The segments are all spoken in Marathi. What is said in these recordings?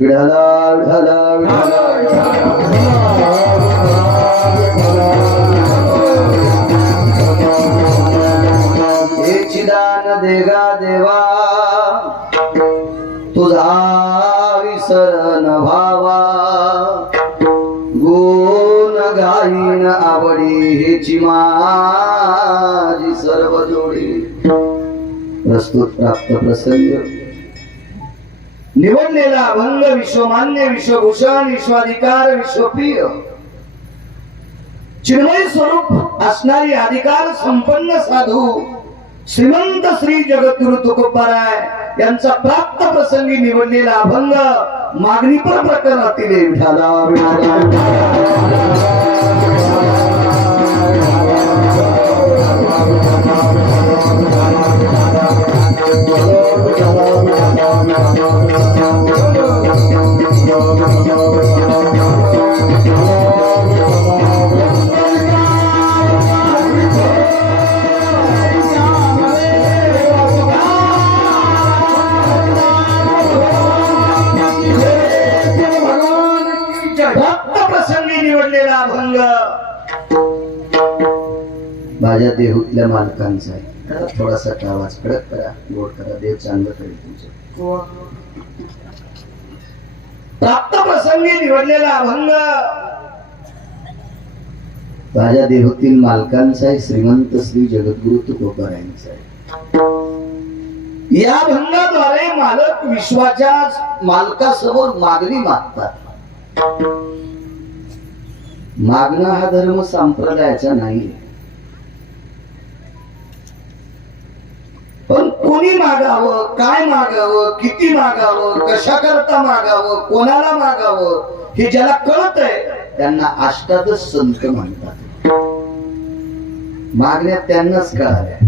विठाला विठाला हे चिदान देगा देवा तुझा विसरण भावा गुण गाईन आवडी हेची माझी सर्व जोडी प्रस्तुत प्राप्त प्रसंग निवडलेला अभंग विश्वमान्य विश्वभूषण विश्वाधिकार विश्वप्रिय चिन्मय स्वरूप असणारी अधिकार संपन्न साधू श्रीमंत श्री जगद्गुरु तुकोबाराय यांचा प्राप्त प्रसंगी निवडलेला अभंग मागणीपर प्रकरणातील विठाला निवडलेला अभंग माझ्या देहूतल्या मालकांचा आहे. थोडासा आवाज कडक करा, गोड करा, देव चांगलं करेल तुमचं. प्राप्त प्रसंगी निवडलेला अभंग माझ्या देहूतील मालकांचा आहे, श्रीमंत श्री जगद्गुरु तुकोबारायांचा आहे. या अभंगाद्वारे मालक विश्वाच्या मालकासमोर मागणी मागतात. मागणं हा धर्म संप्रदायाचा नाही, पण कोणी मागावं, काय मागावं, किती मागावं, कशा करता मागावं, कोणाला मागावं हे ज्याला कळत आहे त्यांना अष्टादश संत म्हणतात. मागण्या त्यांनाच कळाल्या.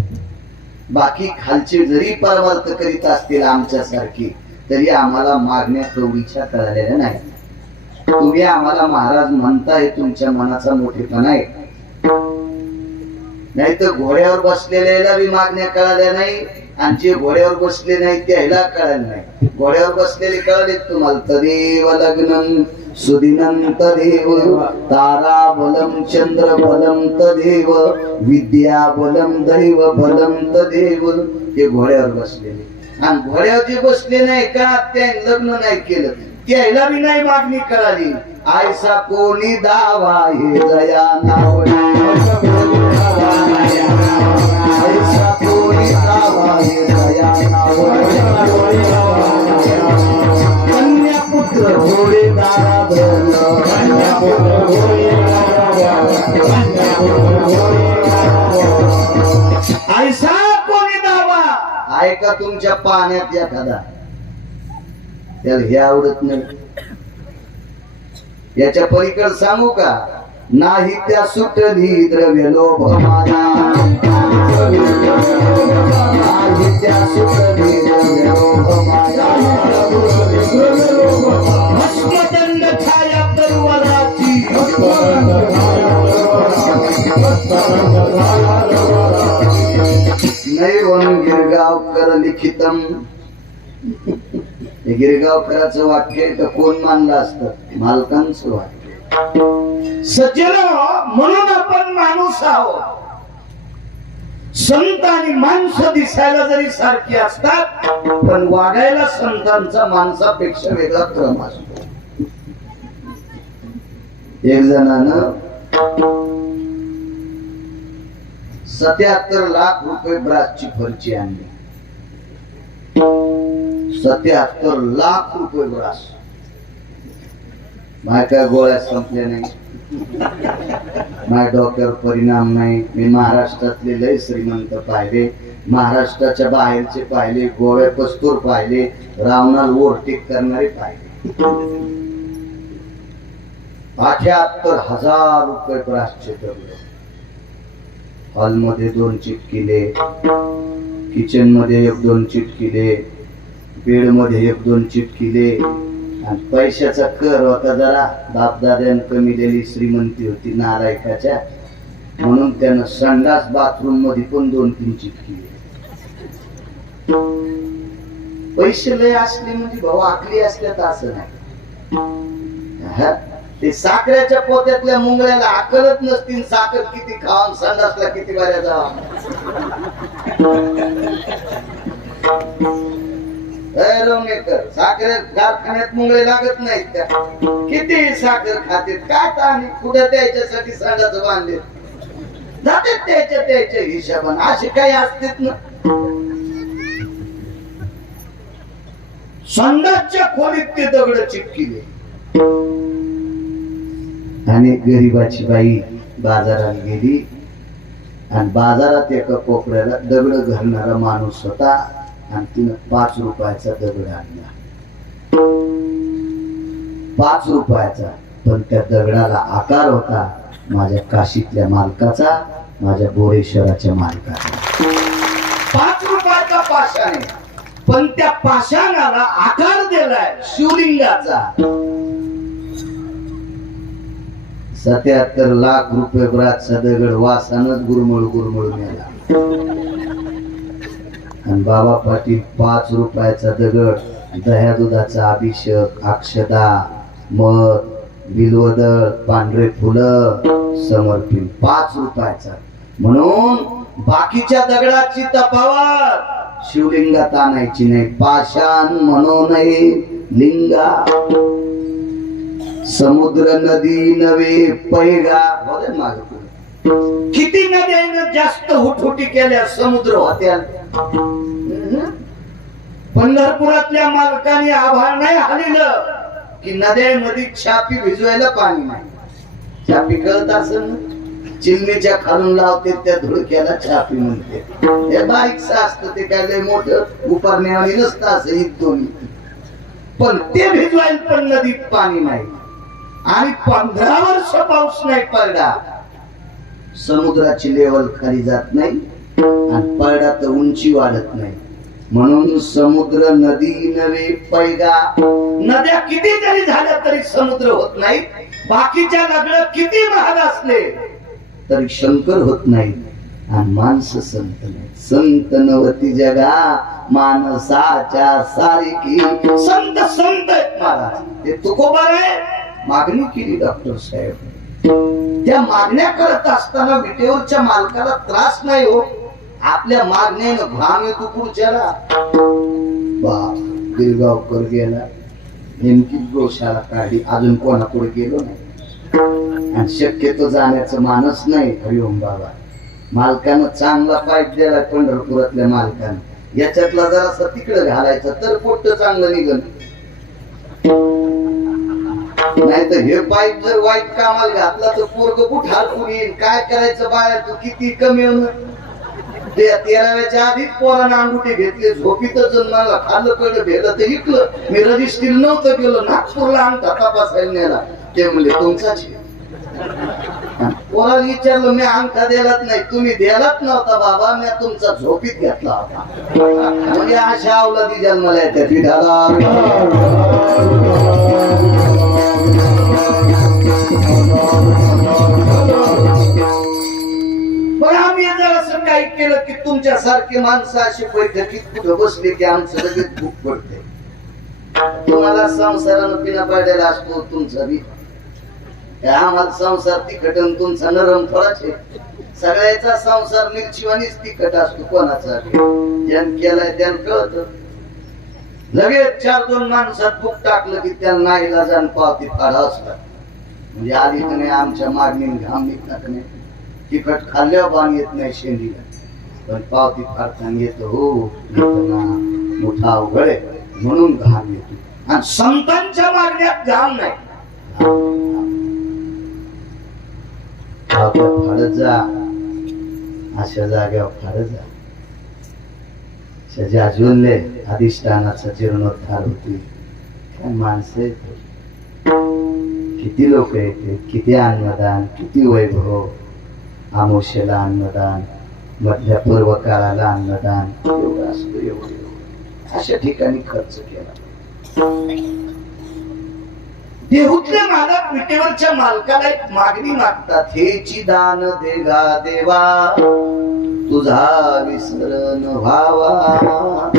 बाकी खालचे जरी परमार्थ करीत असतील आमच्यासारखी तरी आम्हाला मागण्या कवडीच्या कळालेल्या नाही. तुम्ही आम्हाला महाराज म्हणताय, तुमच्या मनाचा मोठेपणा आहे. नाही तर घोड्यावर बसलेल्याला बी मागण्या कळाल्या नाही आणि जे घोड्यावर बसले नाही त्याला कळालं नाही. घोड्यावर बसलेले कळाले तुम्हाला. तदेव लग्न सुदिनं तदेव तारा बलम चंद्र बलम तदेव विद्या बलम दैव बलम तदेव. ते घोड्यावर बसलेले आणि घोड्यावर जे बसले नाही का त्या लग्न नाही केलं त्याला बी नाही मागणी कळाली. आयसा कोणी दावा हे जया नावडी, आयसा कोणी दावा हे जया नावडी. कन्यापुत्र घोडे दारा धरलं, आयसा कोणी दावा आहे का तुमच्या पाण्यात एखादा त्याला हे आवडत नाही. याच्या पलीकडे सांगू का नाही त्या सुटली द्रव्य लोभ माना, नाही त्या सुटली द्रव्य लोभ माना. भस्मदंड छाया तरुवराची, नैवं गिरगावकर लिखितम. हे गिरगावकरांचं वाक्य तर कोण मानलं असतं? मालकांचं वाक्य. सज्जन म्हणून आपण माणूस आहोत. संत आणि माणसं दिसायला जरी सारखी असतात पण वागायला संतांचा माणसापेक्षा वेगळा क्रम असतो. एक जणानं 77 लाख रुपये ब्रासची फरची आणली. 77 लाख रुपये ब्रास. माझ्या गोळ्या संपल्या नाही, माझ्या डोक्यावर परिणाम नाही. मी महाराष्ट्रातले लय श्रीमंत पाहिले, महाराष्ट्राच्या बाहेरचे पाहिले, गोव्या पस्तूर पाहिले, रावणाला ओव्हरटेक करणारे पाहिले. 78,000 रुपये ब्रासचे दगड. हॉलमध्ये 2 चिटकिले, किचन मध्ये 1-2 चिटकिले, बेड मध्ये 1-2 चिटकिले. आणि पैशाचा कर होता जरा, बापदाद्यानं कमी दिलेली श्रीमंती होती नालायकाच्या, म्हणून त्यानं संडास बाथरूम मध्ये पण 2-3 चिटकिले. पैसे लय असले म्हणजे भाऊ आकली असल्यात असं नाही. हा? ते साखरेच्या पोत्यातल्या मुंगळ्याला अकलच नसतील साखर किती खाऊन संडासला किती बऱ्या जावा. साखरे कारखान्यात मुंगळे लागत नाहीत का? किती साखर खाते काय आणि कुठे त्याच्यासाठी संडास बांधले जाते त्याच्या हिशोबाने असे काही असतेच ना. संडासच्या खोलीत ते दगड चिपकिले आणि गरीबाची बाई बाजारात गेली आणि बाजारात एका कोपऱ्याला दगड घालणारा माणूस होता आणि तिनं 5 रुपयाचा दगड आणला. 5 रुपयाचा, पण त्या दगडाला आकार होता माझ्या काशीतल्या मालकाचा, माझ्या बोरेश्वराच्या मालकाचा. 5 रुपयाचा पाषाण आहे, पण त्या पाषाणाला आकार दिलाय शिवलिंगाचा. 77 लाख रुपये ब्राचा दगड वासानच गुरमळ मेला. आणि बाबा पाटील 5 रुपयाचा दगड दह्या दुधाचा अभिषेक, अक्षदा, मध, बिल्वदळ, पांढरे फुलं समर्पित 5 रुपयाचा. म्हणून बाकीच्या दगडाची तफावत शिवलिंगात आणायची नाही. पाषाण म्हणून लिंगा. समुद्र नदी नवे पैगा. किती नद्यानं जास्त हुटहुटी केल्या समुद्र होत्या. पंढरपुरातल्या मालकाने आभार नाही हालिलं की नद्यामध्ये छापी भिजवायला पाणी नाही. छापी कळत असेल ना, चिमणीच्या खालून लावते त्या धुडक्याला छापी म्हणते. ते बारीकस असतं, ते काय लय मोठं उपारण्यावानी नसतं असं इथून. पण ते भिजवायला पण नदीत पाणी नाही आणि 15 वर्ष पाऊस नाही पडला. समुद्राची लेवल खाली जात नाही आणि पडला तर उंची वाढत नाही. म्हणून समुद्र नदी नवे पैगा. नद्या किती जरी झाल्या तरी समुद्र होत नाही. बाकीच्या नद्या किती महाग असले तरी शंकर होत नाही. आणि माणसं संत नाही. संत नवती जगा माणसाच्या सारखी. संत संत आहेत महाराज. ते तुकोबा आहे. मागणी केली डॉक्टर साहेब. त्या मागण्या करत असताना विटेवरच्या मालकाला त्रास नाही हो. आपल्या मागण्यानं भाम येतो पुढच्याला. बाप गिरगावकर गेला, नेमकी गोशाळा काढली, अजून कोणाकडे गेलो नाही आणि शक्यतो जाण्याचं मानस नाही. हरिओम बाबा. मालकानं चांगला पाईप दिला पंढरपुरातल्या मालकानं. याच्यातला जरासा तिकडे घालायचा तर पोट चांगलं निघल. नाही तर हे पाईप जर वाईट कामाला घातला तर पोरग कुठं हरकून येईल. काय करायचं बाहेर तू किती कमी होणं. 13व्याच्या आधीच पोरानं अंगुठी घेतली. झोपीतच जन्माला खाल्लं कडं भेटलं तर इकलं. मी रजिस्ट्रीला नव्हतं गेलो, नागपूरला अंगठा तपासायला नेला. ते म्हणले तुमचाच. पोराला विचारलं, मी अंगठा दिलाच नाही. तुम्ही दिलाच नव्हता बाबा, मी तुमचा झोपीत घेतला होता. म्हणजे अशा अवलादी जन्माला येतात विठाला. पण आम्ही जर असं काही केलं की तुमच्यासारखे माणसं अशी बैठकीत कुठं बसले की आमचं लगेच भूक पडते. तुम्हाला संसारानं पिना पाडायला असतो तुमचा बी. आम्हाला संसार तिखट तुमचा नरम फळाच आहे. सगळ्याचा संसार मिरचीवानीच तिखट असतो. कोणाचा ज्यान केलाय त्यान कळत. लगेच 4-2 माणसात भूक टाकलं की त्यांना नाहीला जाण पावती फाडा असतात. म्हणजे आधी तर नाही आमच्या मागणीने घाम निघतात नाही. तिखट खाल्ल्यावर बाण येत नाही शेंडीला, पण पावती फाडताना येत. हो मोठा अवघड आहे म्हणून घाम येतो. आणि संतांच्या मागण्यात घाम नाही. फाडत जा, अशा जाग्यावर फाडत जा. जाजूनले अधिष्ठानाचा जीर्णोद्धार होती. काय माणसं किती लोक येते, किती अन्नदान, किती वैभव. आमोशेला अन्नदान, मधल्या पूर्व काळाला अन्नदान, एवढं असतं एवढं. अशा ठिकाणी खर्च केला. देहूतले मालक विटेवरच्या मालकाला एक मागणी मागतात. हेची दान देगा देवा, तुझा विसरण व्हावा.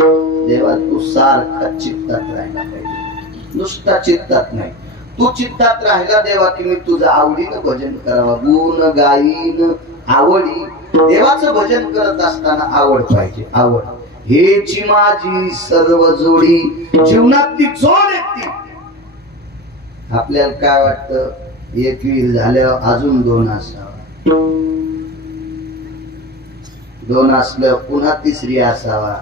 देवा तू सारखा चित्तात राहायला पाहिजे, नुसता चित्तात नाही. तू चित्तात राहिला देवा की मी तुझं आवडीनं भजन करावा. गुण गाईन आवडी. देवाचं भजन करत असताना आवड पाहिजे. आवड हेची माझी सर्व जोडी. जीवनातली जोड येते. आपल्याला काय वाटतं, एक वीर झाल्यावर अजून दोन असावा, दोन असल्यावर पुन्हा तिसरी असावा,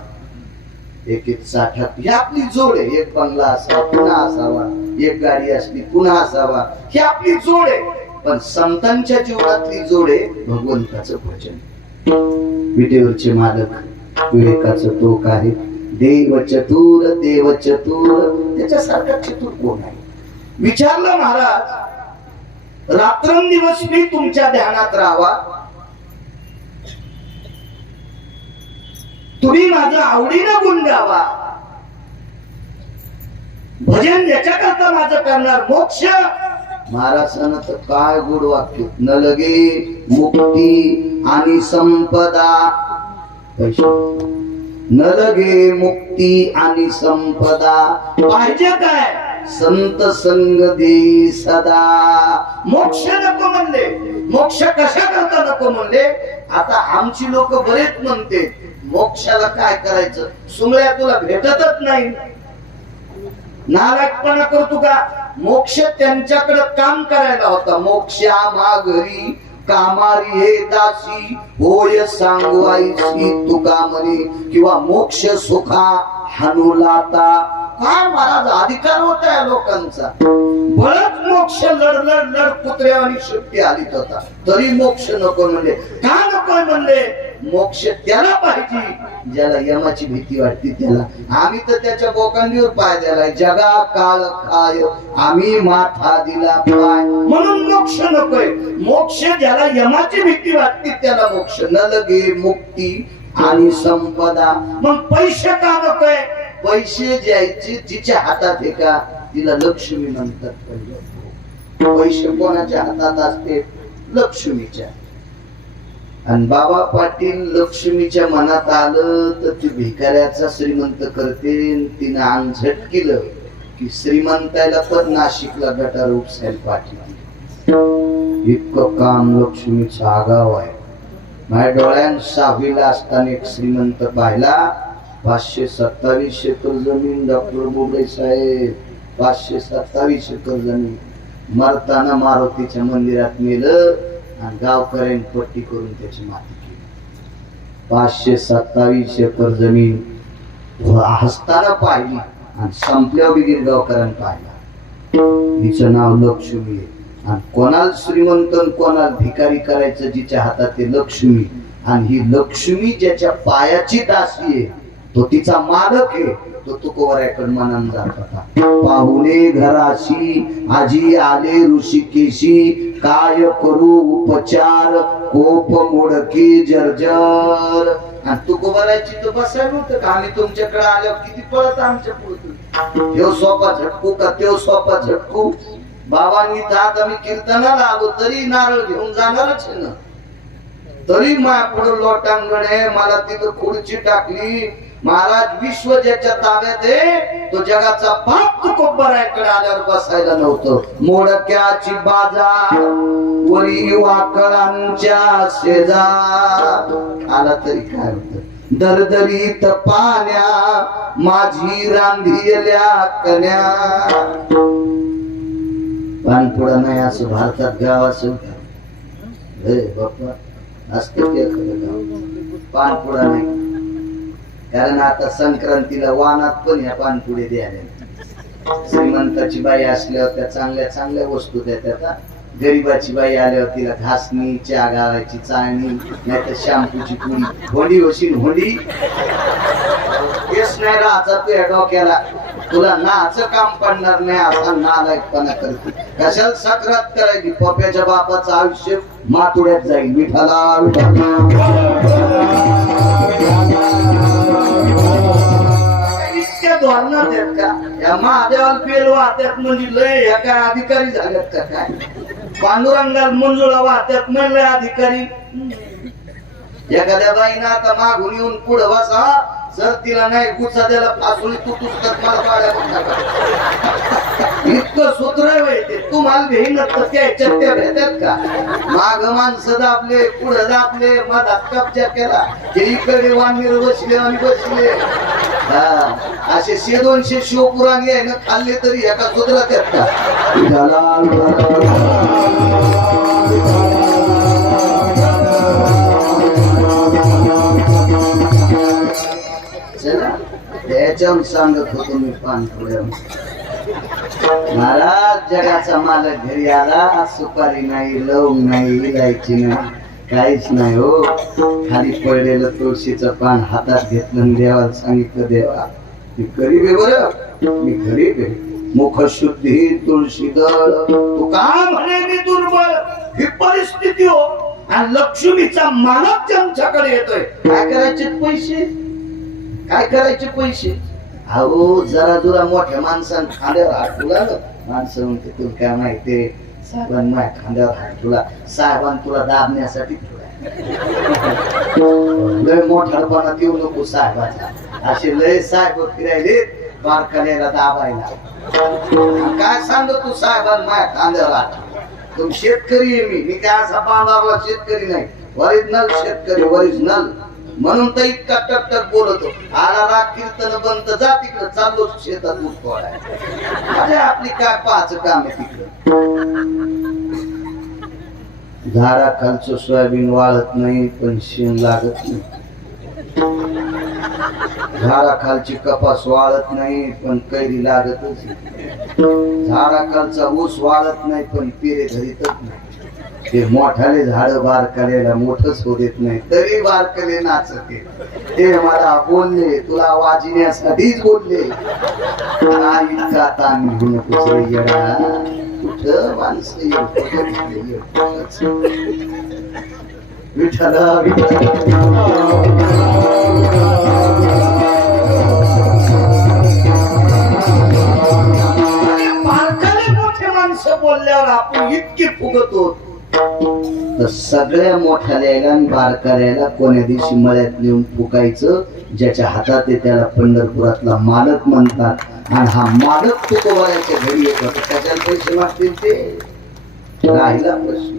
एक एक साठात. ही आपली जोड आहे. एक बंगला असावा पुन्हा असावा, एक गाडी असली पुन्हा असावा, ही आपली जोड आहे. पण संतांच्या जीवनातली जोड आहे भगवंताचं भजन. विटेवरचे मालक विवेकाचं टोक आहे, देव चतुर देव चतुर. त्याच्यासारखा चतुर कोण आहे? विचारलं महाराज, रात्रंदिवस मी तुमच्या ध्यानात राहावा, तुम्ही माझं आवडीनं गुण गावा, भजन याच्याकरता माझं करणार, मोक्ष. महाराजांना तर काय गोड वाक्य, न लगे मुक्ती आणि संपदा. न लगे मुक्ती आणि संपदा. पाहिजे काय? संत संग दे सदा. मोक्ष नको म्हणले. मोक्ष कशा करता नको म्हणले? आता आमची लोक बरेच म्हणते मोक्षाला काय करायचं, सुमळ्या तुला भेटतच नाही. नारायणपणा करतो का? मोक्ष त्यांच्याकडे काम करायला होता. मोक्षा माघरी कामारी हे दासी, होय सांगू आईची तुका म्हणे, किंवा मोक्ष सुखा हनुलाता. काय महाराज अधिकार होता या लोकांचा. बळच मोक्ष लढ लढ लढ कुत्र्यावानी सुट्टी आलीत होता, तरी मोक्ष नको म्हणले. का नको म्हणले? मोक्ष त्याला पाहिजे ज्याला यमाची भीती वाटते त्याला. आम्ही तर त्याच्या बोकांडीवर पाय दिलाय. जगा काळ काय आम्ही माथा दिला पाय, म्हणून मोक्ष नकोय. मोक्ष ज्याला यमाची भीती वाटते त्याला मोक्ष. न लगे मुक्ती आणि संपदा. मग पैसे का नकोय? पैसे द्यायचे जिच्या हातात आहे का तिला लक्ष्मी म्हणतात. पैसे कोणाच्या हातात असते? लक्ष्मीच्या. आणि बाबा पाटील लक्ष्मीच्या मनात आलं तर ती भिकाऱ्याचा श्रीमंत करते. तिनं अंग झटकिलं की श्रीमंताला पण नाशिकला गटार उपसायला पाठीला. इतकं काम लक्ष्मीचं आगाव आहे. माझ्या डोळ्यात 6वीला असताना एक श्रीमंत पाहिला. 527 एकर जमीन. डॉक्टर बोबडे साहेब 527 एकर जमीन. मरताना मारुतीच्या मंदिरात नेलं आणि गावकऱ्यांनी पट्टी करून त्याची माती केली. 527 एकर जमीन हसताना पाहिली आणि संपल्यावर बी गिरगावकरांनी पाहिला. हिचं नाव लक्ष्मी आहे. आणि कोणाला श्रीमंत कोणाला भिकारी करायचं जिच्या हातात ते लक्ष्मी. आणि ही लक्ष्मी ज्याच्या पायाची दासी आहे तो तिचा मालक आहे. तो तुकोबऱ्याकडे मनान जात होता. पाहुणे घराशी आजी आले ऋषिकेशी, काय करू उपचार कोप मोडके जर्जर. आणि तुकोबऱ्याची तर बसायला होतं का? आम्ही तुमच्याकडे आल्यावर किती पळत आमच्या पुढे. तो सोपा झटकू का तो सोपा झटकू. बाबांनी तर आम्ही कीर्तनाला आलो तरी नारळ घेऊन जाणारच ना. तरी माझ्या पुढे लोटांगण आहे. मला तिथं खुर्ची टाकली. महाराज विश्व ज्याच्या ताब्यात आहे तो जगाचा बाप तुकोबऱ्याकडे आल्यावर बसायला नव्हतं. मोडक्याची बाजार वरी वाकळांच्या शेजार. आला तरी काय होत? दरदरीत पाण्या माझी रांधियल्या कन्या. पानपुडा नाही असं भारतात गाव असं बाप्पा असतं ते गाव. पानपुडा नाही. कारण आता संक्रांतीला वानात पण ह्या पानपुडे द्यायला. श्रीमंताची बाई असल्यावर त्या चांगल्या चांगल्या वस्तू देतात. गरीबाची बाई आल्यावर तिला घासणी, चहा घालायची चाळणी, नाही तर शॅम्पूची पुडी. होडी होशील होडी. तेच नाही राहायचा तू या डोक्याला. तुला नाचं काम पडणार नाही असा नालायकपणा करते. कशाला सक्रात करायची? पप्याच्या बापाचं आयुष्य मातुड्यात जाईल. विठाला इतक्या धोरणात आहेत का? या महादेवाला पेल वाहत्यात म्हणजे लय ह्या काय अधिकारी झाल्यात का काय? पांडुरंगाला मंजुळा वाहत्यात म्हणजे लय अधिकारी. एखाद्या बाईनं आता मागून येऊन पुढे बसा. जर तिला नाही गुच्चा द्यायला फासून तू पुस्तक मला पाड्या. इतकं सूत्र आहे तुम्हाला भेन त्याच्यात त्या भेटतात का? माग माणसं दाबले, पुढे दाबले, मधात कब्जा केला, इकडे वांगीर बसले आणि बसले. हा असे 100-200 शिवपुराणी आहे ना, खाल्ले तरी एका सुधरा त्यात का? चला त्याच्यावर सांगत होतो मी पानपुड्या. महाराज जगाचा मालक घरी आला, सुपारी नाही, लवंग नाही, इलायची नाही, काहीच नाही हो. खाली पडलेलं तुळशीचं पान हातात घेतलं आणि देवाला सांगितलं, देवा मी गरीब आहे, बरं मी गरीब आहे, मुख शुद्धी तुळशी दळ, तू का म्हणे मी दुर्बळ, ही परिस्थिती हो. आणि लक्ष्मीचा मालक आमच्याकडे येतोय, काय करायचे पैसे, काय करायचे पैसे? अहो जरा जुरा मोठ्या माणसानं खांद्यावर हात ठेवला, माणसं म्हणते तुला काय माहितीये, साहेबांनी माझ्या खांद्यावर हात ठेवला, साहेबांनी तुला दाबण्यासाठी लय मोठ्यापणात येऊ नको साहेबाचा. असे लय साहेब फिरायले बारकाल्याला दाबायला. काय सांगतो तू साहेबांनी माझ्या खांद्यावर हात, तुम्ही शेतकरी आहे, मी काय असा बांधावला शेतकरी नाही, ओरिजिनल शेतकरी, ओरिजिनल. म्हणून तर इतका टकटक बोलतो. आला राग कीर्तन बंद, जा तिकडं, चाललो शेतात ऊस तोडायला. अरे आपली काय पाच काम आहे तिकडं. झाडाखालचं सोयाबीन वाळत नाही पण शेण लागत नाही, झाडाखालची कपास वाळत नाही पण कैरी लागतच नाही, झाडाखालचा ऊस वाळत नाही पण पेरे धरीतच नाही. ते मोठाले झाड बारकालेला मोठच होत येत नाही, तरी बारकाले नाचते. ते मला बोलले, तुला वाजण्यासाठीच बोलले. इतका ताण घेऊ नकोस रे येडा, कुठं माणसं विठ्ठला बारकाले मोठे माणसं बोलल्यावर आपण इतके फुगत होत. तर सगळ्या मोठ्याला आणि बारकाल्याला कोण्या दिवशी मळ्यात नेऊन फुकायचं, ज्याच्या हातात आहे त्याला पंढरपुरातला मालक म्हणतात. आणि हा मालक तुकोबाराच्या घरी येतो, त्याच्याला पैसे मागतील ते राहिला प्रश्न.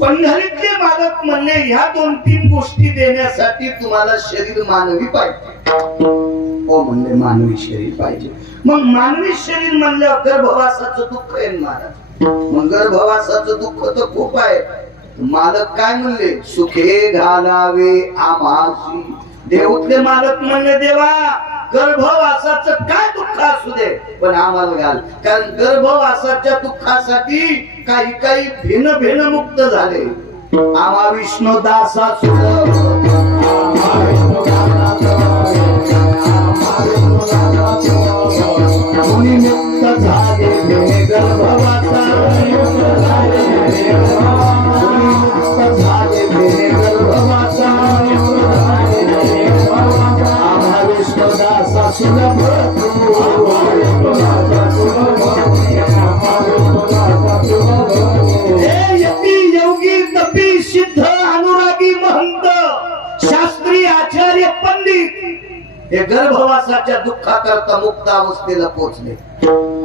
पंढरीतले मालक म्हणले ह्या 2-3 गोष्टी देण्यासाठी तुम्हाला शरीर मानवी पाहिजे. हो म्हणले मानवी शरीर पाहिजे. मग मानवी शरीर म्हणल्यावर गर्भवासाचं दुःख आहे महाराज. मग गर्भवासाचं दुःख तर खूप आहे. मालक काय म्हणले, सुखे घालावे आम्हासी. देऊतले मालक म्हणले, देवा गर्भवासाचं काय दुःख असू दे पण आम्हाला घाल. कारण गर्भवासाच्या दुःखासाठी काही काही भिन्न मुक्त झाले. आम्हा विष्णू दासा मुनी मुक्त झाले गर्भवासा, योगी तपी सिद्ध अनुरागी महंत शास्त्री आचार्य पंडित हे गर्भवासाच्या दुःखाकरता मुक्त अवस्थेला पोहोचले.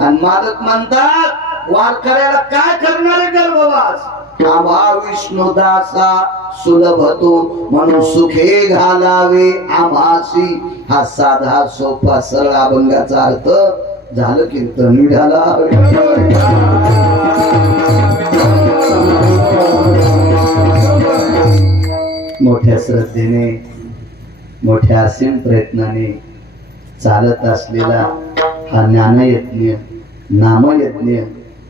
आणि मालक म्हणतात वारकऱ्याला काय करणारे गर्भवास, आम्हा विष्णुदासा सुलभतो म्हणून सुखे घालावे आम्हासी. हा साधा सोपा सरळ अभंगाचा अर्थ झालं कीर्तन विढाला. मोठ्या श्रद्धेने मोठ्या असीम प्रयत्नाने चालत असलेला हा ज्ञानयज्ञ, नामयज्ञ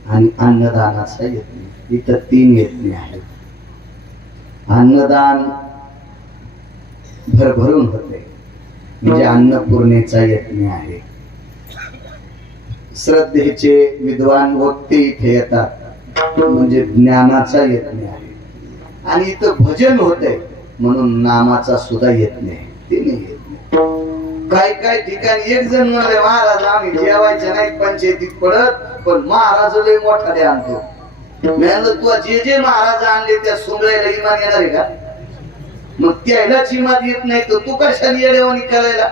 आणि अन्नदानाचा यज्ञ. इथं 3 यज्ञ आहेत. अन्नदान भरभरून होते म्हणजे अन्नपूर्णेचा यज्ञ आहे. श्रद्धेचे विद्वान वक्ते इथे येतात म्हणजे ज्ञानाचा यज्ञ आहे. आणि इथं भजन होते म्हणून नामाचा सुद्धा यज्ञ आहे. काही काही ठिकाणी एक जण म्हणले, महाराज आम्ही जेवायचे नाही पंचायतीत पडत, पण महाराज लय मोठा आणतो. म्हणलं तू जे महाराज आणले त्या सुंगळ्याला इमान येणार आहे का? मग त्याला चिमात येत नाही तर तू कशाला येड्यावानी करायला?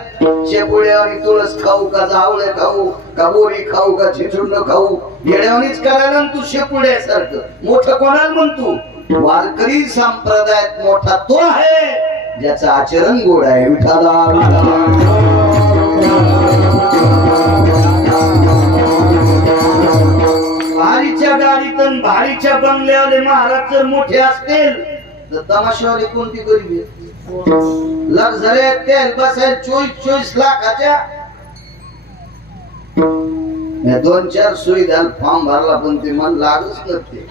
शेपुड्यावानी तुळस खाऊ का, जावळे खाऊ का, बोरी खाऊ का, चिचुंड खाऊ, येड्यावानीच करायला तू शेपुड्यासारखं मोठं कोणाला म्हणतो? वारकरी संप्रदायात मोठा तो आहे ज्याचं आचरण गोड आहे. विठाला भारीच्या गाडीत आणि भारीच्या बंगल्यावाले महाराज जर मोठे असतील तर तमाशावाले कोणती गरीबी? लक्झरी तेल बसायला 24 लाखाच्या 2-4 सुविधा फॉर्म भरला पण ते मन लागच नसते.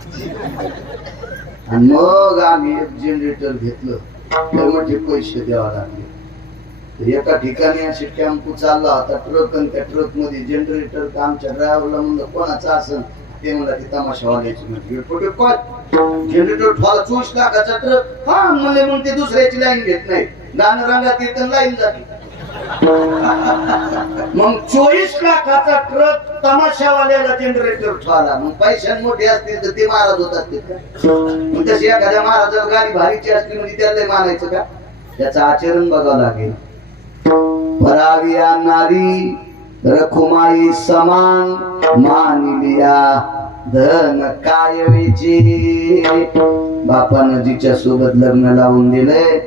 आणि मग आम्ही एक जनरेटर घेतलं तर मोठे पैसे द्यावा लागले. एका ठिकाणी असे टेम्पो चालला होता ट्रक, आणि त्या ट्रक मध्ये जनरेटर आमच्या ड्रायव्हरला म्हणलं कोणाचा असेल ते म्हणला ते तमाशावाल्याची म्हणजे कुठे कोण जनरेटर ठेवला 24 लाखाचा ट्रक. हा म्हणले मग ते दुसऱ्याची लाईन घेत नाही, गाणं रंगात येत लाईन जाते. मग 24 लाखाचा ट्रक तमाशावाल्याला जनरेटर ठेवला. मग पैशान मोठे असतील तर ते महाराज होत असतील का? मग तशी एखाद्या महाराजाला गाडी भारीची असली म्हणजे त्याला मानायचं का? त्याचं आचरण बघावं लागेल. परावी नारी रखुमाई समान मानिलिया धन कायवेची. बापानं जिच्या सोबत लग्न लावून दिलंय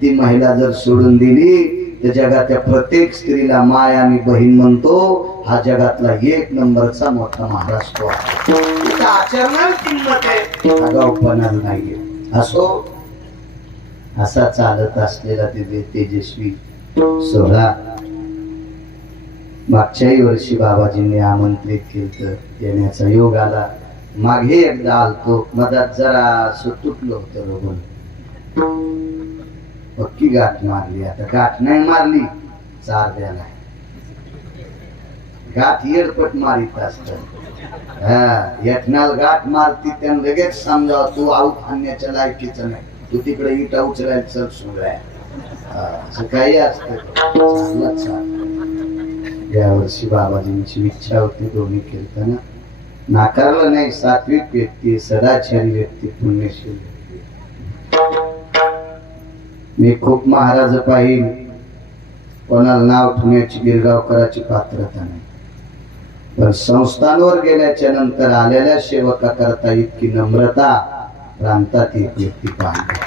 ती महिला जर सोडून दिली तर जगातल्या प्रत्येक स्त्रीला माय आणि बहीण म्हणतो. हा जगातला 1 नंबरचा मोठा महाराज तो आहे. आचरणाला किंमत आहे, आगाऊपणाला नाहीये. असो असा चालत असलेला ते तेजस्वी सोहळा मागच्याही वर्षी बाबाजींनी आमंत्रित केलं, येण्याचा योग आला. मागे एकदा आलतो, मधात जरा तुटलं होतं रोगून, पक्की गाठ मारली. आता गाठ नाही मारली, चार द्याला गाठ येडपट मारित असत. यत्नाल गाठ मारती त्यांना लगेच समजावं तू आऊत आणण्याच्या लायकीचं नाही, तू तिकडे इटा उचलायला चल सुराय काही असत. या वर्षी बाबाजींची इच्छा होती दोन्ही कीर्तन नाकारलं नाही. सात्विक व्यक्ती, सदाचारी व्यक्ती, पुण्यशील व्यक्ती. मी खूप महाराज पाहिन, कोणाला नाव ठेवण्याची गिरगावकराची पात्रता नाही, पण संस्थांवर गेल्याच्या नंतर आलेल्या सेवका करता इतकी नम्रता प्रांतात एक व्यक्ती पाहिली.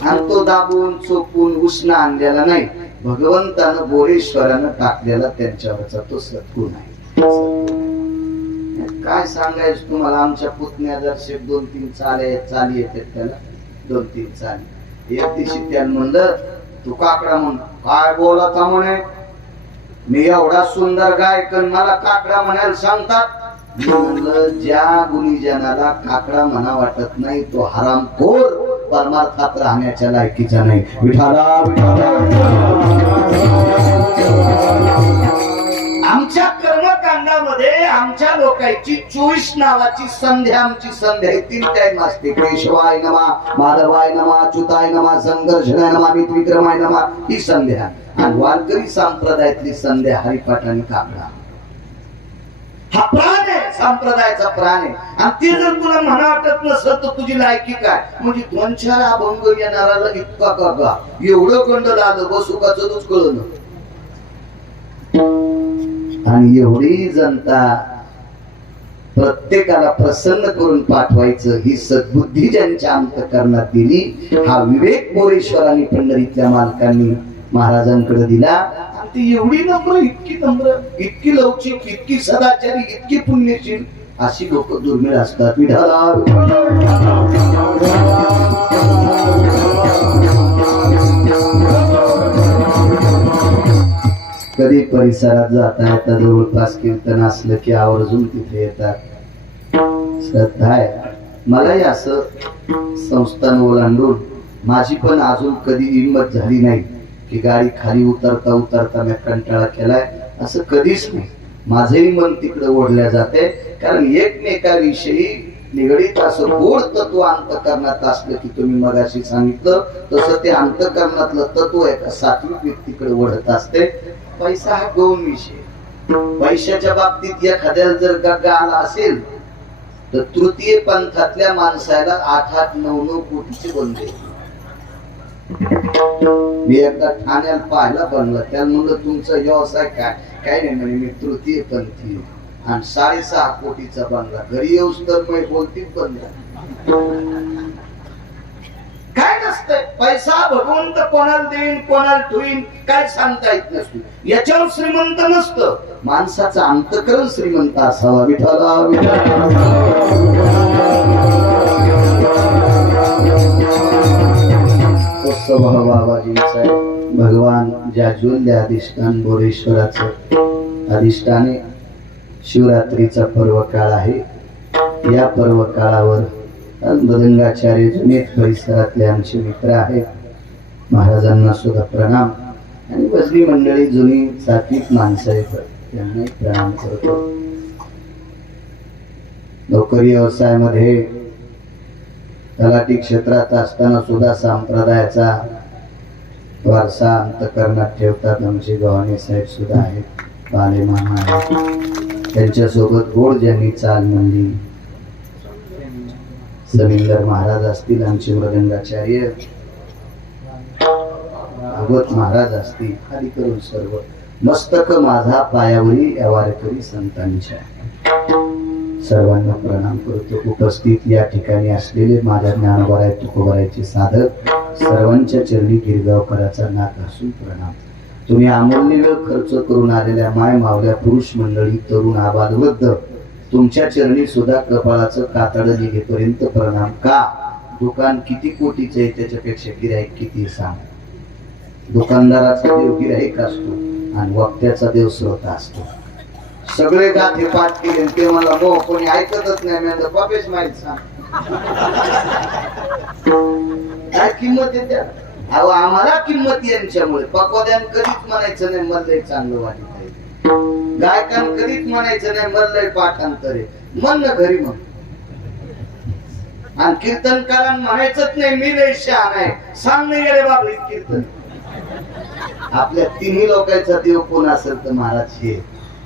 आणि तो दाबून चोपून उष्ण आणलेला नाही, भगवंतानं बोरेश्वरानं टाकलेला त्यांच्यावरचा तो सद्गुण आहे. काय सांगायचं तुम्हाला. आमच्या पुतण्या जर 2-3 चाली येतात त्याला, 2-3 चाली. एक दिवशी त्यानं म्हणलं तू काकडा म्हण. काय बोलता म्हणे, मी एवढा सुंदर गायकन मला काकडा म्हणायला सांगतात. मी म्हणलं ज्या गुणीजनाला काकडा म्हणा वाटत नाही तो हरामखोर, परमार्थात राहण्याच्या लायकीचा नाही. विठाला आमच्या कर्मकांडामध्ये आमच्या लोकांची 24 नावाची संध्या, आमची संध्या 3 टाइम असते. केशवाय नमा, माधवाय नमा, अच्युताय नमा, संघर्षणाय नमा, विक्रमाय नमा, ही संध्या. आणि वारकरी संप्रदायातली संध्या हरिपाठ आणि काकडा. हा प्राण आहे, संप्रदायाचा प्राण आहे. आणि ते जर तुला म्हणा वाटत नसलं तर तुझी लायकी काय? म्हणजे 2-4 अभंग येणारा इतका का एवढं कंडल आलं बसू का चलूच कळलं. आणि एवढी जनता प्रत्येकाला प्रसन्न करून पाठवायचं ही सद्बुद्धी ज्यांच्या अंतःकरणात दिली, हा विवेक बोरेश्वरांनी पंढरीतल्या मालकांनी महाराजांकडे दिला. आणि ती एवढी नम्र, इतकी नम्र, इतकी लवचिक, इतकी सदाचारी, इतकी पुण्यशील, अशी लोक दुर्मिळ असतात. विठाला कधी परिसरात जाता येता जवळपास कीर्तन असलं की आवर्जून तिथे येतात. श्रद्धा आहे. मलाही असं संस्थान ओलांडून माझी पण अजून कधी हिंमत झाली नाही की गाडी खाली उतरता उतरता मी कंटाळा केलाय, असं कधीच नाही. माझंही मन तिकडे ओढल्या जाते, कारण एकमेकाविषयी निगडीत असं गोड तत्व अंतःकरणात असलं की तुम्ही मगाशी सांगितलं तसं ते अंतःकरणातलं तत्व एका सात्विक व्यक्तीकडे ओढत असते. पैसा हा गौण विषय. पैशाच्या बाबतीत एखाद्याला जर गग्गा आला असेल तर तृतीय पंथातल्या माणसाला 8-8, 9-9 कोटीचे बंगले. मी एकदा ठाण्याला पाहायला बनलं, त्याला म्हणलं तुमचा व्यवसाय काय? काय नाही म्हणे, मी तृतीय पंथी आणि 6.5 कोटीचा बंगला. घरी येऊस तर मी बोलतीच बनला. काय नसतंय, पैसा भगवंत कोणाला देईन कोणाला ठेवीन काय सांगता येत नसतो. याच्यावर श्रीमंत नसतं, माणसाचा अंतःकरण श्रीमंत असावा. विठाला स्वभाव बाबाजींचा भगवान जाज्वल्य अधिष्ठान बोरेश्वराचं अधिष्ठाने शिवरात्रीचा पर्व काळ आहे. या पर्व काळावर मदंगाचार्य जुने परिसरातले आमचे मित्र आहेत, महाराजांना सुद्धा प्रणाम आणि भजनी मंडळी जुनी सात्विक माणसं आहेत, त्यांनाही प्रणाम करतो. नोकरी व्यवसायामध्ये तलाठी क्षेत्रात असताना सुद्धा संप्रदायाचा वारसा अंतःकरणात ठेवतात आमचे गव्हाणे साहेब सुद्धा आहेत, बाले मामा आहेत. त्यांच्यासोबत गोड ज्यांनी चाल म्हणली समिंदर महाराज असतील, आमचे मृदंगाचार्य भागवत महाराज असतील, खाली करून सर्व मस्तक माझा पायावरी या वारकरी संतांच्या सर्वांना प्रणाम करतो. उपस्थित या ठिकाणी असलेले माझ्या ज्ञानोबराय तुकोबरायचे साधक सर्वांच्या चरणी गिरगावकराचा नाक असून प्रणाम. तुम्ही अमूल्य वेळ खर्च करून आलेल्या माय मावल्या पुरुष मंडळी, तरुण आबालवृद्ध, तुमच्या चरणी सुद्धा कपाळाचं कातड निघेपर्यंत प्रणाम. का? दुकान किती कोटीचं आहे त्याच्यापेक्षा गिराईक किती सांग. दुकानदाराचा देव गिराईक असतो आणि वक्त्याचा देव श्रोता असतो. सगळे गाथे पाठ केले ते मला मो कोणी ऐकतच नाही. मी बापेच माहित सांग काय किंमत आहे त्या. अहो आम्हाला किंमत यांच्यामुळे. पकवाद्यान कधीच म्हणायचं नाही मल्लय चांगलं वाटत आहे, गायकान कधीच म्हणायचं नाही मल्लय पाठांतर आहे, मन घरी मग. आणि कीर्तनकारांना म्हणायचंच नाही मी लय शहाणा आहे, सांग नाही गेले बाबा कीर्तन. आपल्या तिन्ही लोकांचा देव कोण असेल तर महाराज हे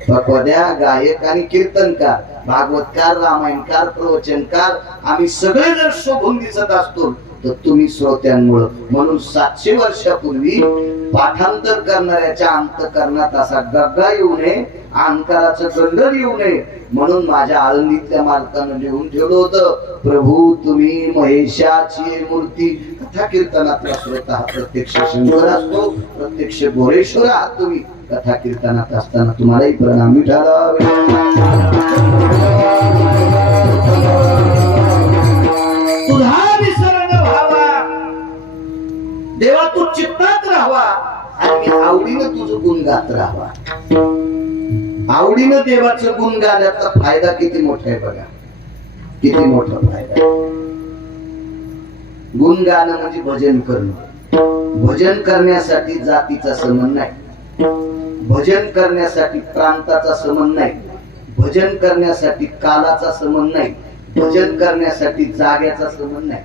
पकवाद्या, गायक आणि कीर्तनकार, भागवतकार, रामायणकार, प्रवचनकार, आम्ही सगळे जर शोभून दिसत असतो तर तुम्ही श्रोत्यांमुळं. म्हणून 700 वर्षापूर्वी पाठांतर करणाऱ्याच्या अंतःकरणात असा गग्गा येऊ नये, अहंकाराचं गंडर येऊ नये म्हणून माझ्या आळंदीतल्या मालकानं लिहून ठेवलं होतं, प्रभू तुम्ही महेशाची मूर्ती. कथा कीर्तनातला श्रोता हा प्रत्यक्ष शंकर असतो, प्रत्यक्ष बोरेश्वर आहात तुम्ही. कथा कीर्तनात असताना तुम्हालाही प्रणाम. विठाला तुझा विसर्ग व्हावा, देवा तू चित्तात राहावा आणि आवडीनं तुझं गुण गात राहावा. आवडीनं देवाचं गुण गाण्याचा फायदा किती मोठा आहे बघा, किती मोठा फायदा. गुण गाणं म्हणजे भजन करणं. भजन करण्यासाठी जातीचा संबंध नाही, भजन करण्यासाठी प्रांताचा संबंध नाही, भजन करण्यासाठी कालाचा संबंध नाही, भजन करण्यासाठी जाग्याचा संबंध नाही.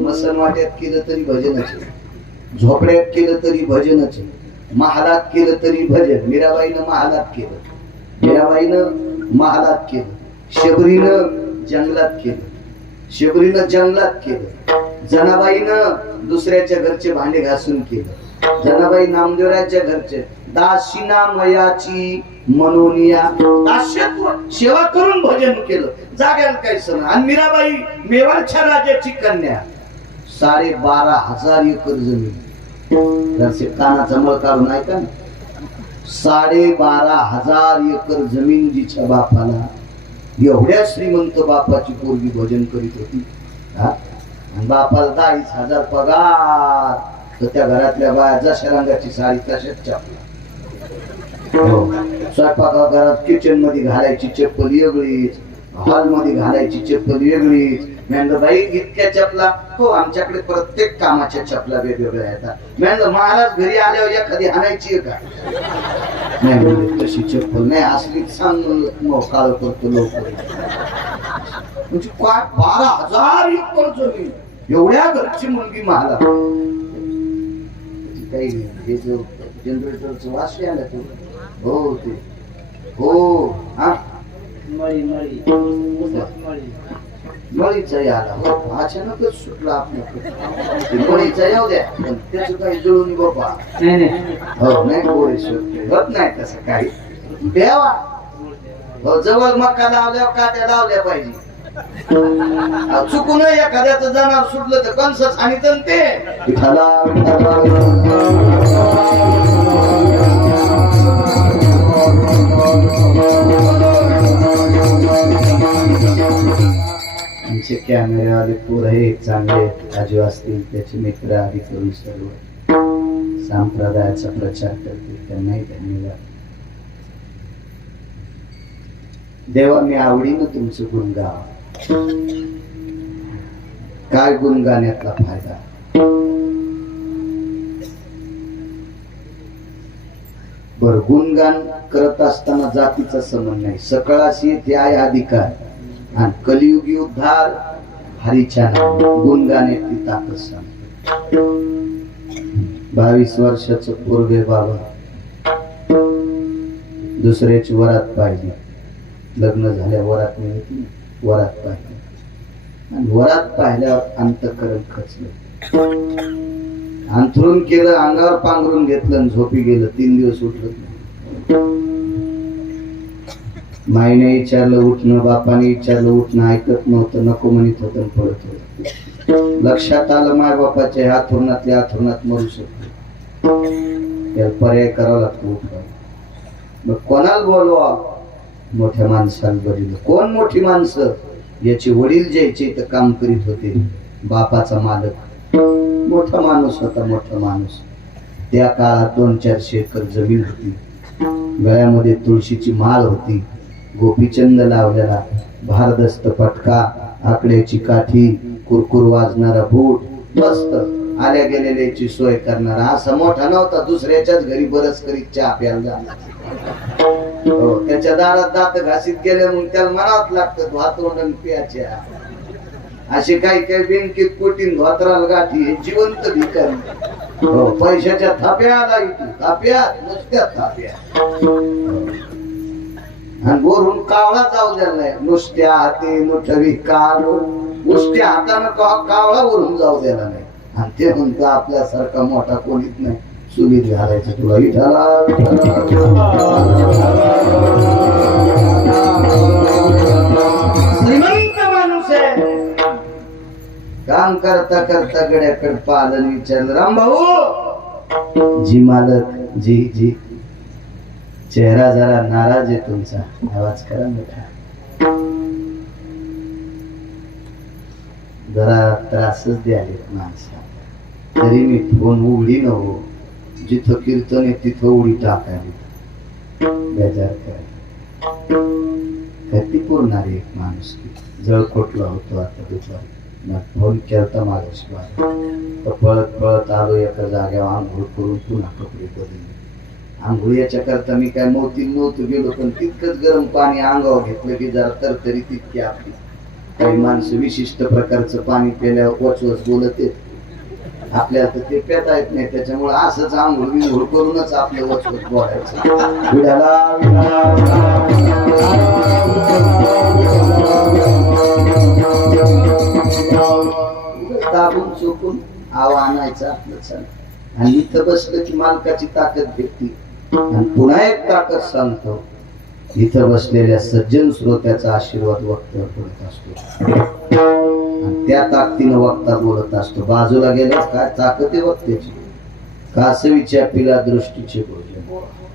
मसनवाट्यात केलं तरी भजनच आहे, झोपड्यात केलं तरी भजनच आहे, महालात केलं तरी भजन. मीराबाईनं महालात केलं, मीराबाईनं महालात केलं, शबरीनं जंगलात केलं, शबरीनं जंगलात केलं, जनाबाईनं दुसऱ्याच्या घरचे भांडे घासून केलं, जनाबाई नामदेवराच्या घरचे. दाशिना मयाची मनोनिया, दास्यत्व सेवा करून भजन केलं, जाग्याला काही सण. आणि मीराबाई मेवाडच्या राजाची कन्या, 12,500 एकर जमीन. कानाचा मळ काढून ऐका ना, 12,500 एकर जमीन जिच्या बापाला. एवढ्या श्रीमंत बापाची पोरगी भजन करीत होती. आणि बापाला 40,000 पगार, तर त्या घरातल्या बाया जशा रंगाची साडी तशाच चपला. स्वयंपाकघरात किचन मध्ये घालायची चप्पल वेगळीच, हॉल मध्ये घालायची चप्पल वेगळीच. म्हणलं बाई इतक्या चपला? हो आमच्याकडे प्रत्येक कामाच्या चपला वेगवेगळ्या येतात. म्हणलं महाराज घरी आल्यावर एखादी हाणायची का? नाही म्हणले तशी चप्पल नाही, असली सांग म्हणलं काळ करतो लवकर. म्हणजे 12,000 एकर जमीन, एवढ्या घरची मुलगी मला. काही हे जो जनरेटरचं वास आला तो. हो ते हो हा मळीचा याला अचानकच सुटला आपल्याकडे मळीचा येऊ द्या पण त्याच काही जुळून बाबा हो नाही गोळी सुटते होत नाही तसं काही द्यावा हो जवळ मका लावल्यावर काट्या लावल्या पाहिजे चुकून एखाद्याचं जनावर सुटलं तर कंसच आणि ते आमचे कॅमेरावाले पोरं चांगले राजू असतील त्याचे मित्र आधी करून सर्व संप्रदायाचा प्रचार करतील त्यांनाही धन्यवाद. देवा मी आवडीनं तुमचं गुण गावा. काय गुण गाण्यातला फायदा बर गुणगान करत असताना जातीचा संबंध नाही. सकळाशी ते आहे अधिकार आणि कलियुगी उद्धार हरीच्या नाम गुणगाण्याची ताकद सांगतो. 22 वर्षाचं पूर्वे बाबा दुसऱ्याची वरात पाहिली. लग्न झाल्या वरात मिळते वरात पाहिली आणि वरात पाहिल्यावर अंतःकरण खचलं. अंथरून केलं अंगावर पांघरून घेतलं आणि झोपी गेलं. 3 दिवस उठलं नाही. माईने विचारलं उठणं बापाने विचारलं उठणं ऐकत नव्हतं. नको म्हणत होतं पडत होत. लक्षात आलं माय बापाच्या हाथरुणातल्या हाथरुणात मरू शकतो. त्याला पर्याय करावा लागतो उठवा. मग कोणाला बोलवा मोठ्या माणसाला बघितलं. कोण मोठी माणसं याचे वडील ज्याचे तर काम करीत होते. बापाचा मालक मोठा माणूस होता. मोठा माणूस त्या काळात 200-400 एकर जमीन होती. गळ्यामध्ये तुळशीची माळ होती. गोपीचंद लावलेला भारदस्त पटका आकड्याची काठी कुरकुर वाजणारा बूट मस्त आल्या गेलेल्याची सोय करणारा. असा मोठा नव्हता. दुसऱ्याच्याच घरी बरच करीत चहा प्यायला झाला. त्याच्या दारात दात घासीत गेले मग त्याला म्हणावं लागतं धोतरोंड प्याच्या. असे काही काही बँकेत कोटीन धोतराला गाठी हे जिवंत भिकारी. पैशाच्या थाप्या थाप्या नुसत्या थाप्या आणि वरून कावळा जाऊ द्यायला नाही. नुसत्या हाती नुठवी काळ नुसत्या हातानं कावळा वरून जाऊ द्यायला नाही. आणि ते म्हणतो आपल्यासारखा मोठा कोणीच नाही. सुलीत घालायचं तुला विठाला. श्रीमंत माणूस आहे. काम करता करता गड्याकडे पालन विचारलं रामभाऊ जी मालक जी जी चेहरा जरा नाराज आहे तुमचा. आवाज करा मोठा. जरा त्रासच द्याले माणसा. तरी मी फोन उघडी नव्हो. जिथं कीर्तन आहे तिथं उडी टाकायला बेजार करायला. कधी पुरणारी एक माणूस जळकोटला होतो आता दुपारी. फोन केलता मागाशी पळत पळत आलो एका जाग्यावर आंघोळ करून पुन्हा कपडे बदलले. आंघोळीच्या करता मी काय नव्हतो गेलो पण तितकंच गरम पाणी अंगावर घेतलं की जरा तरतरी तितकी आपली. काही माणसं विशिष्ट प्रकारचं पाणी पिल्यावर वचवच बोलत येत. आपल्याला तर ते पेता येत नाही. त्याच्यामुळे असंच आंघोळ विंघोळ करूनच आपलं वचवत बोलायचं. दाबून चोकून आवा आणायचं आपलं चाल. आणि इथं बसलं की मालकाची ताकद भेटती. आणि पुन्हा एक ताकद सांगतो. इथं बसलेल्या सज्जन श्रोत्याचा आशीर्वाद वक्त्यावर पडत असतो आणि त्या ताकदीनं वक्ता बोलत असतो. बाजूला गेल्यास काय ताकद आहे वक्त्याची. कासवीच्या पिला दृष्टीचे भोजन.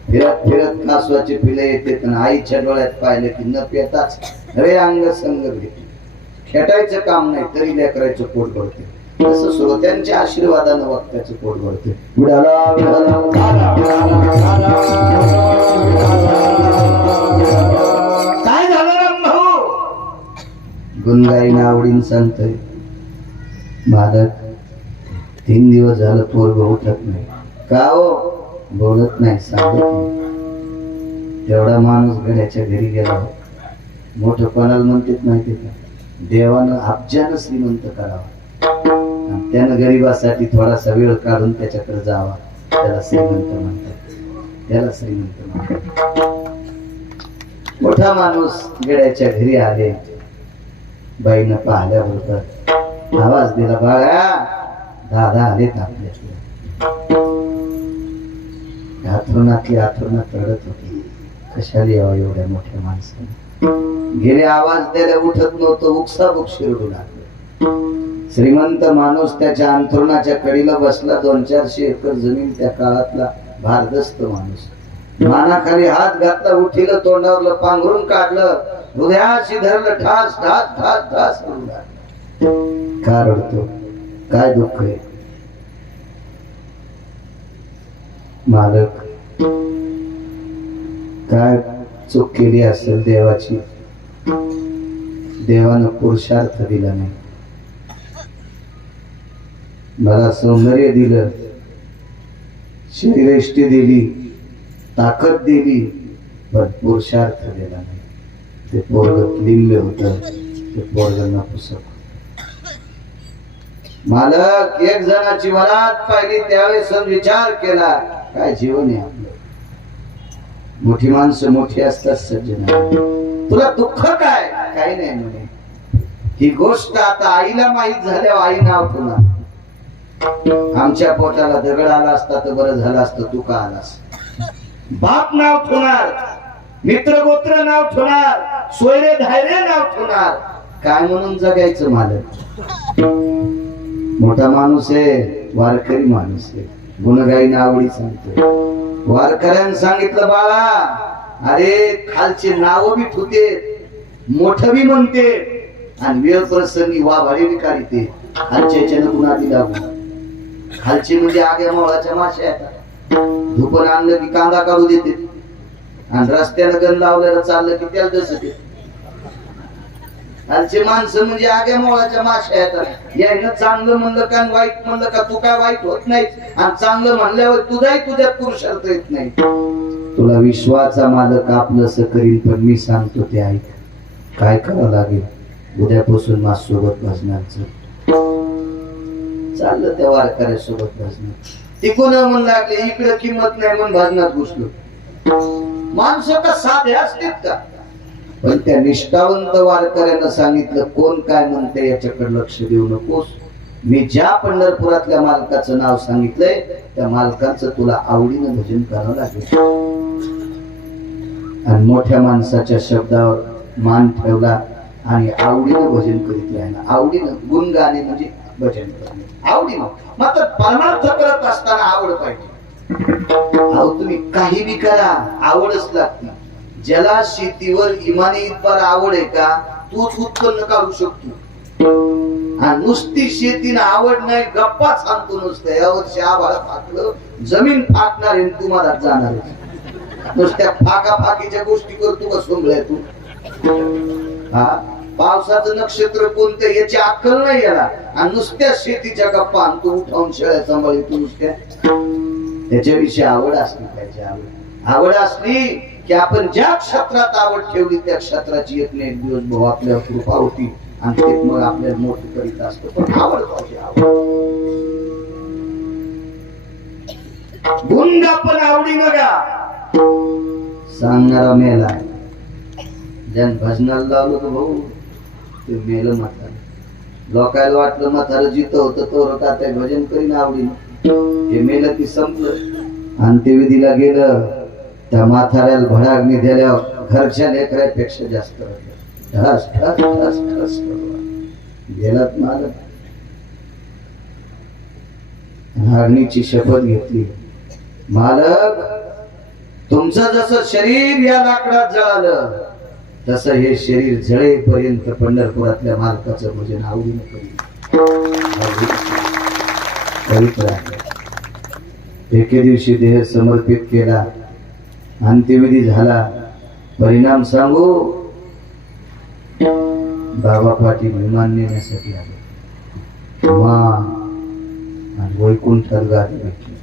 फिरत फिरत कासवाचे पिले येते पण आईच्या डोळ्यात पाहिलं की न पेताच रे अंग संग भेटे. खेटायचं काम नाही तरी लेकरायचं पोट भरते. तसं श्रोत्यांच्या आशीर्वादानं वक्त्याचं पोट भरते. काय झालं रामभाऊ. गुणगाईन आवडीन सांगतोय. मालक 3 दिवस झालं पोरग उठत नाही. का हो बोलत नाही सांगत नाही. तेवढा माणूस गड्याच्या घरी गेला. मोठं कोणाला म्हणतात माहिती का. देवानं अब्जानं श्रीमंत करावा. त्यानं गरिबासाठी थोडासा वेळ काढून त्याच्याकडे जावा. त्याला श्रीमंत म्हणतात. त्याला श्रीमंत म्हणतात. मोठा माणूस गेड्याच्या घरी आले. बाईनं पाहिल्याबरोबर आवाज दिला, बाळा दादा आलेत आपल्याकडे. आथरुणातली आथरुणात रडत होती, कशाला यावं एवढ्या मोठ्या माणसाने. गेले आवाज द्यायला उठत नव्हतं, उकसाबुकशी रडू लागलं. श्रीमंत माणूस त्याच्या अंथरुणाच्या कडीला बसला. 200-400 एकर जमीन त्या काळातला भारदस्त माणूस. मानाखाली हात घातला, उठीलं, तोंडावरलं पांघरून काढलं, हृदयाशी धरलं, ठास ठास ठास ठास रडू लागलं. का रडतो, काय दुःख आहे? मालक काय चूक केली असेल देवाची? देवानं पुरुषार्थ दिला नाही, मला सौंदर्य दिलं, शरीरयष्टी दिली, ताकद दिली, पण पुरुषार्थ दिला नाही. ते पोरग लिंब होत, ते पोरग नपुसक. मालक एक जणाची वरात पाहिली, त्यावेळेस विचार केला, काय जीवन आहे आपलं. मोठी माणसं मोठी असतात सज्जन. तुला दुःख काय? काही नाही म्हणे. ही गोष्ट आता आईला माहित झाल्यावर आई नाव पुन्हा. आमच्या पोटाला दगड आला असता तर बरं झालं असतं, तू का आलास? बाप नाव ठेवणार, मित्र गोत्र नाव ठेवणार, सोयरे धायरे नाव ठेवणार. काय म्हणून जगायचं मालक? मोठा माणूस आहे, वारकरी माणूस आहे, गुणगायी आवडी सांगतो. वारकऱ्यानं सांगितलं, बाळा अरे खालचे नाव बी ठुते, मोठ बी म्हणते, आणि वेळ प्रसंगी वाभाडे बी काढते. खालच्याच्यानं गुन्हा लागू. खालचे म्हणजे आग्या मोळाच्या माश्या येतात. धुपण आणलं की कांदा काढू देते, आणि रस्त्यानं गण लावलेलं चाललं की त्याला दस देते. खालचे माणसं म्हणजे आग्या मोळाच्या माश्या येतात. यायनं चांगलं म्हणलं का वाईट म्हणलं का तू काय वाईट होत नाही, आणि चांगलं म्हणल्यावर तुझाही तुझ्यात पुरुषार्थ येत नाही. तुला विश्वाचा मालक आपलंस करीन, पण मी सांगतो ते ऐक. काय करावं लागेल? उद्यापासून माझ्यासोबत भजनाचं चाललं. त्या वारकऱ्यासोबत भजनात तिकून म्हणू लागले, इकडे किंमत नाही म्हणून भजनात घुसलो. माणसं का साधे असतात का? पण त्या निष्ठावंत वारकऱ्यानं सांगितलं, कोण काय म्हणते याच्याकडे लक्ष देऊ नकोस. मी ज्या पंढरपुरातल्या मालकाचं नाव सांगितलंय त्या मालकाचं तुला आवडीनं भजन करावं लागेल. आणि मोठ्या माणसाच्या शब्दावर मान ठेवला आणि आवडीनं भजन करीत राहिला. आवडीनं गुण गाणे म्हणजे भजन करणे आवडीनं. मात्र परमार्थ करत असताना आवड पाहिजे. अहो तुम्ही काही बी करा, आवडच लागते. ज्याला शेतीवर इमानी इतपर आवड आहे का, तूच उत्पन्न काढू शकतो. आणि नुसती शेतीनं आवड नाही, गप्पा सांगतो नुसतं. यावर्षी आभाळ फाकलं, जमीन फाकणार आहे, तुम्हाला जाणार. नुसत्या फाकाफाकीच्या गोष्टी करतो का सोंगळ्या तू? हा, पावसाचं नक्षत्र कोणतं याची अक्कल नाही याला, आणि नुसत्या शेतीच्या गप्पा तू उठावून शेळ्या सांभाळी तू नुसत्या. त्याच्याविषयी आवड असली पाहिजे. आवड असली की आपण ज्या क्षेत्रात आवड ठेवली त्या क्षेत्राची एक ना एक दिवस भाऊ आपल्यावर कृपा होती, आणि ते मग आपल्याला मोठं करीत असतो. पण आवड पाहिजे. आवड गुंड पण आवडी नका सांगणारा मेला. ज्यानं भजनाला लावलं तर भाऊ ते मेलं म्हातारं. लोकायला वाटलं म्हातारं जिथं होतं तो का ते भजन करीन आवडीनं. हे मेलं की संपलं. अंत्यविधीला गेलं त्या म्हाताऱ्याला भडागणी दिल्यावर घरच्या लेकरापेक्षा जास्त ठस ठस ठस ठस गेलात मालक. अग्नीची शपथ घेतली, मालक तुमचं जसं शरीर या लाकडात जळालं तसं हे शरीर जळेपर्यंत पंढरपुरातल्या मालकाचं भजन आवडीनं करीत राहिलं. एके दिवशी देह समर्पित केला, अंत्यविधी झाला. परिणाम सांगू, बाबा पाटील विमान नेण्यासाठी आले. वैकुंठात गादी भेटली.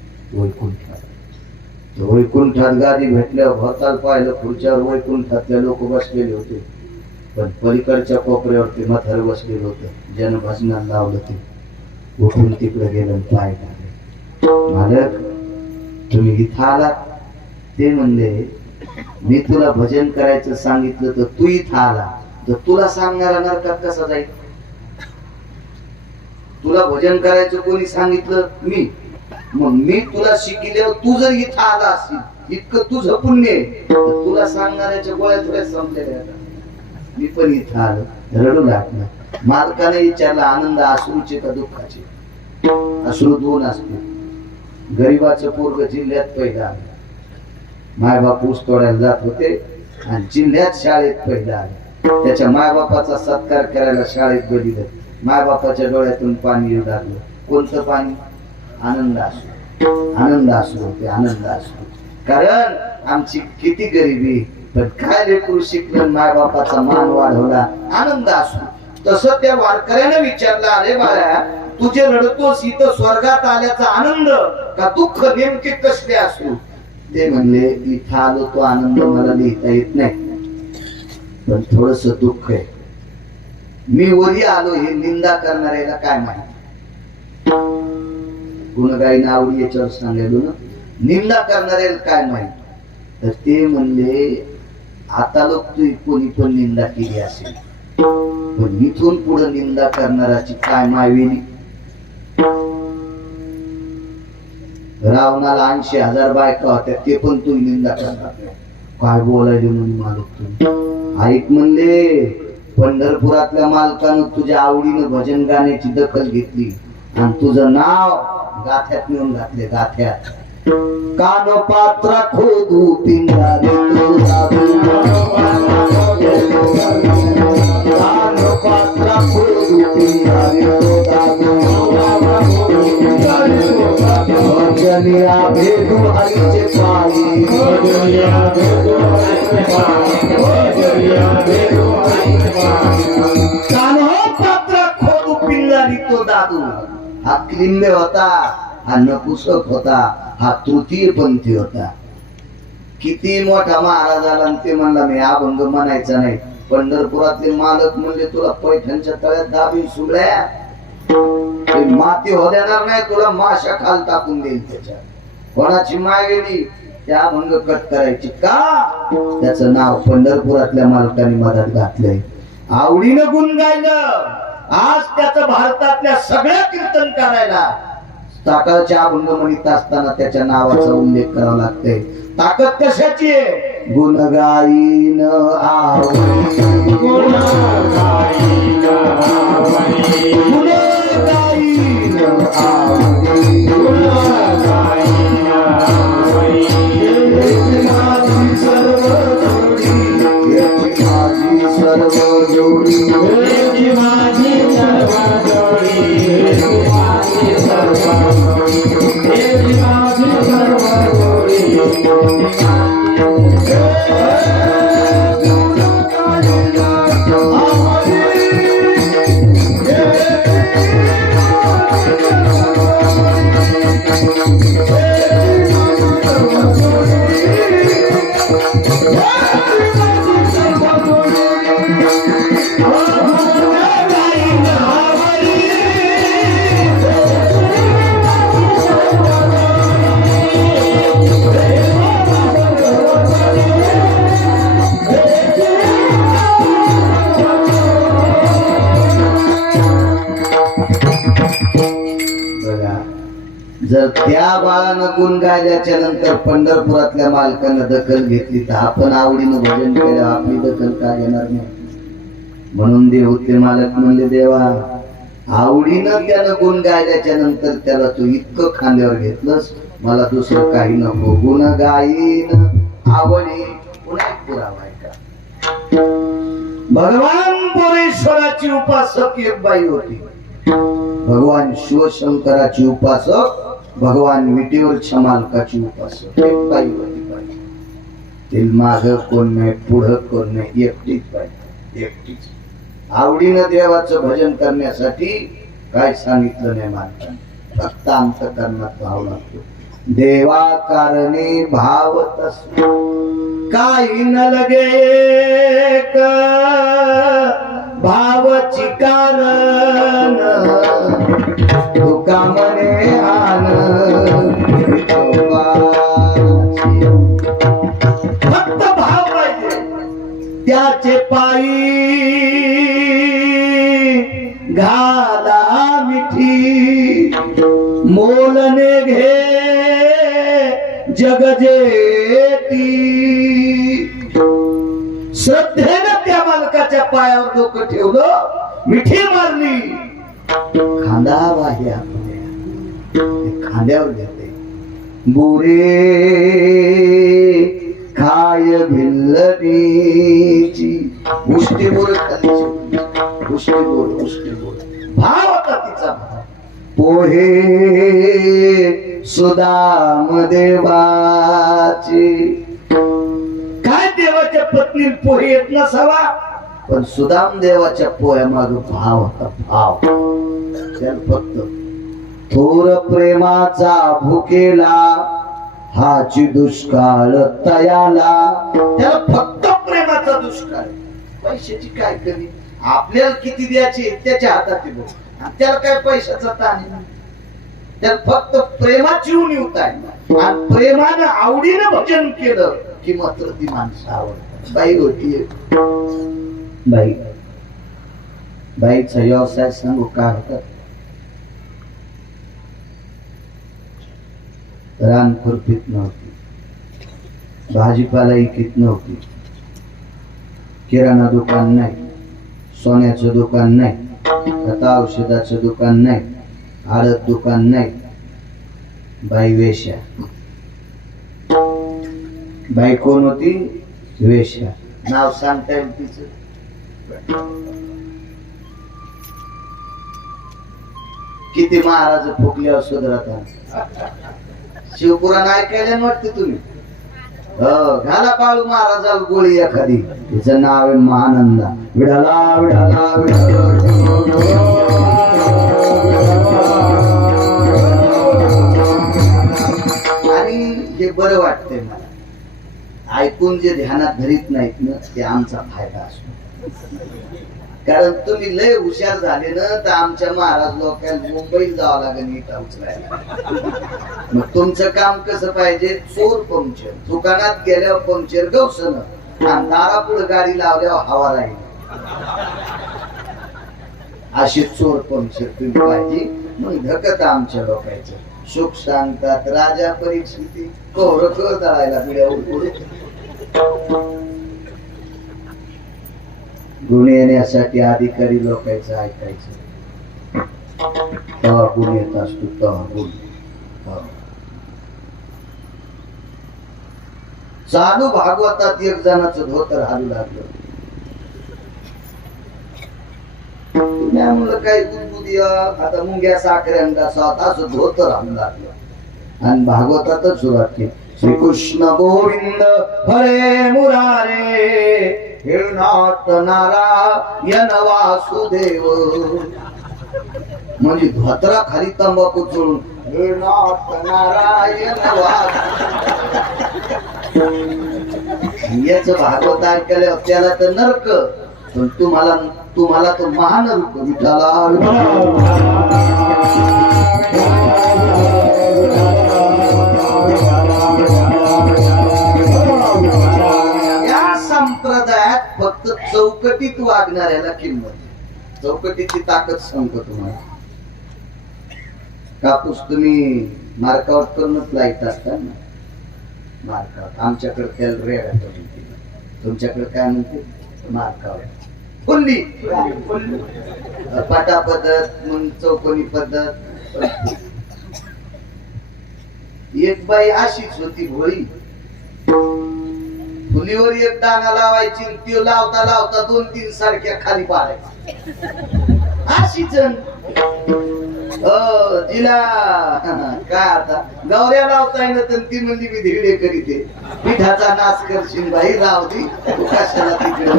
वैकुंठात गादी भेटल्यावर भोवताल पाहिलं, खुर्च्यावर वैकुंठातले लोक बसलेले होते, पण पलीकडच्या कोपऱ्यावरती म्हातारं बसलेलं होतं. ज्यानं भजनाला लावलं ते उठून तिकडे गेलं, पाय टाकले. मालक तुम्ही इथं आलात? ते म्हणले मी तुला भजन करायचं सांगितलं तर तू इथं आला तर तुला सांगणारा नरकात कसा जाईल? तुला भजन करायचं कोणी सांगितलं? मी. मग मी तुला शिकल्यावर तू जर इथं आला असेल इतकं तुझं पुण्य आहे, तर तुला सांगणाऱ्याच्या गोळ्या थोड्या संपलेल्या आता. मी पण इथं आलो, रडू लागला. मालकाने विचारला आनंद अश्रूचे का दुःखाचे? अश्रू दोन असते. गरीबाचं पोरग जिल्ह्यात पहिला आलं, मायबाप ऊस तोडायला जात होते आणि जिल्ह्यात शाळेत पहिला आले. त्याच्या मायबापाचा सत्कार करायला शाळेत बोलिलं. मायबापाच्या डोळ्यातून पाणी येऊ लागलं. कोणतं पाणी? आनंद असू. आनंद असू होते, आनंद असू. कारण आमची किती गरिबी, पण काय लेकरू शिकलं, मायबापाचा मान वाढवला, आनंद असू. तसं त्या वारकऱ्याने विचारलं, अरे बाळा तुझे रडतोस इथं स्वर्गात आल्याचा आनंद का दुःख नेमके कसले असू? ते म्हणले इथं आलो तो आनंद मला लिहिता येत नाही, पण थोडस दुःख आहे. मी वरी आलो हे निंदा करणाऱ्याला काय माहिती? गुणगायी आवडी याच्यावर सांगायलो ना, निंदा करणाऱ्याला काय माहिती? तर ते म्हणले आता लोक तू कोणी पण निंदा केली असेल, पण इथून पुढे निंदा करणाराची काय मायवेली? रावणाला 80,000 बायका होत्या, ते पण तू निंदा करणार काय? बोलायले म्हणून मालक तू ऐक म्हणले, पंढरपुरातल्या मालकानं तुझ्या आवडीनं भजन गाण्याची दखल घेतली आणि तुझं नाव गाथ्यात नेऊन घातले. गाथ्यात कान पात्रा खोदू पिंगा देतो दादू, कान पात्रा खोदू पिंगा देतो दादू, भजनिया भेदू आईचे पायी, भजनिया भेदू आईचे पायी, भजनिया भेदू आईचे पायी. कान पात्रा खोदू पिंगा देतो दादू हा क्लिंबे होता, हा नपुसक होता, हा तृतीय पंथी होता. किती मोठा महाराज आला आणि ते म्हणला मी अभंग म्हणायचा नाही. पंढरपुरातले मालक म्हणले तुला पैठणच्या तळ्यात दाबी सुगड्या, माती हो देणार नाही, तुला माशा खाल टाकून देईल. त्याच्या कोणाची माय गेली त्या अभंग कट करायची का? त्याचं नाव पंढरपुरातल्या मालकाने मधात घातलंय. आवडीनं गुण गायलं. आज त्याचं भारतातल्या सगळ्या कीर्तन करायला ताकदचे अभंग म्हणत असताना त्याच्या नावाचा उल्लेख करावा लागतोय. ताकद कशाची आहे? गुण गाईन आवडी, गुण गाईन आवडी, गुण गाईन आवडी, गुण गाईन आवडी. माझी सर्व जोडी, माझी सर्व जोडी, माझी सर्व जोडी, माझी सर्व जोडी, माझी सर्व जोडी. जर त्या बाळानं गुण गायल्याच्या नंतर पंढरपुरातल्या मालकानं दखल घेतली तर आपण आवडीनं भजन केलं, आपली दखल का घेणार नाही? म्हणून देवते मालक म्हणले देवा आवडीनं त्यानं गुण गायल्याच्या नंतर त्याला तू इतकं खांद्यावर घेतलंस, मला दुसरं काही नको. गुण गाईन आवडी पुन्हा पुरावा आहे का? भगवान पुरेश्वराची उपासक एक बाई होती. भगवान शिवशंकराची उपासक, भगवान विटेवरच्या मालकाची उपासक एक बाई होती. बाई ते माग कोण नाही, पुढं कोण नाही, एकटीच बाई, एकटीच. आवडीनं देवाचं भजन करण्यासाठी काय सांगितलं नाही मालकाने, फक्त अंतःकरणात भाव लागतो. देवा कारणे भाव तस काही न लगे भावची कारण तुका मने आन. फक्त त्याचे पायी घाला मिठी मोलने घे जग जेती श्रद्धेनं त्या मालकाच्या पायावर डोकं ठेवलं मिठी मारली खांदा बाह्या खांद्यावर घेते बुरे खाय भिल्लनीची उष्टी बोर खाली उष्टी बोर भाव होता तिचा पोहे सुदाम देवाचे काय देवाच्या पत्नी पोहे येत नसावा पण सुदाम देवाच्या पोह्या माग भाव होता भाव त्याला फक्त थोर प्रेमाचा भुकेला हाची दुष्काळ तयाला त्याला फक्त प्रेमाचा दुष्काळ पैशाची काय कमी आपल्याला किती द्यायचे त्याच्या हातात बघ त्याला काय पैशाचा ताण त्याला फक्त प्रेमाची उणीव आहे आणि प्रेमानं आवडीनं भजन केलं की मात्र ती माणसं आवडतात बाई होती बाईचा व्यवसाय सांगू काय होता रान खुरपीत नव्हती भाजीपाला इकीत नव्हती किराणा दुकान नाही सोन्याचं दुकान नाही खता औषधाचं दुकान नाही आडत दुकान नाही बाई वेश्या बाई कोण होती वेश्या नाव सांगता येईल तिचं किती महाराज फुकल्यावर सुधरतात शिवपुराण ऐकायला वाटते तुम्ही घाला पाळू महाराजाला गोळी एखादी तिचं नाव आहे महानंदा विढाला विढाला आणि हे बरं वाटतंय मला ऐकून जे ध्यानात धरीत नाहीत ना ते आमचा फायदा असतो कारण तुम्ही लय हुशार झाले ना तर आमच्या महाराज लोकांना मुंबईत जावं लागेल नीट उचलायला मग तुमचं काम कसं पाहिजे चोर पंक्चर दुकानात गेल्यावर पंक्चर गवसन आणि दारापुढे गाडी लावल्यावर हवा राहील अशी चोर पंक्चर तुम्ही पाहिजे मग धकत आमच्या लोकांचं सुख सांगतात राजा परीक्षिती कोर दळायला पिढ्यावर गुण येण्यासाठी अधिकारी लोकांचं ऐकायचं तेव्हा गुण येत असतो तेव्हा गुण चालू भागवतात एक जणाचं धोतर हालू लागलं त्यामुळे काही बुद्धी आता मुंग्या साखऱ्यांदा असं धोतर हालू लागलं आणि भागवतातच सुरुवात केली श्रीकृष्ण गोविंद हरे मुरारे हे नाथ नारायण वासुदेव म्हणजे धोतरा खाली तंबाखू चोळून हे नाथ नारायण याच भागवत ऐकल्या त्याला तर नरक पण तुम्हाला तो महानरक विठाला संप्रदायात फक्त चौकटीत वागणाऱ्याला किंमत चौकटीची ताकद सांगतो तुम्हाला कापूस तुम्ही मार्कावर करूनच लाईट असता ना मार्कावर आमच्याकडे त्याला रेडा करून तुमच्याकडे काय म्हणते मार्कावर फुल्ली पाटा पद्धत म्हणून चौकोनी पद्धत एक बाई अशीच होती भोळी फुलीवर एक दाना लावायची ती लावता लावता 2-3 सारख्या खाली पाडायची अशीच तिला काय आता गौऱ्या लावता येणं तर ती म्हणजे मी धिडे करीते पिठाचा नाश करशील बाई राव दी तू कशाला तिकडे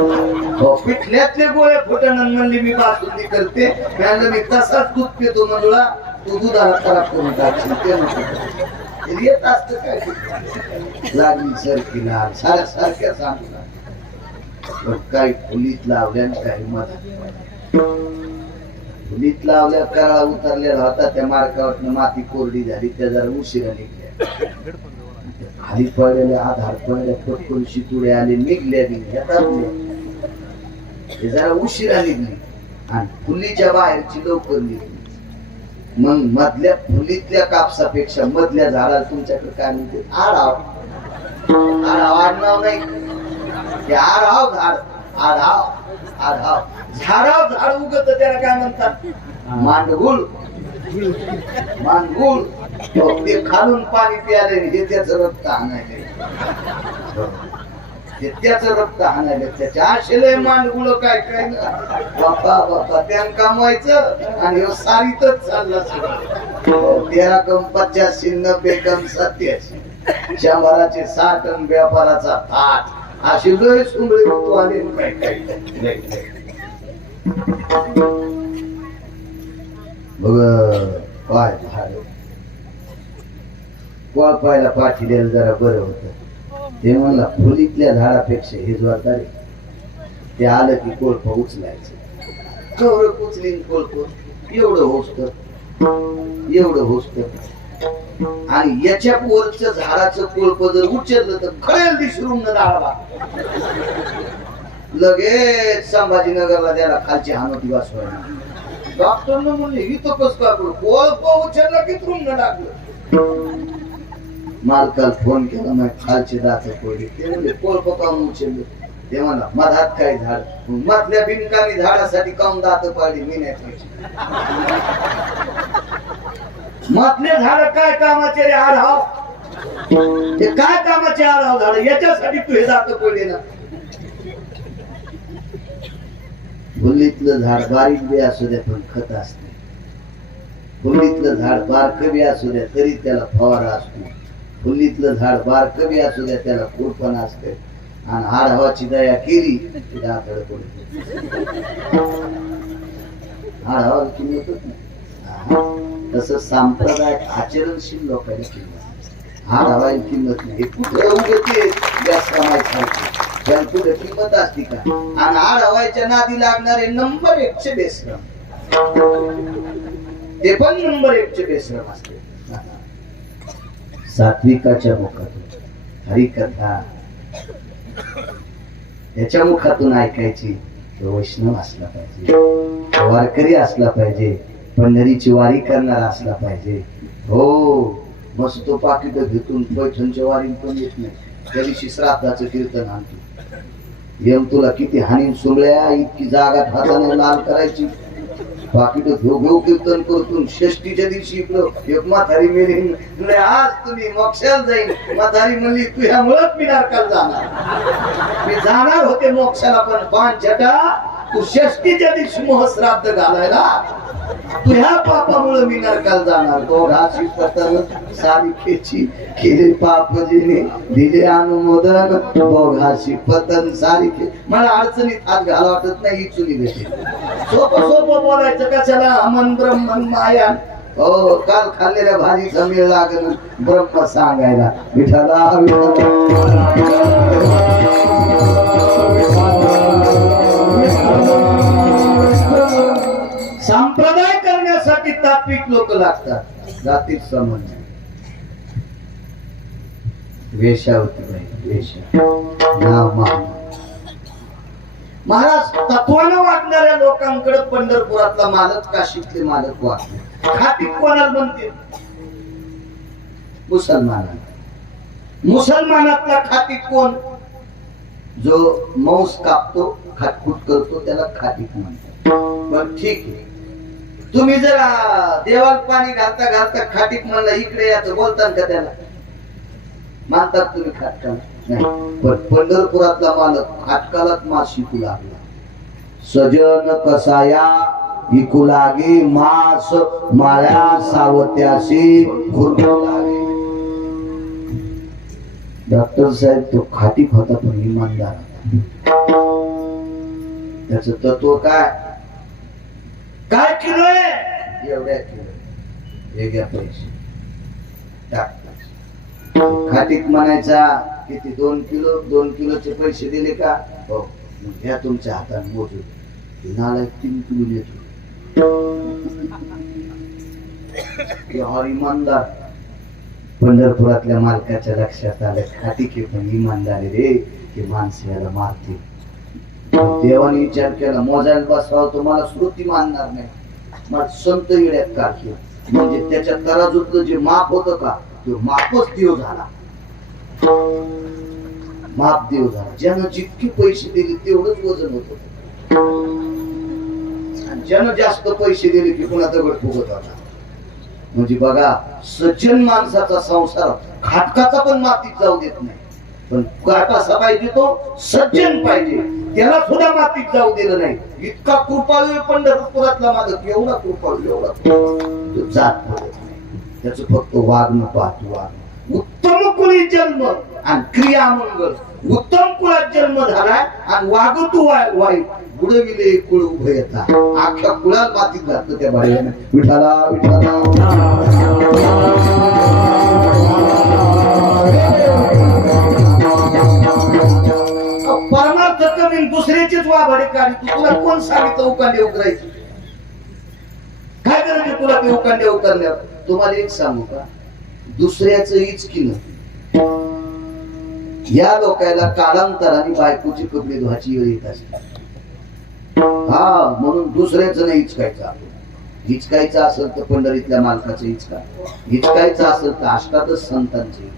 पिठल्यातले गोळे फुटणं म्हणली मी बासुंदी करते त्याला मी तसाच दूध पितो म्हणला तू दुधाला खराब करून टाकशील ते म्हणतो येत असत काय लागली सरकीला सारख्या सांगला काही फुलीत लावल्या काही मत फुलीत लावल्या कराळा उतरलेला होता त्या मार्गावर माती कोरडी झाली त्या जरा उशिरा निघल्या खाली पडलेल्या आधार पडल्या पटकन शितुडे आले निघल्या हे जरा उशिरा निघली आणि फुलीच्या बाहेरची लवकर निघली. मग मधल्या फुलीतल्या कापसापेक्षा मधल्या झाडाला तुमच्याकडे काय म्हणते? आढाव. आढाव आडनाव नाही, हे आढाव झाड. आढाव आढाव झाडाव झाड उगत त्याला काय म्हणतात? मांडगुळ. मांडगुळ. ते खालून पाणी प्याले हे त्याचं रक्त आणायले, हे त्याचं रक्त आणायले. त्याच्या आशेले मांडगुळ काय काय बापा बापा त्यानं कमवायचं आणि सारीतच चालला सगळं. 13 कम 85 90 कम 87 100चे 60 व्यापाराचा थाट अशी लय सुंदर ऋतू आले काय काय बघ. पाय झाड कोळपायला पाठीला जरा बरं होत. ते म्हणला फुलीतल्या झाडापेक्षा हे जोरदार आहे. ते आलं की कोळप उचलायचं. कवर उचलीन कोळप एवढं होस्त एवढं होस्त. आणि याच्या वरच झाडाचं कोळप जर उचललं तर खळेल दिसरून न दाळवा. लगेच संभाजीनगरला त्याला खालची हानोटी वाचवायला. डॉक्टरनं म्हणले ही तो कस काय करू? कोळप उचललं की तुरुंग लागलं. मालकाला फोन केला, मग खालचे दात पडले. ते म्हणले कोळप काऊन उचललं? ते म्हणा मधात काय झाड? मधल्या बिनकामी झाडासाठी काऊन दात पाडली? मी नाही पाहिजे. मधले झाड काय कामाचे रे? आढाव. हे काय कामाचे आढाव झाड? याच्यासाठी तू हे दात पडले ना. फुलीतलं झाड बारीक बी असू द्या पण खत असते. फुलीतलं झाड बारक बी असू द्या तरी त्याला फवारा असतो. फुलीतलं झाड बारक बी असू द्या त्याला खुरपण असते. आणि आढावाची दया केली की दातड पडते. आढावाला किंमतच नाही. तसं सांप्रदायिक आचरणशील लोकांनी किंमत, आढावायला किंमत नाही. हे कुठे उगते जास्त माहिती त्याला कुठे किंमत असते का? आणि आढावायच्या नादी लागणारे नंबर 1चे बेश्रम, ते पण नंबर 1चे बेश्रम असते. सात्विकाच्या मुखातून हरिकथा त्याच्या मुखातून ऐकायची. तो वैष्णव असला पाहिजे, वारकरी असला पाहिजे, पंढरीची वारी करणारा असला पाहिजे. हो मस्त तो पाकिट घेतून पैठणच्या वारी पण येत नाही. त्या दिवशी श्राद्धाचं कीर्तन आणतो. येम तुला किती हानी सोंगळ्या, इतकी जागा हाताने लाल करायची. पाकिट घेऊ घेऊ कीर्तन करतून षष्टीच्या दिवशी इकडं एक म्हातारी मेली. आज तुम्ही मोक्षाला जाईल. म्हातारी म्हणली तुझ्यामुळंच मी नरकाला जाणार. मी जाणार होते मोक्षाला पण पान छटा तू षष्टीच्या दिवशी मोहश्राद्ध घालायला, तुझ्या पापामुळे मी नरकाला जाणार. तो घाशी पतन सारिकेची केले पापजीने दिले अनुमोदन. तो घाशी पतन सारिके. मला अडचणीत हात घाला वाटत नाही. ही चुनी भेटे. सोपं सोपं बोलायचं कशाला? अमन ब्रह्मन माया. हो काल खाल्लेल्या भाजीचा मेळ लागल ब्रह्म सांगायला. विठाला संप्रदाय करण्यासाठी तात्विक लोक लागतात. जातीत समज वेशावती बाई वेशा नाव महाराज. तत्वानं वागणाऱ्या लोकांकडे पंढरपुरातला मालक, काशीतले मालक वागले. खाटीक कोणाला म्हणते? मुसलमानातला खाटीक कोण? जो मांस कापतो, खाटखूट करतो त्याला खाटीक म्हणतात. पण ठीक आहे, तुम्ही जरा देवाला पाणी घालता घालता खाटीक म्हणला इकडे याचं बोलताल का? त्याला मानतात तुम्ही खाटकाला? नाही. पण पंढरपुरातला मालक खाटकालाच मास शिकू लागला. सजन कसाया इकू लागे मास, माळ्या सावत्याशी खुरपू लागे. डॉक्टर साहेब तो खाटीक होता पण इमानदार होता. त्याच तत्व काय? काय किलो आहे? एवढ्या किलो. वेगळ्या पैसे खाटीक म्हणायचा किती? 2 किलो. 2 किलोचे पैसे दिले का? हो. घ्या तुमच्या हाताने मोजून. नाला 3 किलो देतो. इमानदार. पंढरपुरातल्या मालकाच्या लक्षात आलं खाटीक पण इमानदारी रे की माणसे याला मारते. देवाने विचार केला मोजायला बसवा तुम्हाला श्रुती मानणार नाही, मला संत येड्यात काढले. म्हणजे त्याच्या तराजूतलं जे माप होतं का तो मापच देव झाला. माप देव झाला. ज्यानं जितके पैसे दिले तेवढंच वजन होत. ज्यानं जास्त पैसे दिले की पुन्हा दगड फुगत होता. म्हणजे बघा सज्जन माणसाचा संसार खाटकाचा पण मातीत जाऊ देत नाही. पण कसा पाहिजे तो सज्जन पाहिजे, त्याला सुद्धा मातीत जाऊ दिलं नाही. इतका कृपाळू पंढरपुरातला मालक, एवढा कृपाळू एवढा तो जात नाही. त्याचं फक्त वागणं पाहतो. वागणं उत्तम कुळी जन्म आणि क्रिया मंगल. उत्तम कुळात जन्म झालाय आणि वागतो वाईट बुडविले कुळ उभयता. अख्ख्या कुळात मातीत घातलं त्या बाळाने. विठाला विठाला परमार्थ कमी दुसऱ्याचीच वाभाडे काढी. तुला कोण सांगितलं उकांडे उकरायची? काय करायचे तुला ते उकांडे उकरण्यावर? तुम्हाला एक सांगू का, दुसऱ्याचं इचकीनं या लोकांना कालांतराने बायकोची कपडे धुवायची वेळ येत असते. हा, म्हणून दुसऱ्याचं नाही इचकायचं. हिचकायचं असेल तर पंढरीतल्या मालकाचं हिचका, हिचकायचं असेल तर अष्टादश संतांची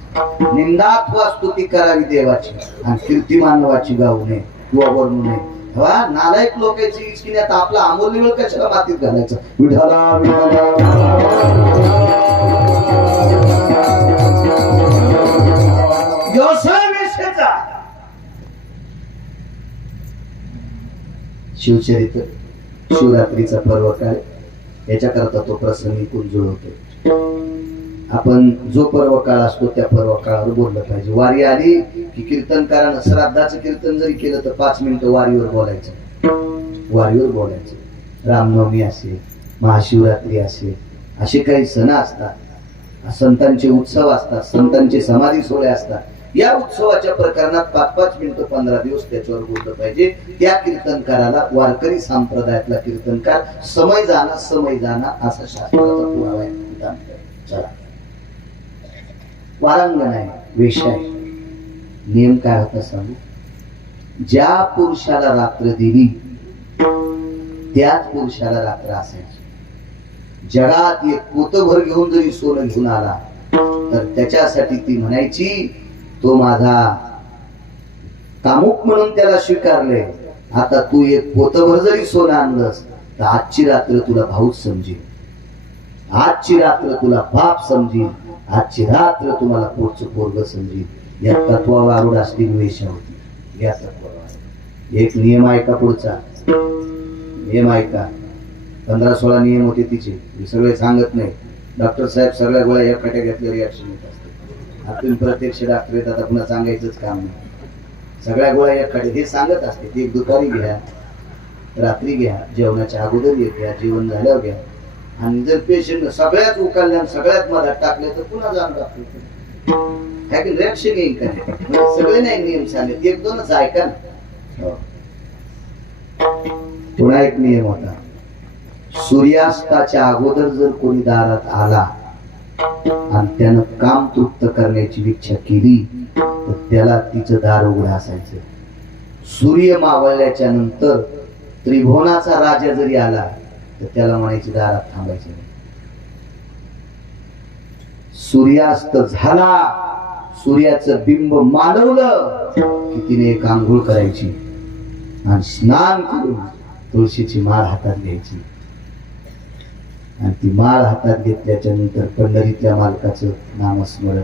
निंदात्वा स्तुती करावी देवाची आणि कीर्ती मानवाची गाऊ नये किंवा वरणू नये. नालायक लोकांची हिचकिण्यात आपला अमूल्य वेळ कशाला मातीत घालायचं? विठाला व्यवसाय वेशाचा. शिवचरित्र शिवरात्रीचा पर्व काय याच्या करता तो प्रसंग इकून जुळवतो. आपण जो पर्व काळ असतो त्या पर्व काळावर बोललं पाहिजे. वारी आली की कीर्तनकारानं श्राद्धाचं कीर्तन जरी केलं तर 5 मिनिटं वारीवर बोलायचं. वारीवर बोलायचं. रामनवमी असेल, महाशिवरात्री असेल, असे काही सण असतात, संतांचे उत्सव असतात, संतांचे समाधी सोहळे असतात. या उत्सवाच्या प्रकरणात 5-5 मिनिटं 15 दिवस त्याच्यावर बोललं पाहिजे. त्या कीर्तनकाराला वारकरी संप्रदायातला कीर्तनकार समय जाना असा शास्त्राचा पुरावा आहे. चला, वारांगण आहे, वेश आहे. नियम काय होता सांगू? ज्या पुरुषाला रात्र दिली त्याच पुरुषाला रात्र असायची. जगात एक पोतभर घेऊन जरी सोनं घेऊन आला तर त्याच्यासाठी ती म्हणायची तो माझा कामुक म्हणून त्याला स्वीकारले. आता तू एक पोतभर जरी सोनं आणलंस तर आजची रात्र तुला भाऊच समजेल, आजची रात्र तुला बाप समजेल, आजची रात्र तुम्हाला पोटचं पोरग समजेल. या तत्वावर आरूढ असलेली वेशा होती. या तत्वावर एक नियम आहे का? पुढचा नियम आहे का? 15-16 नियम होते तिचे, मी सगळे सांगत नाही. डॉक्टर साहेब सगळ्या गोळ्या या कट्या घेतल्या रिॲक्शन येत असते. आपण प्रत्यक्ष डॉक्टर येतात, आता पुन्हा सांगायचंच काम नाही. सगळ्या गोळ्या या कट्या हे सांगत असते. एक दुपारी घ्या, रात्री घ्या, जेवणाच्या अगोदर एक घ्या, जेवण झाल्यावर घ्या. आणि जर पेशंट सगळ्यात उकालल्या सगळ्यात मधात टाकले तर पुन्हा जाऊन डॉक्टर काय की रिॲक्शन येईल का? सगळे नाही नियम सांगत, 1-2च ऐका ना. पुन्हा एक नियम होता, सूर्यास्ताच्या अगोदर जर कोणी दारात आला आणि त्यानं काम तृप्त करण्याची इच्छा केली तर त्याला तिचं दार उघडं असायचं. सूर्य मावळल्याच्या नंतर त्रिभुवनाचा राजा जरी आला तर त्याला म्हणायची दारात थांबायचं नाही. सूर्यास्त झाला, सूर्याचं बिंब मानवलं की तिने एक आंघोळ करायची आणि स्नान करून तुळशीची माळ हातात घ्यायची. आणि ती माळ हातात घेतल्याच्या नंतर पंढरीतल्या मालकाचं नामस्मरण,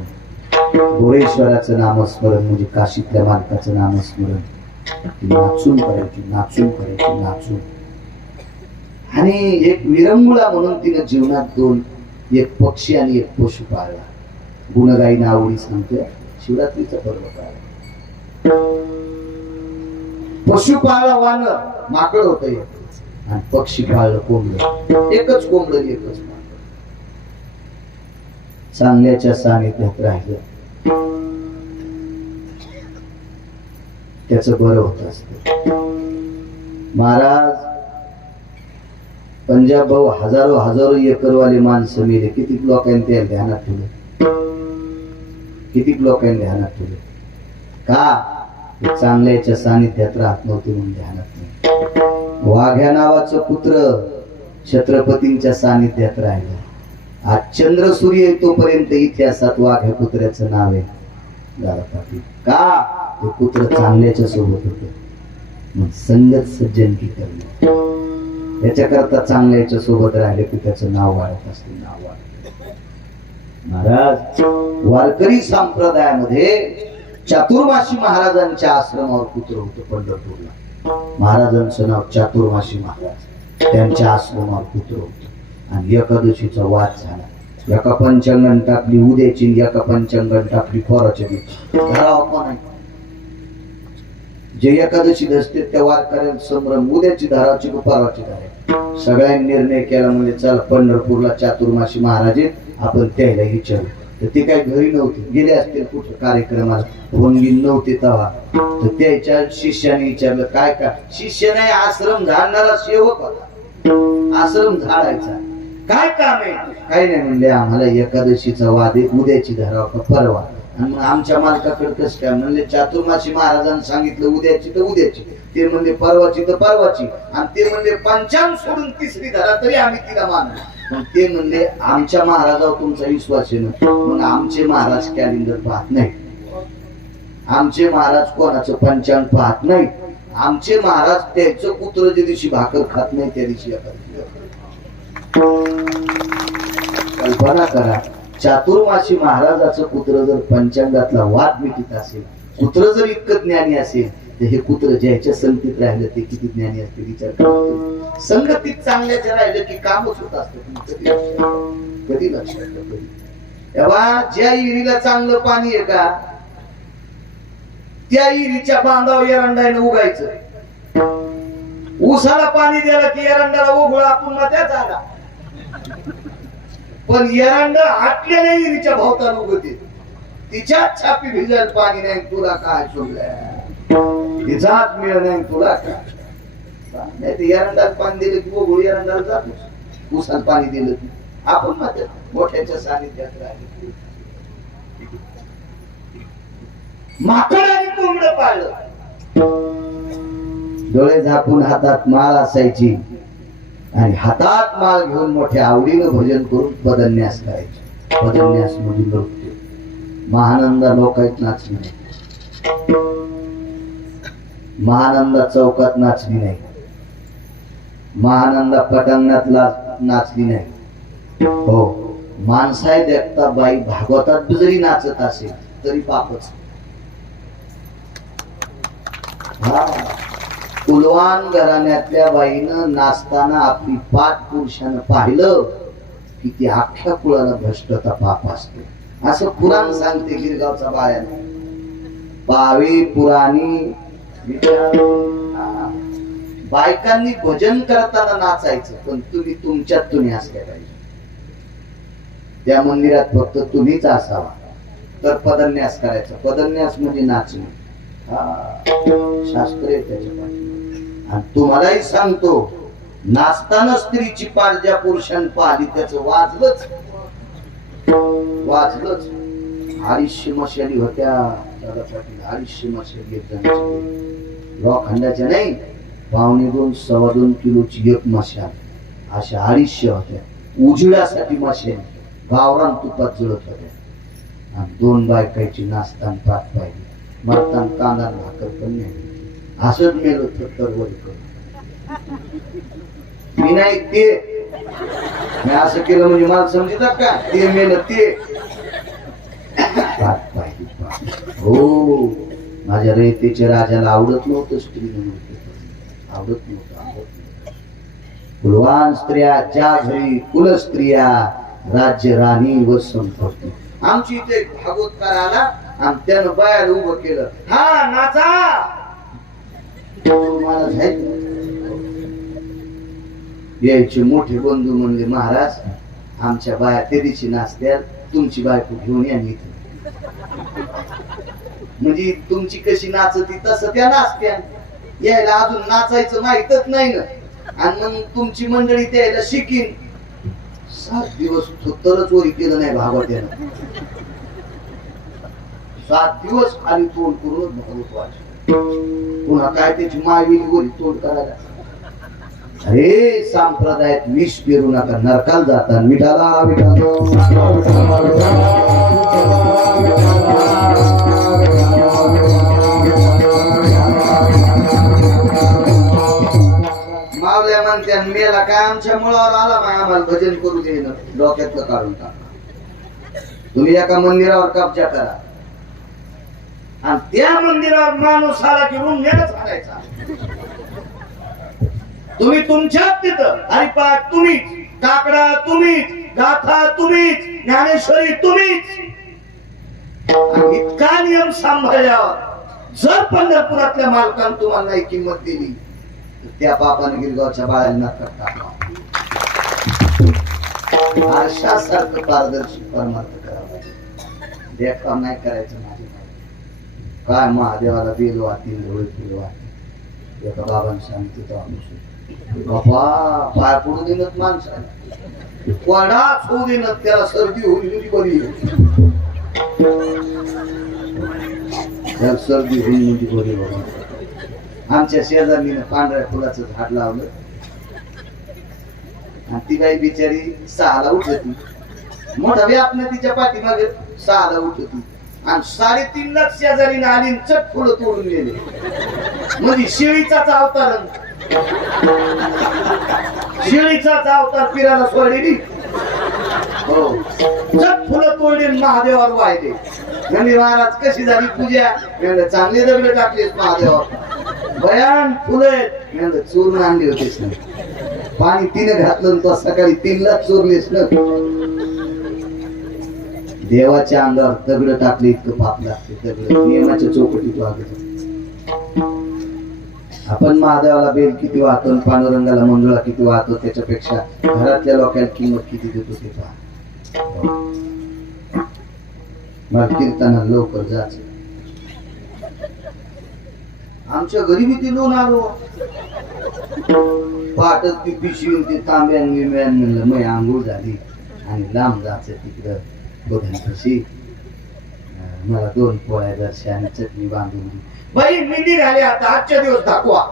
गोरेश्वराचं नामस्मरण म्हणजे काशीतल्या मालकाचं नामस्मरण नाचून करायची, नाचून करायची, नाचून. आणि एक विरंगुळा म्हणून तिने जीवनात 2, एक पक्षी आणि एक पशु पाळला. गुणगायीने आवडी सांगते शिवरात्रीचा पर्व पाळला. पशु पाळला वानर, माकड होत आणि पक्षी पाळलं कोंबड. एकच कोंबड एकच माकड. चांगल्याच्या सानिध्यात राहिलं त्याच बरं होत असत. महाराज पंजाब भाऊ हजारो एकरवाले माणसं मेले. किती लोकांनी त्या ध्यानात ठेवलं, किती लोकांनी ध्यानात ठेवलं. का? ते चांगल्याच्या सानिध्यात राहत नव्हते म्हणून ध्यानात नाही. वाघ्या नावाचं पुत्र छत्रपतींच्या सानिध्यात राहिलं. आज चंद्र सूर्य येतोपर्यंत इतिहासात वाघ्या पुत्राचं नाव आहे दादा पाटील. का? ते पुत्र चांगल्याच्या सोबत होते. मग संगत सज्जनकी करणे याच्याकरता चांगल्याच्या सोबत राहिले की त्याचं नाव वाढत असते. नाव वाढत. महाराज वारकरी संप्रदायामध्ये चातुर्मासी महाराजांच्या आश्रमावर पुत्र होतं पंढरपूरला. महाराजांचं नाव चातुर्मासी महाराज. त्यांच्या आश्रमावर पुत्र होत आणि एकादशीचा वाद झाला. एका पंचांगण टाकली उद्याची, एका पंचांगण टाकली परवाच्या दिवशी. धरावा कोण आहे? जे एकादशी धसते त्या वारकऱ्यांना संभ्रम, उद्याची धाराची का परवाची धारा. सगळ्यांनी निर्णय केला म्हणजे चला पंढरपूरला चातुर्मासी महाराज आपण त्याला विचारू. तर ते काही घरी नव्हते, गेले असतील कुठे कार्यक्रमाला, फोन घेऊन नव्हते तेव्हा. तर त्याच्या शिष्याने विचारलं काय का? शिष्य नाही, आश्रम झाडणारा सेवक होता. आश्रम झाडायचा काय काम आहे? काही नाही म्हणले, आम्हाला एकादशीचा वाद आहे, उद्याची धराव का परवा. आणि मग आमच्या मालकाकडे कसं काय? म्हणले चातुर्मासी महाराजांनी सांगितलं उद्याची तर उद्याची, ते म्हणले परवाची तर परवाची, आणि ते म्हणले पंचांग सोडून तिसरी धरा तरी आम्ही तिला मानू. मग ते म्हणले आमच्या महाराजावर तुमचा विश्वास आहे ना? मग आमचे महाराज कॅलेंडर पाहत नाही, आमचे महाराज कोणाचं पंचांग पाहत नाही. आमचे महाराज त्याचं पुत्र ज्या दिवशी भाकर खात नाही त्या दिवशी कल्पना करा. चातुर्मासी महाराजाचं पुत्र जर पंचांगातला वाद मिटित असेल, पुत्र जर इतकं ज्ञानी असेल, तर हे पुत्र ज्याच्या संगतीत राहिलं ते किती ज्ञानी असते विचार करा. संगतीत चांगल्याचे राहिलं की कामच होत असतं. कधी लक्षात कधी तेव्हा ज्या विहिरीला चांगलं पाणी आहे का त्या विहिरीच्या बांधावर एरंडाने उगायचं. ऊसाला पाणी द्यायला की एरंडाला उघड आपण त्याच आला. पण एरंड आटलेल्या विहिरीच्या भोवताला उगते. तिच्या छापी भिजायला पाणी नाही, तुला काय सोडलं? तिचाच मिळ नाही, तुला काय? नाही ते एरंडात पाणी दिलं की उघड एरंडाला जातो. ऊसाला पाणी दिलं की आपण मात्र मोठ्याच्या सानिध्यात राहिले. माकडाने कोंबड पाळलं. डोळे झाकून हातात माळ असायची आणि हातात माळ घेऊन मोठ्या आवडीनं भजन करून पदन्यास करायचे. पदन्यास म्हणजे नृत्य. महानंदा लोकात नाचली नाही, महानंदा चौकात नाचली नाही, महानंदा पटांगणात नाचली नाही. हो, माणसाय देखता बाई भागवतात जरी नाचत असेल तरी पापच. कुलवान घराण्यातल्या बाईनं नाचताना आपली पाठ पुरुषानं पाहिलं की ती अख्ख्या कुळाला भ्रष्टता पाप असते असं पुराण सांगते गिरगावचा बायाने. पावे पुराणी बायकांनी भजन करताना नाचायचं, पण तुम्ही तुमच्यात तुम्ही असल्या पाहिजे. त्या मंदिरात फक्त तुम्हीच असावा तर पदन्यास करायचा. पदन्यास म्हणजे नाचणे. शास्त्र आहे त्याच्या पाठी. आणि तुम्हालाही सांगतो, नाचताना स्त्रीची पाठ ज्या पुरुषांनी पाहिली त्याचं वाजलंच वाजलंच. 250 मशाली होत्या दादा पाटील, 250 मशाली लोखंडाच्या नाही, 1.5-2 2.25 किलोची एक मशाल. अशा 250 होत्या. उजेडासाठी मशाली गावरान तुपात जळत होत्या. आणि 2 बायकाची नाचताना पाठ पाहिली. मरताना कांदा भाकर पण नाही. असंच मेलो तर मी नाही ते मी असं केलं म्हणजे मला समजतात का? ते मेलं ते पाठ पाहिली. हो, माझ्या रयतेच्या राजाला आवडत नव्हतं स्त्री आवडत नव्हतं. कुलवान स्त्रिया ज्या घरी कुल स्त्रिया राज्य राणी व संपत्ती. आमची इथे भागवतकार आला आणि त्यानं बायाला उभं केलं. हा नाचा. मला यायचे मोठे बंधू म्हणले महाराज आमच्या बाया ते दिवशी नाचत्यात, तुमची बायको घेऊन या इथे. म्हणजे तुमची कशी नाचती तसं त्या नाचत्या. यायला अजून नाचायचं माहीतच नाही ना. आणि मग तुमची मंडळी त्याला शिकीन. 7 दिवस तरच वरी केलं नाही भागवत्यानं. 7 दिवस खाली तोंड करून भागवत वाच. पुन्हा काय त्याची मावी गोरी तोड करायला. अरे संप्रदायात विष पेरू नका, नरकाल जाता. मिठाला मावल्या म्हणत्या मेला काय आमच्या मुळावर आला नाही, आम्हाला भजन करू दे ना, डोक्यातलं काढून टाक. तुम्ही एका मंदिरावर कब्जा करा आणि त्या मंदिरावर माणूस आला की रुंग्याच आणायचा. तुम्ही तुमच्यात तिथं हरिपाठ तुम्हीच, काकडा तुम्हीच, गाथा तुम्हीच, ज्ञानेश्वरी तुम्हीच. इतका नियम सांभाळल्यावर जर पंढरपुरातल्या मालकांनी तुम्हाला नाही किंमत दिली तर त्या बापाने गिरगावच्या बाळांना करता आरशासारखं पारदर्शी परमार्थ करावा. देखभाल नाही करायचं. माझे काय महादेवाला बेल वाटतील, डोळे फुलं वाटतील. एका बाबांनी सांगितलं बाबा पाय पडू देणं माणसाला, कोणाच होऊ देणं, त्याला सर्दी होईल बरी होईल, त्याला सर्दी होईल म्हणजे बरी बाबा. आमच्या शेजारीनं पांढऱ्या फुलाचं झाड लावलं आणि ती बाई बिचारी 6ला उठती. मोठा व्यापनं तिच्या पाठीमागे 6ला उठती आणि 3:30ला शेजारीनं आली चट फुलं तोडून गेले. म्हणजे शेळीचाच अवतार, शेळीचाच अवतार फिरायला सोडलेली. हो, चट फुलं तोडली महादेवावर वाहिले. म्हणजे महाराज कशी झाली पूजा? चांगले दगड टाकलेस महादेवावर. भयान फुलं चोरून आणली होतीस ना, पाणी तिने घातलं तो सकाळी 3ला चोरलेस ना. देवाच्या अंगावर दगड टाकले इतकं पाप लागते. दगड नियमाच्या चौकटीत वागत. आपण महादेवाला बेल किती वाहतो, पांडुरंगाला मंजुळा किती वाहतो, त्याच्यापेक्षा घरातल्या लोकांना किंमत किती देतो ते पहा. मला कीर्तनाला लवकर जायचं. आमच्या घरी मी ती लोन आलो पाटत ती पिशवी ते तांब्यान गिंब्यान म्हणलं मग आंघोळ झाली आणि लांब जायचं तिकडं बघून कशी. मला 2 पोळ्या दर्शा आणि चटणी बांधून बाई मी निघाले आता आजच्या दिवस दाखवा.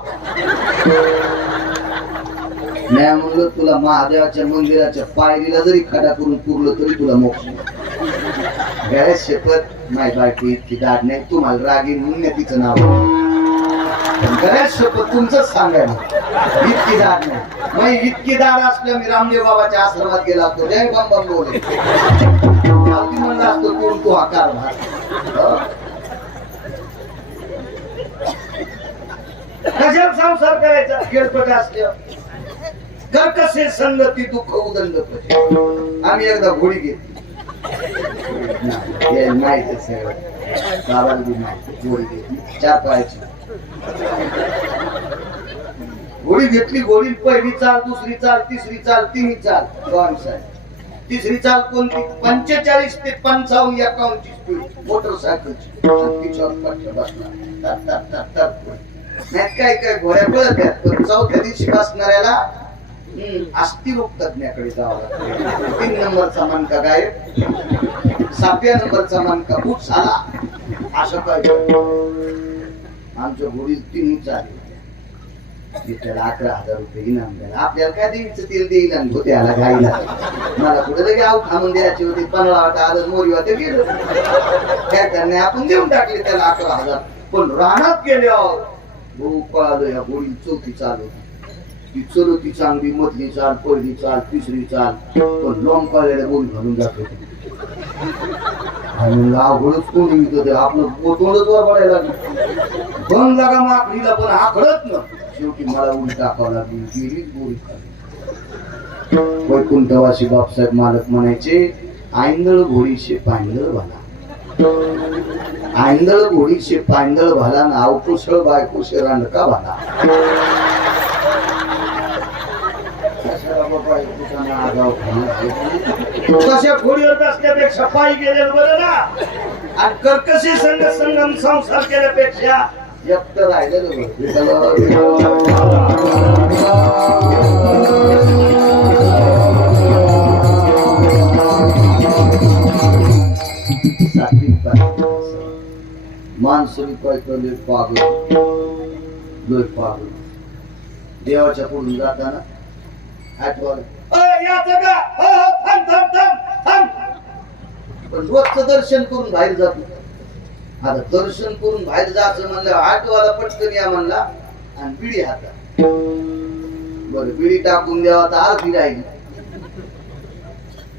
नाही म्हणलं तुला महादेवाच्या मंदिराच्या पायरीला जरी खडा करून पुरलं तरी तुला मोक्ष. गॅस शपथ माय बायको इतकी दाट नाही, तुम्हाला रागीन म्हणून तिचं नाव गणेश शपथ तुमचंच सांगायला इतकी दाड नाही. मग इतकी दाड असल्या मी रामदेव बाबाच्या आश्रमात गेला असतो, जय बंबम बोले म्हणलं असतो कोण तू आकार कशात संसार करायचा. खेळपट असल्या कर कसे संगती दुःख उदंड. आम्ही एकदा घोडी घेतली, माहिती सगळं बाबाला बी माहिती. घोडी घेतली 4 पायाची घोडी घेतली. घोडी पहिली चाल, दुसरी चाल, तिसरी चाल, तिन्ही चाल. तिसरी चाल कोणती? 45 ते 55 51 स्पीड मोटरसायकलची. तिच्यावर पट्ट्या बसला नाही काय काय घोड्या पळत आहेत. पण 4थ्या दिवशी बसणाऱ्याला अस्थि रोग तज्ञाकडे जावं लागतं. 3 नंबरचा मनका गायब, 7व्या नंबरचा मनका बुट झाला. असं काय आमच्या घोडी 3 चालू त्याला 11,000 रुपये इनाम द्यायला. आपल्याला काय देवीचं तेल देईल आणि होत्याला गाईला. मला कुठे लगे आऊ थांबून द्यायची होती. 15 आलं मोरी होते गेलो काय करणे आपण देऊन टाकले त्याला 11,000. पण रानात गेल्यावर भाऊ पळालो. या घोडी 4थी चाल होती. ती चलती चांगली, मधली चाल, पहिली चाल, तिसरी चाल. पण लोंब पाळलेल्या घोडी घालून जात होती. अवघडच कोणी होते आपलं तोंडच वर पडायला लागलं. बंद लागा माकडीला पण आखडत ना. शेवटी मला उडी टाकावं लागली. गेलीच गोळी खाली. वैकुंठवासी बापसाहेब मालक म्हणायचे आंधळ घोडीशे पांदळ भाला, आंधळ घोडीशे पांदळ भाला, नाव कुसळ बायकोशे रांडका भाला. कशा घोडीवर बसल्यापेक्षा पायी गेलेलं बरं ना. आणि कर्कशी संगम संसार केल्यापेक्षा एकट राहिलेलं माणसं काय करले पागल लोक पागल देवाच्या पुढून जाताना आठवलं पण रोजचं दर्शन करून बाहेर जातो. आता दर्शन करून बाहेर जायचं म्हणलं आठवाला पटकन या म्हणला आणि बिडी हातात. बरं बिडी टाकून द्यावा तर आरती राहिली.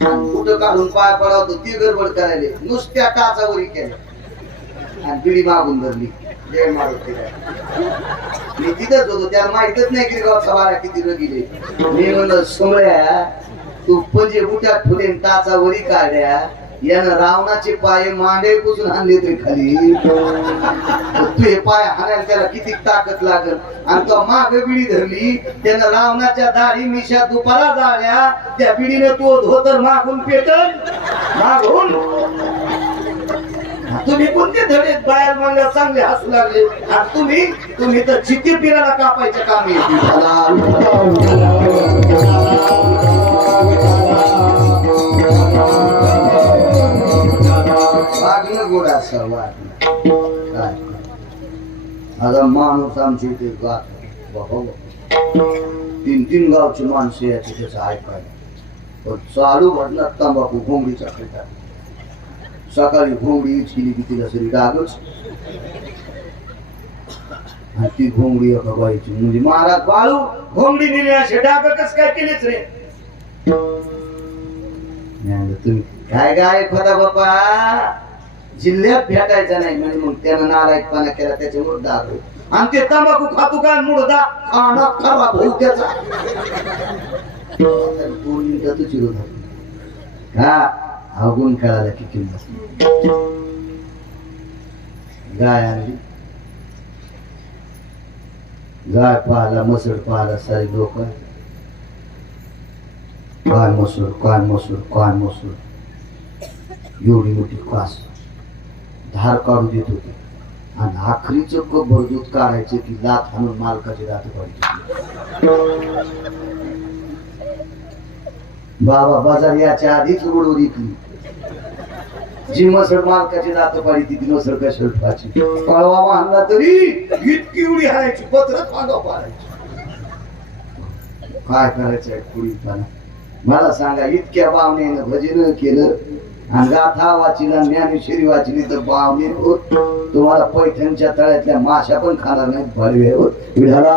कुठं काढून पाय पडावं ती गडबड करायला नुसत्या टाचावरी केल्या आणि बिडी मागून धरली. जय मारुती. मी तिथंच होतो त्याला माहितच नाही की गावचा वारा किती रगिले. मी म्हणलं सोमळ्या तू म्हणजे बुट्यात ठेवले टाचावरी काढ्या यानं रावणाचे पाय मांडे पुसून आणले तरी खाली तू हे पाय हाणायला त्याला किती ताकद लागल. आणि तो माग बिडी धरली त्यानं रावणाच्या दाढी मिशा दुपारा जाळल्या त्या बिडीने तो धोतर मागून पेटल मागून. तुम्ही कोणते धडे बाहेर म्हणल्या चांगले हसू लागले आणि तुम्ही तर चित्ती पिराला कापायचे काम वागणं गोड असं वागणं काय आता माणूस आमच्या इथे गात 3-3 गावची माणसं याची त्याचं ऐकायला पण चालू घडणार तंबाखू घोंगडीच्या खेळतात. सकाळी घोंगडी केली की तिला सरी डागच आणि ती घोंगडी एका बाईची म्हणजे महाराज बाळू घोंगडी नेली असे डाग कस काय केलेच रे. तुम्ही काय काय खोता बाप्पा जिल्ह्यात भेटायचा नाही म्हणजे मग त्यानं नालायकपणा केला त्याच्यामुळे डाग आणि ते तंबाखू खातो काय मुडदा खाणं खराब होऊ त्याचा 2 मिनिटातच विरोध हा अवगुण खेळायला की किंमत. गाय आणली गाय पाहला मसूर पाहला सारी लोक काय मसूर काय मसूर काय मसूर एवढी मोठी कास धार काढू देत होते आणि आखरीच कप दूध काढायचे की दात हाणून मालकाचे दात काढायचे. बाबा बाजार याच्या आधीच रोडवर विकली जी मसळ मालकाची दात पाडी ती मसळ कशाला ठेवायची. पळवा बांधला तरी इतकी उडी हाणायची पत्रच मागाव पाडायची. काय करायचंय पुढीलपणा मला सांगा. इतक्या बावण्यानं भजन केलं आणि गाथा वाचिला ज्ञानेश्वरी वाचली तर बावणे होत तुम्हाला पैठणच्या तळ्यातल्या माशा पण खाणार नाहीत. भरवे होत विढाला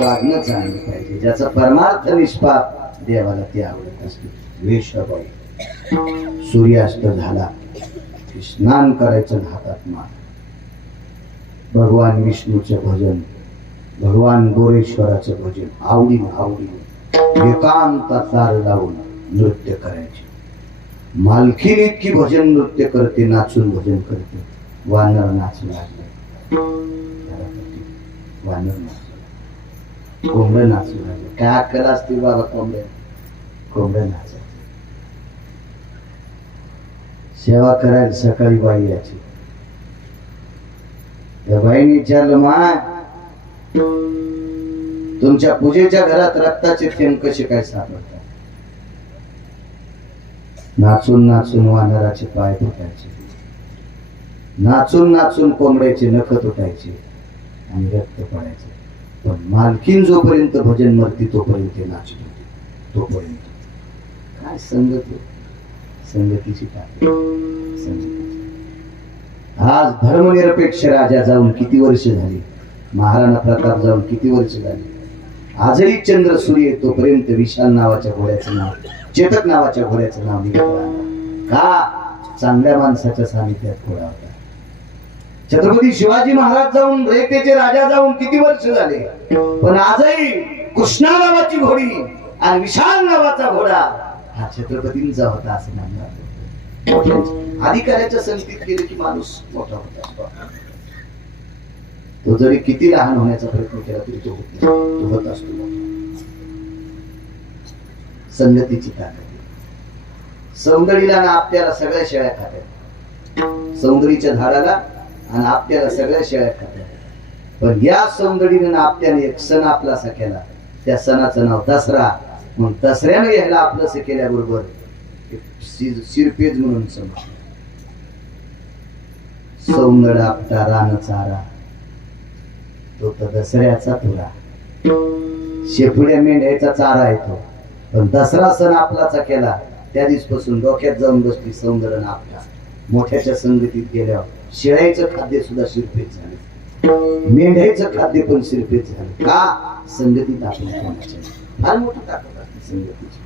वागणं चांगलं पाहिजे ज्याचा परमार्थ निष्पाप देवाला ते आवडत असते. वेशबाई सूर्यास्त झाला की स्नान करायचं हातात मान. भगवान विष्णूचं भजन भगवान गोरेश्वराचं भजन आवडीने एकांतात तार लावून नृत्य करायचे. मालकीन इतकी भजन नृत्य करते नाचून भजन करते. वानर नाचू लागले वानर नाचू कोंबड नाचू लागले. काय अक्कल असते बाबा कोंबड नाचायचे. सेवा करायला सकाळी बाई यायची. त्या बाईने विचारलं मा तुमच्या पूजेच्या घरात रक्ताचे थेंब कसे काय सापडतात. नाचून नाचून वानराचे पाय तुटायचे. नाचून नाचून कोंबड्याचे नख तुटायचे आणि रक्त पडायचे. पण मालकीन जोपर्यंत भजन मरती तोपर्यंत ते नाचत होते. तोपर्यंत काय संगत संगतीची काय संगतीची. आज धर्मनिरपेक्ष राजा जाऊन किती वर्ष झाली. महाराणा प्रताप जाऊन किती वर्ष झाली. आजही चंद्र सूर्य तोपर्यंत विशाल नावाच्या घोड्याचं नाव चेतक नावाच्या घोड्याचं नाव निघत राहतं. का चांगल्या माणसाच्या सानिध्यात घोडा होता. छत्रपती शिवाजी महाराज जाऊन रयतेचे राजा जाऊन किती वर्ष झाले. पण आजही कृष्णा नावाची घोडी आणि विशाल नावाचा घोडा हा छत्रपतींचा होता असं मानलं. अधिकाऱ्याच्या संगतीत गेले की माणूस मोठा होता असतो. तो जरी किती लहान होण्याचा प्रयत्न केला तरी तो होत असतो. संगतीची ताकद. सौंदर्याला ना आपल्याला सगळ्या शेळ्या खात्यात. सौंदर्याच्या झाडाला आणि आपल्याला सगळ्या शेळ्या खात्यात. पण या सौंदर्याने आपल्याने एक सण आपला केला. त्या सणाचं नाव दसरा. मग दसऱ्यानं यायला आपलंसं केल्याबरोबर शिरपेज म्हणून समज सौंदड आपटा रान चारा तो तर दसऱ्याचा तुरा शेपुड्या मेंढ्याचा चारा येतो. पण दसरा सण आपलाचा केला त्या दिवसपासून डोक्यात जाऊन बसली सौंदर्य आपटा. मोठ्याच्या संगतीत गेल्यावर शेळ्याचं खाद्य सुद्धा शिरपेज झालं, मेंढ्याचं खाद्य पण शिरपेज झालं. का? संगतीत आपल्या कोणाच्या फार मोठी ताकद असते संगतीची.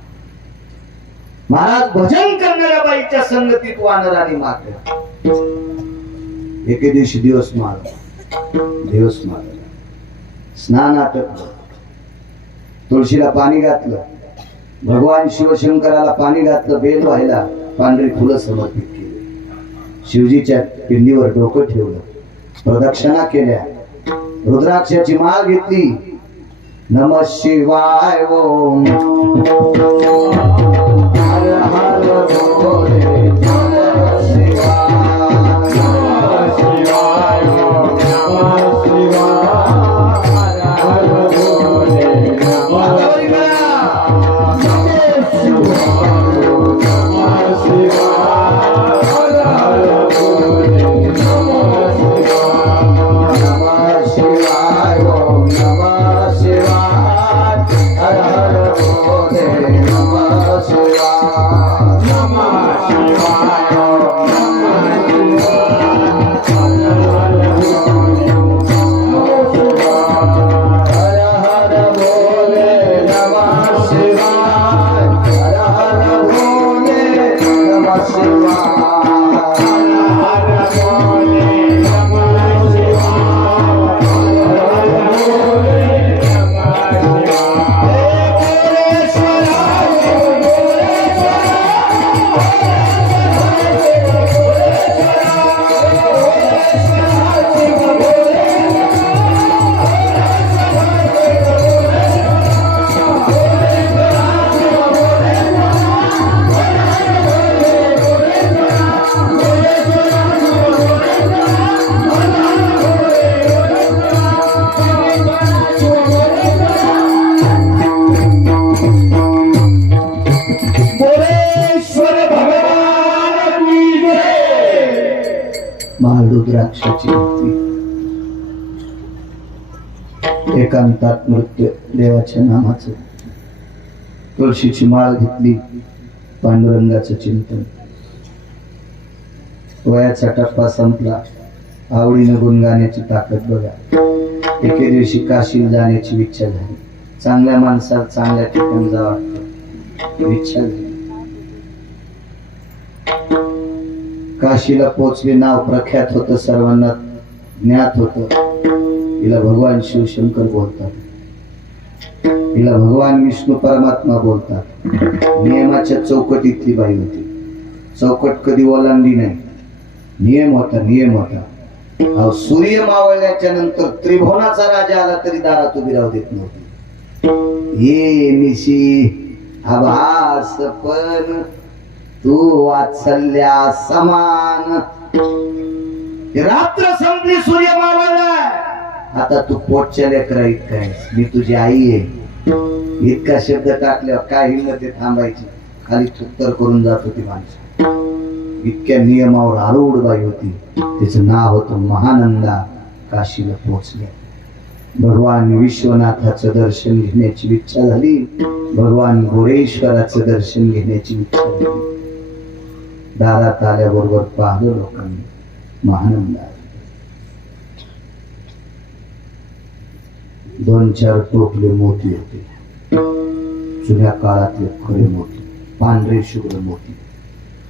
महाराज भजन करणाऱ्या बाईच्या संगतीत वानर आणि माकड. एके दिवशी दिवस मारला स्नान आटपलं, तुळशीला पाणी घातलं, भगवान शिवशंकराला पाणी घातलं, बेल व्हायला पांढरी फुलं समर्पित केली, शिवजीच्या पिंडीवर डोकं ठेवलं, प्रदक्षिणा केल्या, रुद्राक्षाची माळ घेतली, नमः शिवाय ओम हर हर भोले नमः शिवाय शिवाय ओम नमः शिवाय हर हर भोले नमः रुद्राक्षाची एकांतात नृत्य देवाच्या नामाचं, तुळशीची माळ घेतली, पांडुरंगाचं चिंतन. वयाचा टप्पा संपला, आवडीनं गुणगाण्याची ताकद बघा. एके दिवशी काशीला जाण्याची इच्छा झाली. चांगल्या माणसाला चांगल्या ठिकाणी जा वाटतं, इच्छा झाली. काशीला पोचले, नाव प्रख्यात होतं, सर्वांना ज्ञात होतं. हिला भगवान शिवशंकर बोलतात, हिला भगवान विष्णू परमात्मा बोलतात. नियमाच्या चौकटीतली बाई होती, चौकट कधी ओलांडली नाही. नियम होता. सूर्य मावळल्याच्या नंतर त्रिभुवनाचा राजा आला तरी दारात उभी राहू देत नव्हती. ये निशी आभास पण तू वात्सल्या समान. रात्र संपली, सूर्य मावळला, आता तू पोटच्या लेकरा इतका आहेस, मी तुझी आई आहे. इतका शब्द टाकल्यावर काय हिंमत थांबायची. खाली थुत्तर करून जात होती माणसं. इतक्या नियमावर आरूढ बाई होती. तिचं नाव होतं महानंदा. काशीला पोचले, भगवान विश्वनाथाचं दर्शन घेण्याची इच्छा झाली, भगवान गोरेश्वराचं दर्शन घेण्याची इच्छा झाली. दारात आल्याबरोबर पाहिलं लोकांनी महानंदा. 2-4 टोपले मोती होते, जुन्या काळातले खरे मोती, पांढरे शुभ्र मोती.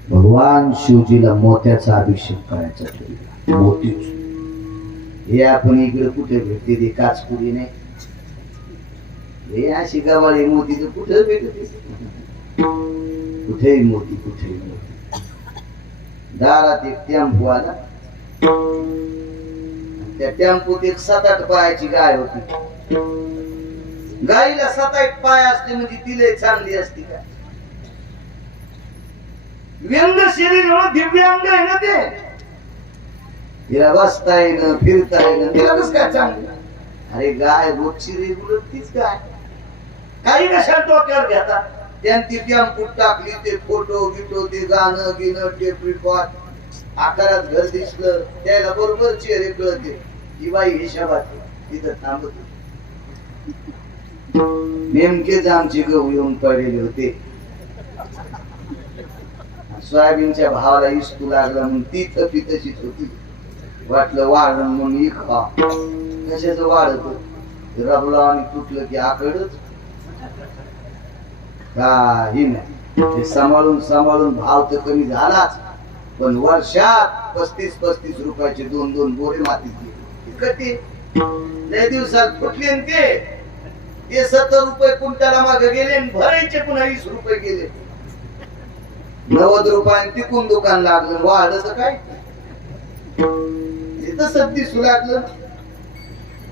भगवान शिवजीला मोत्याचा अभिषेक करायचा ठरला. मोतीच हे आपण इकडे कुठे भेटते, ते काचपुडी नाही, हे अशी गवाळी मोती तर कुठे भेटते, कुठेही मोती, कुठेही मोती. दारात एक टेम्पो आला, त्या टेम्पोत एक 7-8 पायाची गाय होती. गायीला 7-8 पाय असते म्हणजे तिला चांगली असती का? व्यंग शरीर दिव्यांग आहे ना ते, तिला बसता येणं, फिरता येणं, तिला कसं काय चांगलं? अरे गाय रोजची रेग्युलर तीच गाय, काही कशाला डोक्यावर घेता त्यांची टेम्पूट टाकली ते फोटो बिटो ते गाणं गिणं टेप रिकॉर्ड आकारात घर दिसलं त्याला बरोबर चेहरे कळते ही बाई हिशोबात तिथं थांबत नेमकेच आमचे गहू येऊन पडलेले होते सोयाबीनच्या भावाला इस्तू लागला म्हणून ती तपी तशीच होती वाटलं वाढलं म्हणून ही खा कशाच वाढत रबला आणि तुटलं की आकडच काही नाही ते सांभाळून सांभाळून भाव तर कमी झालाच पण वर्षात 35-35 रुपयाचे 2-2 बोरे मातीत कधी लय दिवसात फुटले ते 70 रुपये कुंटाला मागे गेले भरायचे पुन्हा 20 रुपये गेले 90 रुपयाने तिकून दुकान लागलं वाढलं काय तसं दिसू लागलं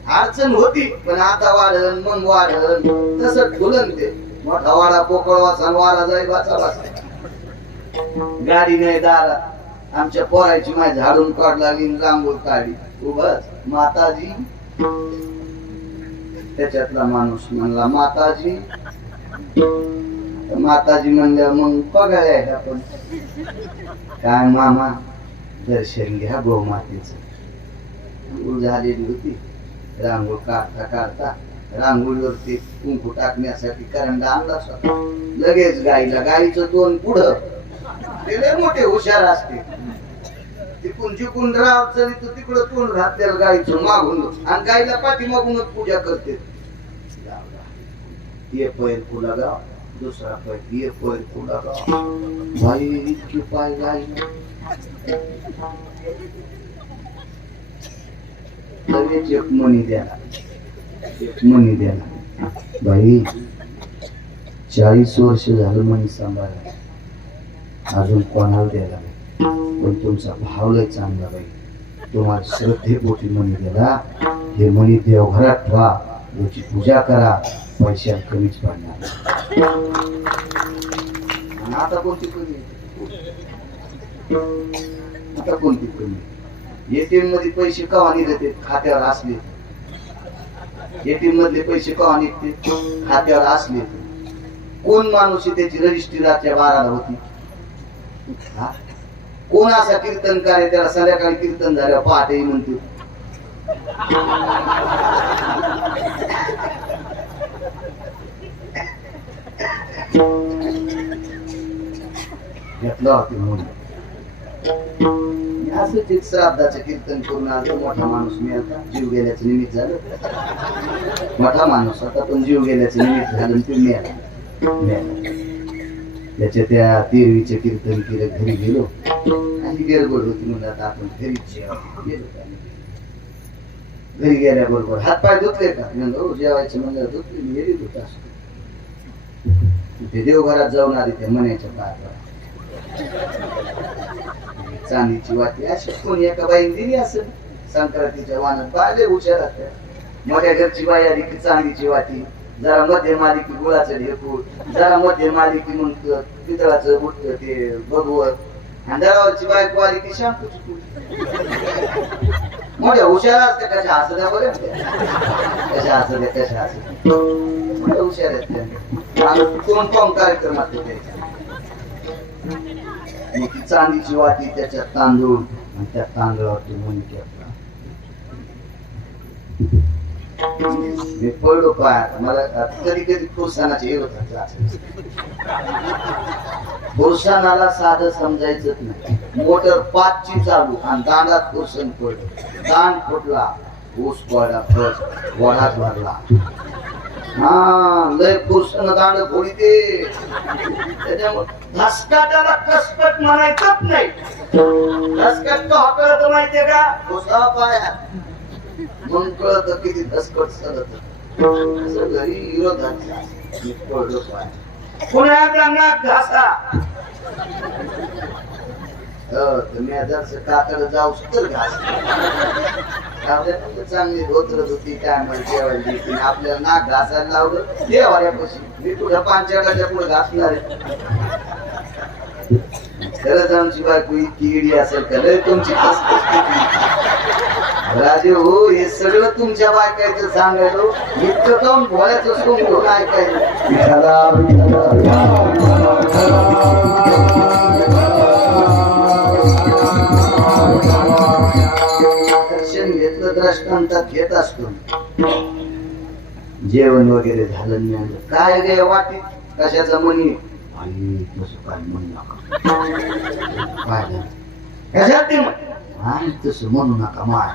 अडचण होती पण आता वाढलं मग वाढलं तसं ठुलन ते मोठा वाडा पोकळवाचा वारा जाई वाचा वाचा गाडी नाही दारात आमच्या पोराची माय झाडून काढ लागली रांगोळ काढली उभच माताजी त्याच्यातला माणूस म्हणला माताजी माताजी म्हणल्या मग बघायला आपण काय मामा दर्शन घ्या गौमातेचं झालेली होती रांगोळ काढता काढता रांगोळीवरती कुंकू टाकण्यासाठी करंडा आणलाच होता लगेच गाईचं तोंड पुढं ते लय मोठे हुशार असते तिकून जिकून राव चली तर तिकडं तोंड घातलेलं गाईचं मागून आणि गाईला पाठी मागूनच पूजा करते ये पैर फुला गाव दुसरा पैर ये पैर फुला गाव भाई इतकी पाय गाई लगेच एक मणी द्याला बाई 40 वर्ष झालं मणी सांभाळा अजून कोणाला द्यायला नाही पण तुमचा भाव लय चांगला बाई तुम्हाला श्रद्धेपोटी मणी द्याला हे मणी देवघरात ठेवा याची पूजा करा पैशाला कमीच पडणार आता कोणती कमी एटीएम मध्ये पैसे कवा निघते खात्यावर असले एटीएम मधले पैसे कवा निघते खात्यावर असले कोण माणूस त्याची रजिस्ट्री रातच्या 12ला होती कोण असा कीर्तनकार आहे त्याला संध्याकाळी कीर्तन झाल्यावर पहाटे म्हणते घेतला होती म्हणून असंच एक श्राद्धाचं कीर्तन करून आज मोठा माणूस मिळाला जीव गेल्याचं निमित्त झालं मोठा माणूस आता पण जीव गेल्याचं निमित्त झालं ते मिळाला त्याच्या त्या तेरवीचे कीर्तन केलं घरी गेलो आणि गडबड होती म्हणून आता आपण घरीच गेलो घरी गेल्याबरोबर हात पाय धुतले का म्हणलं जेवायचं म्हणलं धुतले मी गेली धुत असतो ते देवघरात जाऊन आली त्या मण्याच्या पायावर चांदीची वाटी अशी कोणी एका बाईने दिली असेल संक्रांतीच्या वाहनात बाले हुशार असत्या मोठ्या घरची बाई आली की चांदीची वाटी जरा मध्यम आली की गुळाचं ढेकूळ जरा मध्यम आली की मग पितळाचं बुट ते भगवत आणि दरावरची बायको आली की शॅम्पूची मोठ्या हुशार असते कशा हसद्या बरं कशा हसद्या मोठ्या हुशार आहेत कोण कोण कार्यक्रमात ती चांदीची वाटी त्याच्यात तांदूळ आणि त्या तांदळावरती मणी ठेवला मी पडलो पायात मला कधी कधी फुरसानाचे हे होतात फुरसानाला साधं समजायचंच नाही मोटर 5ची चालू आणि दांडात फुरसन पडलं दांड फुटला ऊस पडला फट वडात भरला लय फुरसन दांड फोडी ते त्याच्यामुळे धसकाटाला कसपट म्हणायचंच नाही धसकट तो हाकळत माहितीये का घुसा पायात मग कळत किती धसकट सरत असं घरी विरोधात पडलो पाय पुण्याचा नाक घासा तुम्ही आता कातड जाऊ तर घास चांगली धोतर होती काय म्हणजे जेवायची आपल्याला नाक घासायला लावलं देवाऱ्यापाशी मी तुझ्या पांचाटाच्या पुढे घासणार खरंच आमची बायको इतकी इडी असेल का लय तुमची राजे हो, हे सगळं तुमच्या बायकायचं सांगायलो, इतकं जाऊन भोळ्याचं सोंगून ऐकायचं. दर्शन घेतलं, दृष्टांतात घेत असतो. जेवण वगैरे झालं नाही. काय गे वाटीत कशाचा मनी? आई तसं काय म्हणू नका. काय झालं? कशात ते तसं म्हणू नका. माय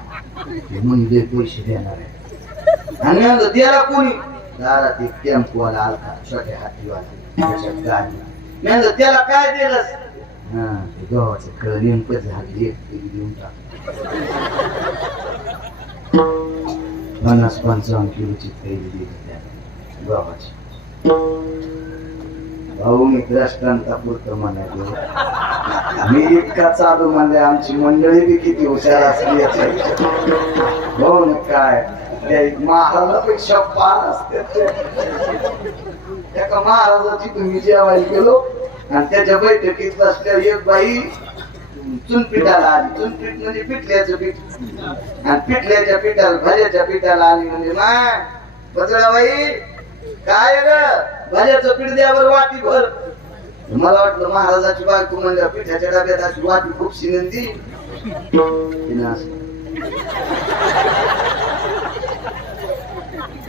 म्हणजे पैसे देणार आहे. आणि म्हणलं त्याला कोणी? दारात एक टेम्पोवाला आलता, छोट्या हातीवाला, त्याच्यात गाडी. म्हणलं त्याला काय दिलंस? हा, ते गव्हाचं खळ नेमकं झालं, एक तरी देऊन टाक. 50-55 किलोची थैली दिली त्याला गव्हाची. भाऊ मी दृष्टांतापुरतं म्हणायचो, मी इतका चालू म्हणजे आमची मंडळी बी किती हुशार असली याच्या. हो ना, काय त्या महाराजापेक्षा पार असते. त्या महाराजाची तुम्ही जेवायला गेलो आणि त्याच्या बैठकीत असल्या एक बाई चुनपीठाला आली. चुनपीठ म्हणजे पिठल्याचं पीठ, आणि पिठल्याच्या पिठाला भाज्याच्या पिठाला आली. म्हणजे माय बचडा बाई काय ग, भाज्याचं पीठ द्या बरं वाटी भर. मला वाटलं महाराजाची बायको म्हणल्या पिठाच्या डब्यात अशी वाटी खूप शिनंदी.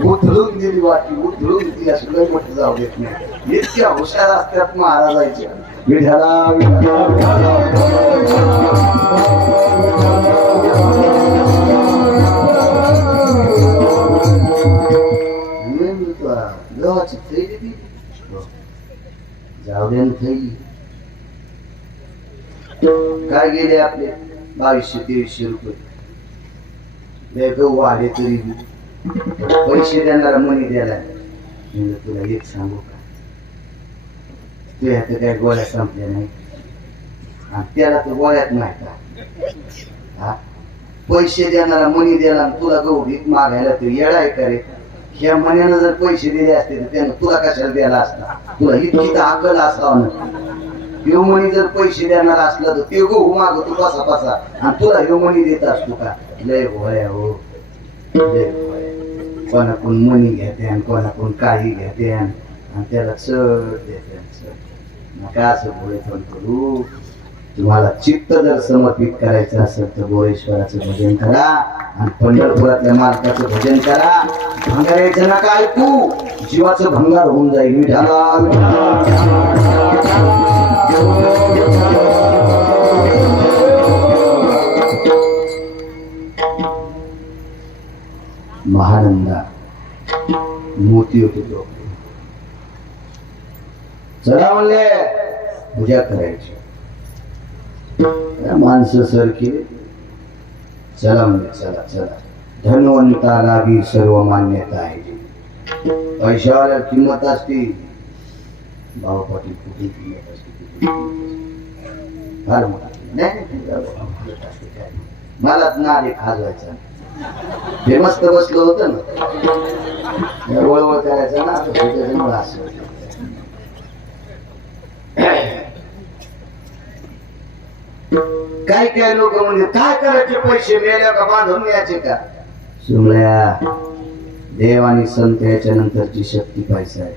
उधळून दिली वाटी, उधळून ती अशी लय मोठी जाऊ देत नाही. इतक्या हुशार असतात महाराजाच्या. विठाला गव्हाची थैली दिली, जाऊ द्या थैली. काय गेले आपले 2200-2300 रुपये. गहू आले तरी पैसे देणारा मनी द्यायला. तुला एक सांगू का, तुझ्या तर काही गोळ्या संपल्या नाही आणि त्याला तर गोळ्यात नाही का. पैसे देणारा मनी द्यायला तुला गहू भीक मागायला तू येडाय का रे? ह्या मण्यानं जर पैसे दिले असते तर त्यानं तुला कशाला द्यायला असता? तुला इतकी तर अक्कल असावं ना. ह्यो मनी जर पैसे देणार असला तर ते गहू मागतो पासा पासा आणि तुला ह्यो मनी देत असतो का? लय भोळ्या हो, लय भोळ्या. कोणाकडून मनी घेते आणि कोणाकडून काही घेते आणि त्याला चढ देते. नका असं भोळे पण करू. तुम्हाला चित्त जर समर्पित करायचं असेल तर गोळेश्वराचं भजन करा आणि पंढरपुरातल्या मालकाचं भजन करा. भंगारायचं नका ऐकू, जीवाचं भंगार होऊन जाईल. विठाला महानंदा मोती होते तो. चला म्हणले पूजा करायची. माणसं सरकी चला म्हणजे चला चला. धनवंताला बी सर्व मान्यता आहे. पैशावाला किंमत असते, भावपाटी कुठे किंमत असते, फार मोठा मलाच नाले खाजवायचा. हे मस्त बसलो होतं ना, वळवळ करायचं ना, त्याच्यामुळे असं काय काय लोक म्हणजे काय करायचे, पैसे मिळाल्या का बांधून न्यायचे का? सुमळ्या देव आणि संत याच्या नंतरची शक्ती पैसा आहे.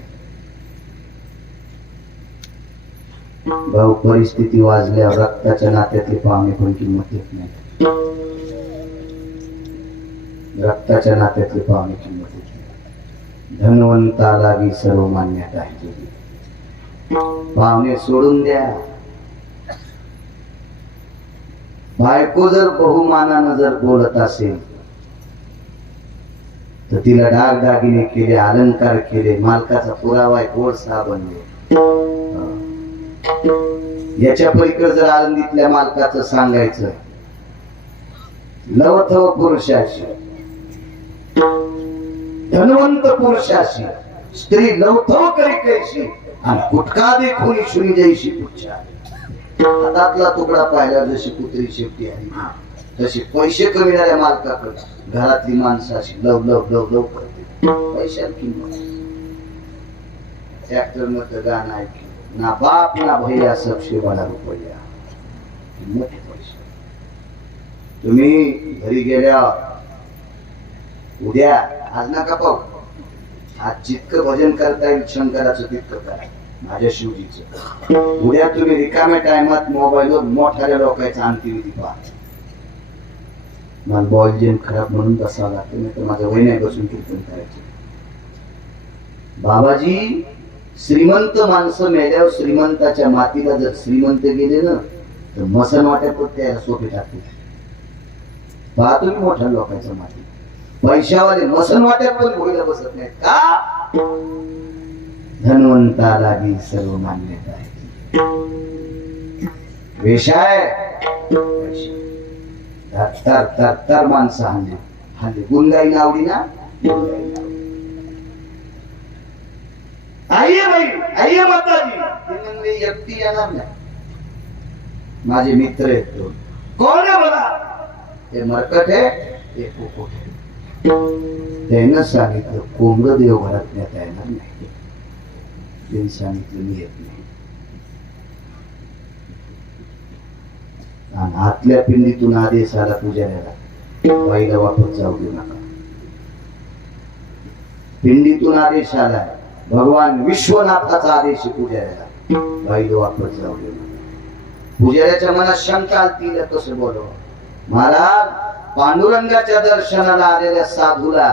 भाऊ परिस्थिती वाजल्या रक्ताच्या नात्यातले पाहुणे पण किंमत येत नाही. रक्ताच्या नात्यातले पाहुणे किंमत येत नाही. धनवंताला बी सर्व मान्यता आहे. पाहुणे सोडून द्या. बायको जर बहुमानानं जर बोलत असेल तर तिला दागदागिने केले, अलंकार केले, मालकाचा पुरावा आहे, गोड सहा बनले. याच्या पलीकडे जर आनंदीतल्या मालकाचं सांगायचं, लवथव पुरुषाशी, धनवंत पुरुषाशी स्त्री लवथव करी कैशी आणि गुटखा देखून शुनी जैशी पुच्छा. हातातला तुकडा पाहिला जशी कुत्री शेपटी आली तशी पैसे कमिणाऱ्या मालकाकडे घरातली माणसं अशी लव लव लव लव करते. पैशात किंमत. ट्रॅक्टर मधलं गाणं ऐकलं, ना बाप ना भैया सबसे बडा रुपया. किंमत पैसा. तुम्ही घरी गेल्या उद्या, आज नका पाहू, आज जितकं भजन करता येईल शंकराचं तितकं करा, माझ्या शिवजीचं. उद्या तुम्ही रिकाम्या टायमात मोबाईलवर मोठ्या लोकांचा अंत्यविधी पहा. मला बॉल जेम खराब म्हणून बसावं लागतं, नाही तर माझं वय नाही बसून कीर्तन करायचं. बाबाजी, श्रीमंत माणसं मेल्यावर श्रीमंताच्या मातीला जर श्रीमंत गेले ना तर मसन वाट्यात त्याला सोपे टाकते. पहा तुम्ही मोठ्या लोकांच्या माती, पैशावाले मसन वाट्यात पण घोडीला बसत नाहीत का? धनवंताला बी सर्व मान्यता आहे. वेशाय तर तर तर माणसं हल्ली हल्ली गुणगाई आवडी ना. आइए भाई, आइए माताजी. ते म्हणले एकटी येणार नाही, माझे मित्र आहेत दोन. कोण आहे मला? ते मरकट आहे, ते कुकुट आहे. त्यानं सांगितलं कोंबड देवघरात नेता येणार नाही. त्यांनी सांगितलं मी येत नाही. आणि आतल्या पिंडीतून आदेश आला पुजाऱ्याला, बाईला वापस जाऊ देऊ नका. पिंडीतून आदेश आला, भगवान विश्वनाथाचा आदेश पुजाऱ्याला, बाईला वापस जाऊ देऊ नका. पुजाऱ्याच्या मनात शंका आली, कसं बोलव महाराज? पांडुरंगाच्या दर्शनाला आलेल्या साधूला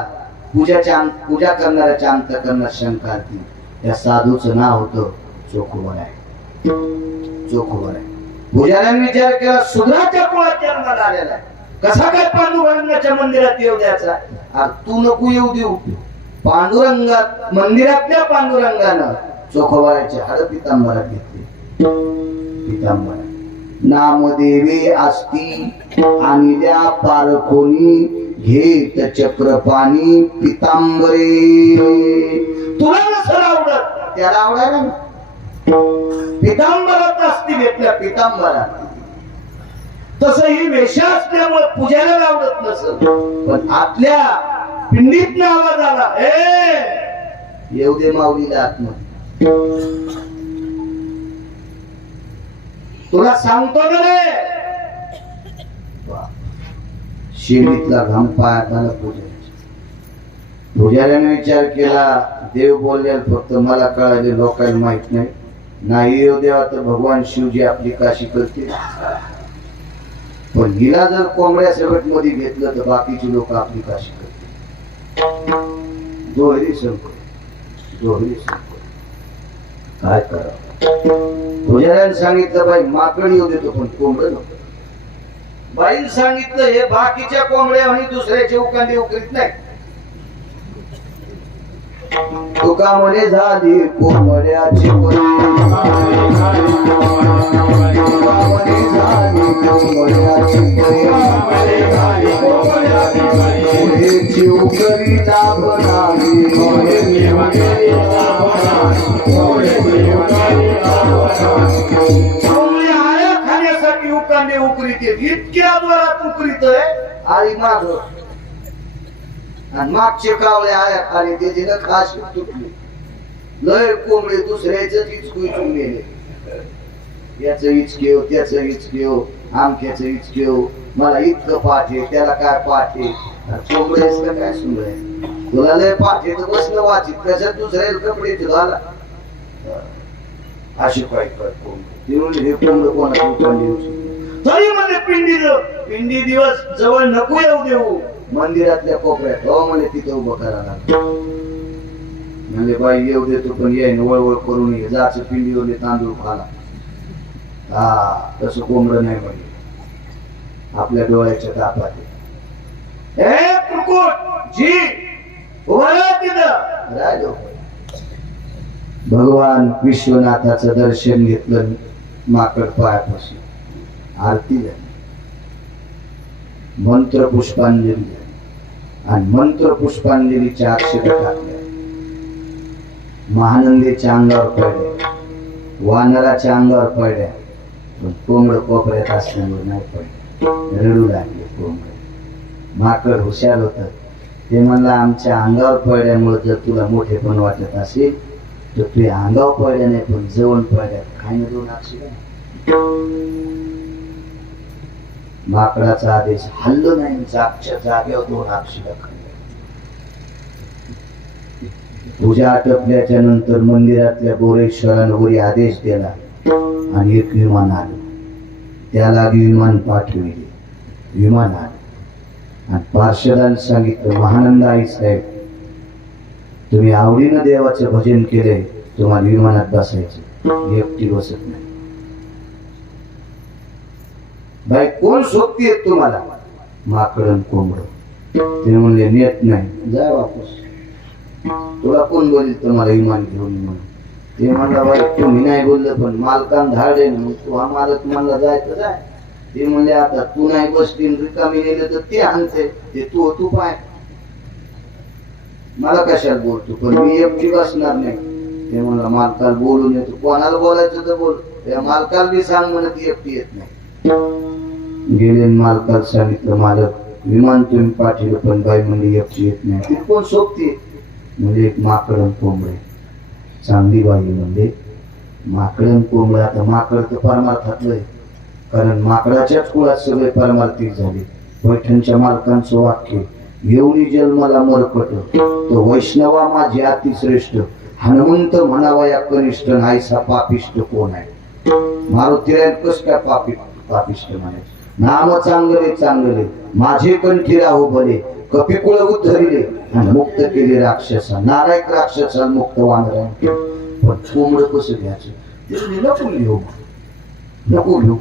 पूजा करणाऱ्याच्या अंतःकरणात शंका आली. त्या साधूचं नाव होतं चोखोबर आहे. चोखोबर आहे. पुजाऱ्यांनी विचार केला, सुधाच्या कुळात जन्माला आलेला आहे, कसा काय पांडुरंगाच्या मंदिरात येऊ द्यायचा? तू नको येऊ देऊ. पांडुरंगात, मंदिरातल्या पांडुरंगानं चोखोबाराचे हाड पितांबरात घेतले. पितांबरा नामदेवे असती आणल्या पारखोनी, घेत चक्रपाणी पितांबरे. तुला नसेल आवडत, त्याला आवडायला ना. पितांबरात असती घेतल्या पितांबरात. तसं ही वेशा असल्यामुळे पूजाला आवडत नसत, पण आतल्या पिंडीत आवाज आला, येऊ दे माऊलीला आतमध्ये. तुला सांगतो ना रे. शेणीतला घाम पायात आला पुजाऱ्याच्या. पुजाऱ्याने विचार केला, देव बोलले फक्त मला कळाले, लोकांना माहित नाही. नाही येऊ देवा तर भगवान शिवजी आपली काशी करतील. पण हिला जर कोंबड्या सगट मध्ये घेतलं तर बाकीची लोक आपली काशी करतील. दोहरी संकट, दोहरी संकट. काय करावं? पुजाऱ्याने सांगितलं, बाई माकड येऊ देतो पण कोंबड नको. बाईने सांगितलं, हे बाकीच्या कोंबड्या आणि दुसऱ्याचे उकांडे उकरीत नाही. तुका म्हणे झाली कोंबड्याची परी, तुका म्हणे झाली कोंबड्याची परी, उकरी नाभ नाही. खाण्यासाठी उकांडे उकरीत, इतक्या जोरात उकरीत आणि माग आणि मागचे कावळे आया खाली त्याची न खास तुटली. लय कोंबडे दुसऱ्याच इचकून गेले. याच इचकेव, त्याच इचकेव, आमक्याच इचकेव. मला इतकं पाठ आहे, त्याला काय पाठ आहे? कोंबड्याच का काय सुंदर आहे? तुला लय पाठ आहे तर बसलं वाचित, कशात दुसऱ्याला कपडे घाला. अशी काय करतो हे कोंबड कोणा तरी मध्ये पिंडी दिवस जवळ नको येऊ देऊ. मंदिरातल्या कोपऱ्यात हो म्हणे तिथे उभं करायला. म्हणजे बाई येऊ देतो पण येईन वळवळ करून ये, जायचं पिंडीवर तांदूळ खाला. हा तसं कोंबड नाही म्हणजे आपल्या डोळ्याच्या तापात. भगवान विश्वनाथाचं दर्शन घेतलं. माकड पायापाशी आरती झाली, मंत्र पुष्पांजली झाली. आणि मंत्र पुष्पांजलीच्या अक्षता टाकल्या. महानंदीच्या अंगावर पडल्या, वानराच्या अंगावर पडल्या, पण कोंबड कोपऱ्यात असल्यामुळे नाही पडले. रडू लागले कोंबड. माकड हुशार होत. ते म्हणलं, आमच्या अंगावर पडल्यामुळे जर तुला मोठे पण वाटत असेल तर तुझ्या अंगावर पडल्या नाही पण जवळ पडल्या खायला दोन अक्षर. माकडाचा आदेश हल्लं नाही, जागच्या जागेवर 2 अक्षर खाल्ले. पूजा आटपल्याच्या नंतर मंदिरातल्या बोरेश्वरानं वरी आदेश दिला आणि एक विमान आलं. त्याला विमान पाठविले. विमान आलं आणि पार्षदांनी सांगितलं, महानंद आई साहेब, तुम्ही आवडीनं देवाचं भजन केलंय, तुम्हाला विमानात बसायचं, एकटी बसत नाही. बाई कोण सोबती आहेत तुम्हाला? माकडन कोंबड. ते म्हणले नेत नाही, जा वापस. तुला कोण बोलेल तुम्हाला विमान घेऊन म्हणून? ते म्हणला, बाई तुम्ही नाही बोललं पण मालकान धाड आहे ना, तू हा मालक म्हणला जायचं जाय. ते म्हणले, आता तू नाही बसली रिकामी नेलं तर ते आणते, ते तू पाय, मला कशाला बोलतो, पण मी एकटी बसणार नाही. ते म्हणला, मालकाला बोलून येतो. कोणाला बोलायचं तर बोल, त्या मालकाला बी सांग म्हणत एकटी येत नाही. गेले मालकाला सांगितलं, मालक विमान तुम्ही पाठवलं पण बाई म्हणजे एकटी येत नाही. ती कोण सोबती? म्हणजे एक माकडन कोंबडे. चांगली बाई म्हणजे माकडन कोंबडे. आता माकड तर परमार्थातलंय, कारण माकडाच्याच कुळात सगळे परमार्थिक झाले. पैठणच्या मालकांचं वाक्य, येऊनी जन्माला मरकट, तो वैष्णवा माझे अतिश्रेष्ठ, हनुमंत म्हणावा या कनिष्ठ, नाहीसा पापिष्ट कोण आहे. मारुतीला कस काय पापिष्ट म्हणायचं? नाम चांगले चांगले माझे कंठी राहू भले, कपिकुळ उद्धरिले आणि मुक्त केले राक्षसा, नारायक राक्षसा मुक्त वानरांचे. पण कोंबड कसं घ्यायचं? ते नको घेऊ, नको घेऊ.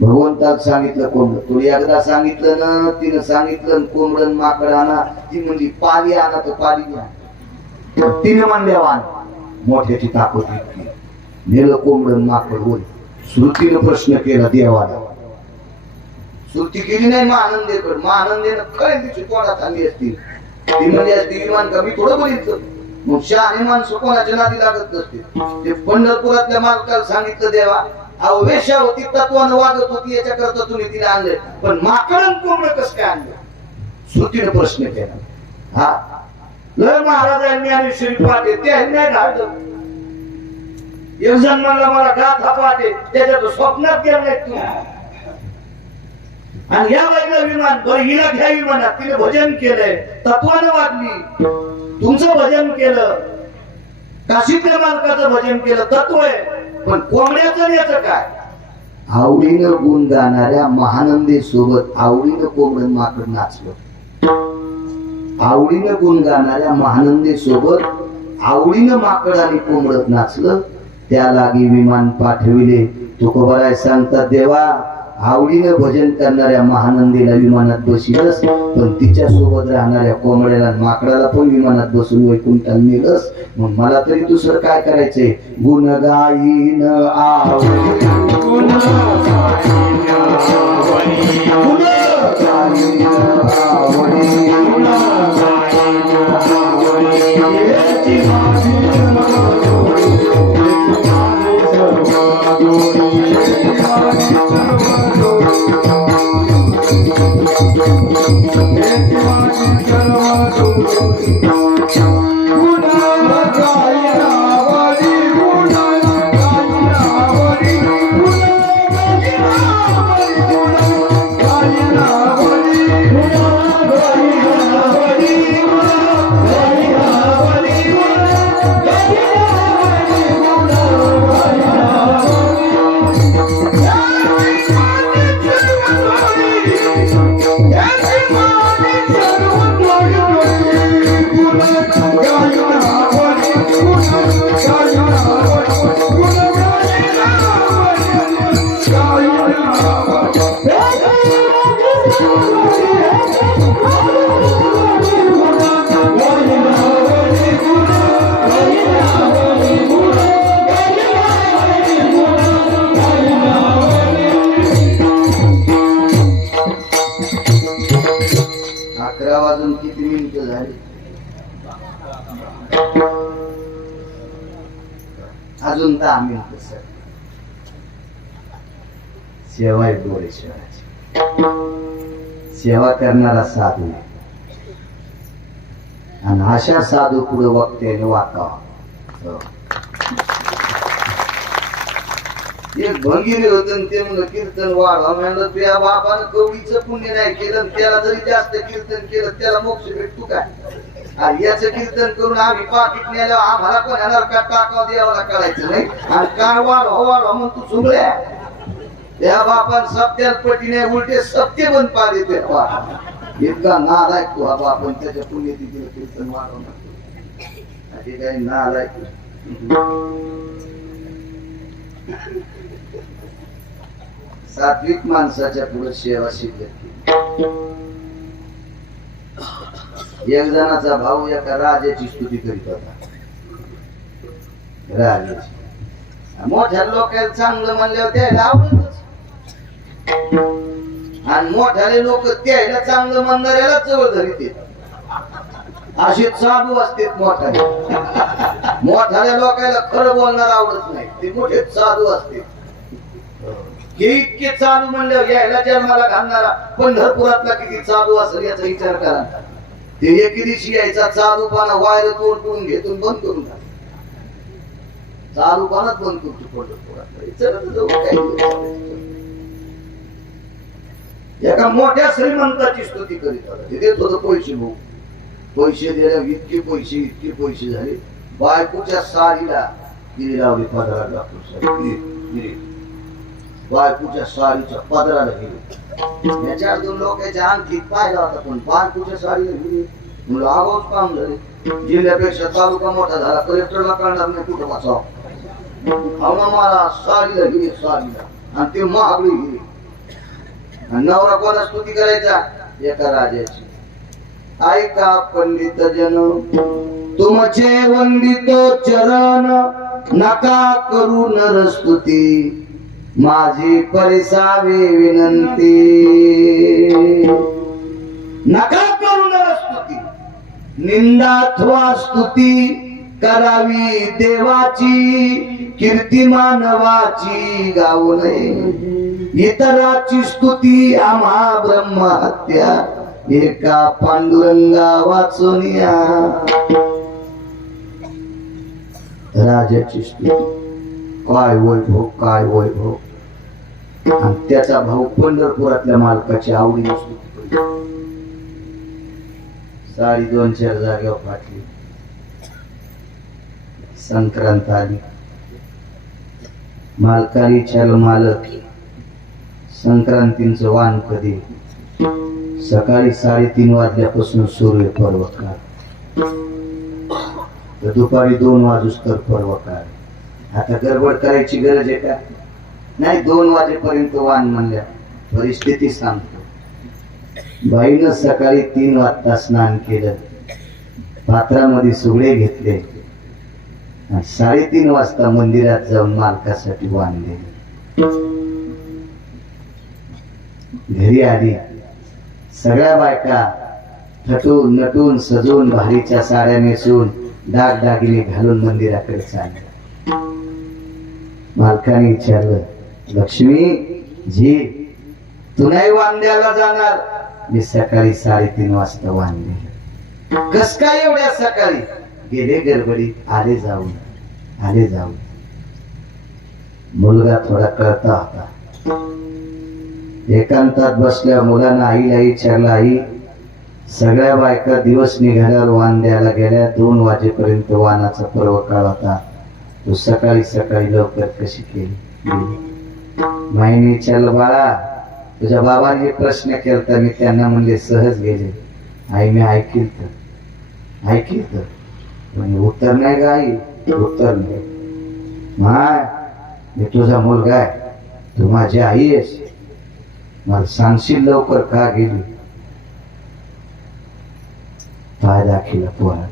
भगवंताला सांगितलं कोंबड, तुला एकदा सांगितलं ना, तिनं सांगितलं कोंबडन माकड आणा. ती म्हणजे पाली आणा तर पाली घ्या. तिने म्हणल्या मोठ्याची ताकद इतकी. नेलं कोंबडन माकड बोल. श्रुतीनं प्रश्न केला देवाला. श्रुती केली नाही महानंदेकडे. महानंदेनं खरे तिची तोंडात आणली असती. ती म्हणजे असती विमान का मी थोडं बघितलं. मग शहाणे माणसं कोणाच्या नादी लागत नसते. ते पंढरपुरातल्या मालकाला सांगितलं, देवा अहो वेश्या होती, तत्वानं वागत होती, याच्या करता तुम्ही तिला आणले, पण माकडन कोंबड कसं काय आणलं? श्रुतीनं प्रश्न केला. हा लय महाराजांनी आणि श्री पाटे ते नाही घालत. एक जण म्हणला मला गाथा पाटे, त्याच्यात स्वप्नात गेलं नाही तू. आणि या बाईला विमान, बरं हिला घ्या विमानात. तिने भजन केलंय, तत्वानं वागली, तुमचं भजन केलं, काशीतल्या मालकाचं भजन केलं, तत्व आहे. पण कोंबड्याचं याचं काय? आवडीनं गुण गाणाऱ्या महानंदी सोबत आवडीनं कोंबड माकड नाचलं. आवडीनं गुण गाणाऱ्या महानंदी सोबत आवडीनं माकड आणि कोंबड नाचलं. त्या लागी विमान पाठविले. तुकोबाराय सांगतात, देवा आवडीनं भजन करणाऱ्या महानंदीला विमानात बसविलस, पण तिच्या सोबत राहणाऱ्या कोंबड्याला माकडाला पण विमानात बसून वैकुंठाला नेलस. मग मला तरी दुसरं काय करायचंय? गुण गाईन अजून तर आम्ही सेवा आहे बोरेश्वराची. सेवा करणारा साधू आणि अशा साधू पुढे वक्त्याने वाकावा. एक भंगीरी होत ते म्हणलं कीर्तन वाढवा. म्हणलं तुझ्या बापानं कवडीचं पुण्य नाही केलं, त्याला जरी जास्त कीर्तन केलं त्याला मोक्ष भेटतो काय? आणि याचं कीर्तन करून आम्ही पाकिट नेलं, आम्हाला पण येणार का टाकाव देवाला कळायचं नाही. आणि काय वाढवा म्हणून तू सुगळ्या त्या बापान सत्यात पटीने उलटे सत्य बंद पाडे ते इतका नालायक तू हा बापन त्याच्या पुण्यतिथीला कीर्तन वाढवणार. ते काही नालायक सात्विक माणसाच्या पुढे सेवा सिद्ध केली. एक जणाचा भाऊ एका राजाची स्तुती करीत होता. राजाची मोठ्या लोकांना चांगलं म्हणल्यावर त्याला आवडतच, आणि मोठ्याले लोक त्याला चांगलं म्हणणाऱ्याला जवळ धरीत. असे चालू असते मोठ्याल्या लोकांना खरं बोलणार आवडत नाही, ते मोठे चालू असते. हे इतके चालू म्हणल्यावर यायला जन्माला घालणारा पंढरपुरातला किती चालू असेल याचा विचार करा. ते एके दिवशी यायचा चालूपणा वायर तोडून घेतून बंद करून टाक. चालूपणाच बंद करतो पंढरपुरातला. एका मोठ्या श्रीमंताची स्तुती करीत होता. ते देत होतं पैसे भाऊ. पैसे दिले, इतके पैसे झाले. बायकोच्या साडीला गिरी लावली पदराला. बायकोच्या साडीच्या पदराला गेली. याच्या दोन लोकांच्या आणखी पाहिला होता, पण बायकोच्या साडीला गेली म्हणून आगाऊच काम झाले. जिल्ह्यापेक्षा तालुका मोठा झाला, कलेक्टरला कळणार नाही कुठं वाचावं. मला साडीला गेली, साडीला, आणि ते महागडी गेली. नवरा कोणा स्तुती करायचा? एका राजाची. ऐका पंडित जन तुमचे वंदित चरण, नका करू नर स्तुती, माझी परिसावी विनंती. नका करू नर स्तुती, निंदाथवा स्तुती करावी देवाची, कीर्ती मानवाची गाऊ नये. इतराची स्तुती आम्हा ब्रह्महत्या, एका पांडुरंगा वाचून या. राजाची स्तुती, काय वैभव, काय वैभव. आणि त्याचा भाऊ पंढरपुरातल्या मालकाची आवडीने स्तुती केली. साडी 2-4 जागेवर फाटली. संक्रांत आली. मालकाने विचारलं, मालक संक्रांतीचं वाण कधी? सकाळी 3:30 वाजल्यापासून सूर्य पर्व काळ, तर दुपारी 2 वाजूस तर पर्व काळ. आता गडबड करायची गरज आहे का? नाही, 2 वाजेपर्यंत वाण म्हणल्या. परिस्थिती सांगतो. बाईनं सकाळी 3 वाजता स्नान केलं, पात्रामध्ये सुगडे घेतले, 3:30 वाजता मंदिरात जाऊन मालकासाठी वाण दिले. घरी आली. सगळ्या बायका थटून नटून सजून भारीच्या साड्या नेसून दागदागिने घालून मंदिराकडे चालल्या. मालकाने विचारलं, लक्ष्मी जी तू नाही वाण द्यायला जाणार? मी सकाळी 3:30 वाजता वाण दिले. कस काय एवढ्या सकाळी? गेले गडबडीत, आले जाऊन. मुलगा थोडा कळता होता. एकांतात बसल्या मुलांना आईला विचारलं, आई सगळ्या बायका दिवस निघाल्यावर वाण द्यायला गेल्या, 2 वाजेपर्यंत वाणाचा पर्व काळ होता, तू सकाळी लवकर कशी केली? माईने विचारलं, बाळा तुझ्या बाबाने प्रश्न केला, मी त्यांना म्हणले सहज गेले. आई मी ऐकील तर म्हणजे उत्तर नाही ग आई, उत्तर नाही. माय मी तुझा मुलगा आहे, तू माझी आई आहेस, मला सांगशील लवकर का गेली? पाय दाखिला पोरा.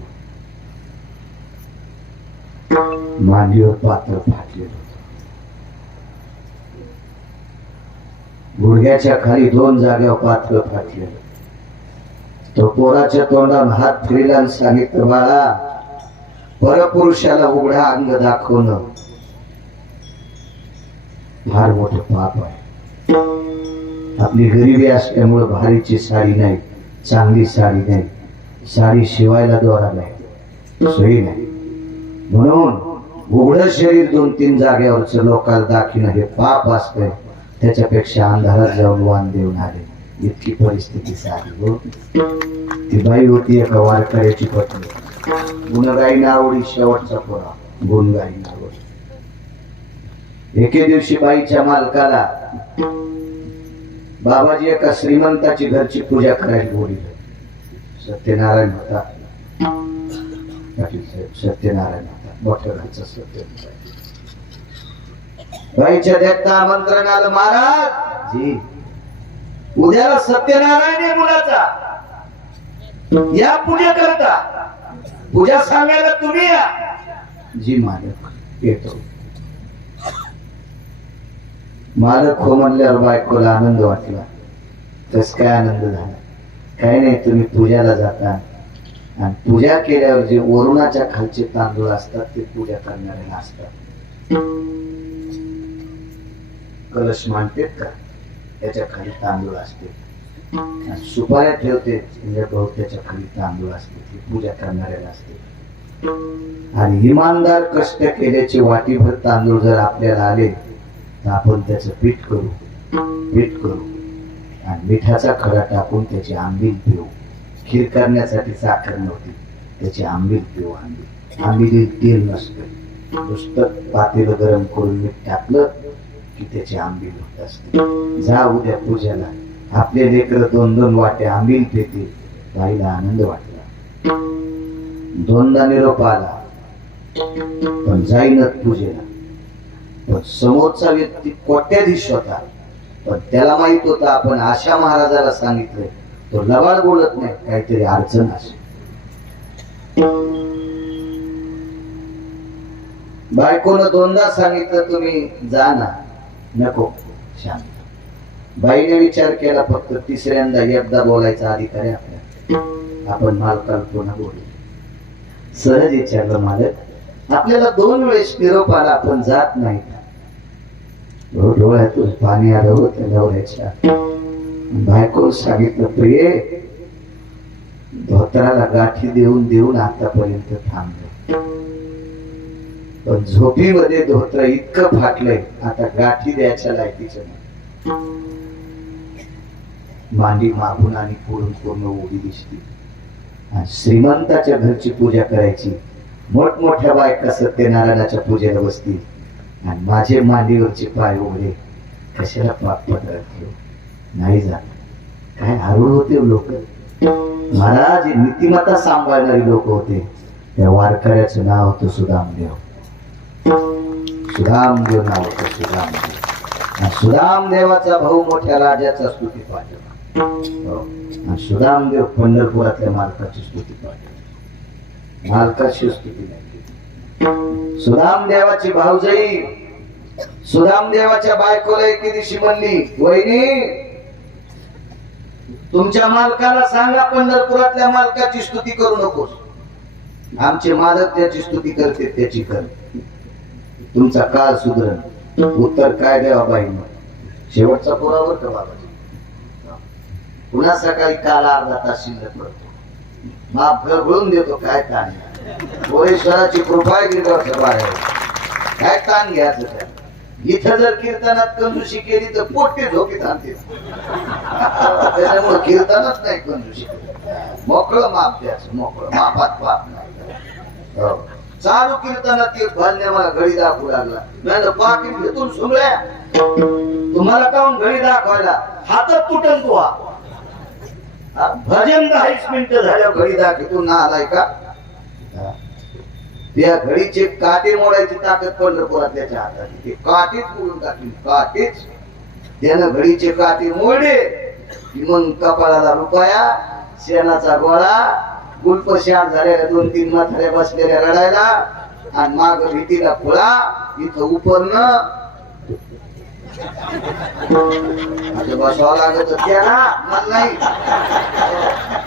मांडीवर पात्र फाटलेलं होतं. गुडघ्याच्या खाली 2 जागेवर पात्र फाटलेलं. तो पोराच्या तोंडावर हात फिरला आणि सांगितलं, बाळा परपुरुषाला उघडा अंग दाखवणं फार मोठं पाप आहे. आपली गरिबी असल्यामुळे भारीची साडी नाही, चांगली साडी नाही, साडी शिवायला दोरा नाही, सोयी नाही. म्हणून उघड शरीर 2-3 जागेवरच लोकांना दाखवणं हे पाप असतंय, त्याच्यापेक्षा अंधारात जाऊन वाण देऊन आले. इतकी परिस्थिती साधी हो. ती बाई होती एका वारकऱ्याची पत्नी. गुणगाई आवडी शेवटचा पोरा, गुणगाई आवडी. एके दिवशी बाईच्या मालकाला बाबाजी एका श्रीमंताची घरची पूजा करायला बोलले. सत्यनारायण होता, सत्यनारायण होता, मोठ्या घरचा सत्यनारायण. बाईच्या देखता आमंत्रण आलं, महाराज जी उद्याला सत्यनारायण आहे मुलाचा, या पूजा करता. पूजा सांगायला तुम्ही या. जी मालक येतो. मालक हो म्हणल्यावर बायकोला आनंद वाटला. कस काय आनंद झाला? काही नाही, तुम्ही पूजाला जाता आणि पूजा केल्यावर जे वरुणाच्या खालचे तांदूळ असतात ते पूजा करणाऱ्याला असतात. कलश मांडतेत का, त्याच्या खाली तांदूळ असते. सुपाऱ्या ठेवते म्हणजे त्याच्या खाली तांदूळ असते, ती पूजा करणाऱ्याला असते. आणि इमानदार कष्ट केल्याचे वाटीभर तांदूळ जर आपल्याला आले तर आपण त्याचं पीठ करू आणि मिठाचा खडा टाकून त्याची आंबील पिऊ. खीर करण्यासाठी साखर नव्हती, त्याची आंबील पिऊ. आंबील तेल नसतं, नुसतं पातेलं गरम करून मीठ टाकलं की त्याची आंबील होत असते. जा उद्या पूजेला, आपले लेकर 2-2 वाट्या आंबील पितील. बाईला आनंद वाटला. 2दा निरोप आला, पण जाईनच पूजेला. पण समोरचा व्यक्ती कोट्याधीश होता, पण त्याला माहित होतं आपण आशा महाराजाला सांगितलंय, तो लबाड बोलत नाही, काहीतरी अडचण असेल. बायकोनं 2दा सांगितलं तुम्ही जा ना. नको, शांत. बाईने विचार केला, फक्त 3ऱ्यांदा एकदा बोलायचा अधिकार आहे आपल्याला. आपण मालकाला पुन्हा बोलू. सहज विचारलं, मालक आपल्याला 2 वेळेस निरोप आला, आपण जात नाही. डोळ्यातून पाणी आलं होतं नवऱ्याच्या. बायको सांगितलं, प्रिय धोत्राला गाठी देऊन देऊन आतापर्यंत थांबलो, पण झोपीमध्ये धोत्र इतकं फाटलंय आता गाठी द्यायच्या लायकीचं नाही. मांडी मागून आणि पुढून पूर्ण उडी दिसते. श्रीमंताच्या घरची पूजा करायची, मोठमोठ्या बायका सत्यनारायणाच्या पूजेला बसतील आणि माझे मांडीवरचे पाय उघडे, कशाला पाप पदरात घेऊ? नाही जात. काय आरूढ होते लोक. महाराज नीतिमत्ता सांभाळणारी लोक होते. त्या वारकऱ्याचं नाव होतं सुदामदेव. सुदामदेव नाव होतं, सुदामदेव. सुदामदेवाचा भाऊ मोठ्या राजाचा स्तुती पाठवला. सुदामदेव पंढरपुरातल्या मालकाची स्तुती पाठवली. मालकाची स्तुती नाही. सुदामदेवाची भाऊजाई सुदामदेवाच्या बायकोला एके दिवशी म्हणली, वहिनी तुमच्या मालकाला सांगा पंढरपुरातल्या मालकाची स्तुती करू नकोस. आमचे मालक त्याची स्तुती करते त्याची कर, तुमचा काळ सुधरण. उत्तर काय द्यावा बाईनं? शेवटचा पुरावर का बाबाजी? पुन्हा सकाळी काल अर्धा तास शिल्लक पडतो, माप गळगळून देतो. काय ताण? गोरेश्वराची कृपा बाहेर, काय ताण घ्यायचं त्या? इथं जर कीर्तनात कंजूशी केली तर पोटे झोपीत आणते. त्याच्यामुळे कीर्तनच नाही कंजूशी. मोकळं माप द्यायचं, मोकळं मापात पाप नाही. चालू कीर्तनात एक भाल्य मला घडी दाखवू लागला. नाही पाकिट घेतून सुमल्या, तुम्हाला काऊन घडी दाखवायला? हातात तुटन तू. भजन 10 मिनिटं झाल्या घडी दाखवतो ना आलाय का? त्या घडीचे काटे मोडायची ताकद पंढरपुरातल्याच्या हातात. ते काटेच मोडून टाकली, काटेच. त्यानं घडीचे काटे मोडले की मग कपाळाला रुपया, शेणाचा गोळा, गुलपशार झालेल्या 2-3 म्हाताऱ्या बसलेल्या रडायला, आणि माग भीतीला फुळा, इथं उपरणं बसावं लागत त्याला, मला नाही.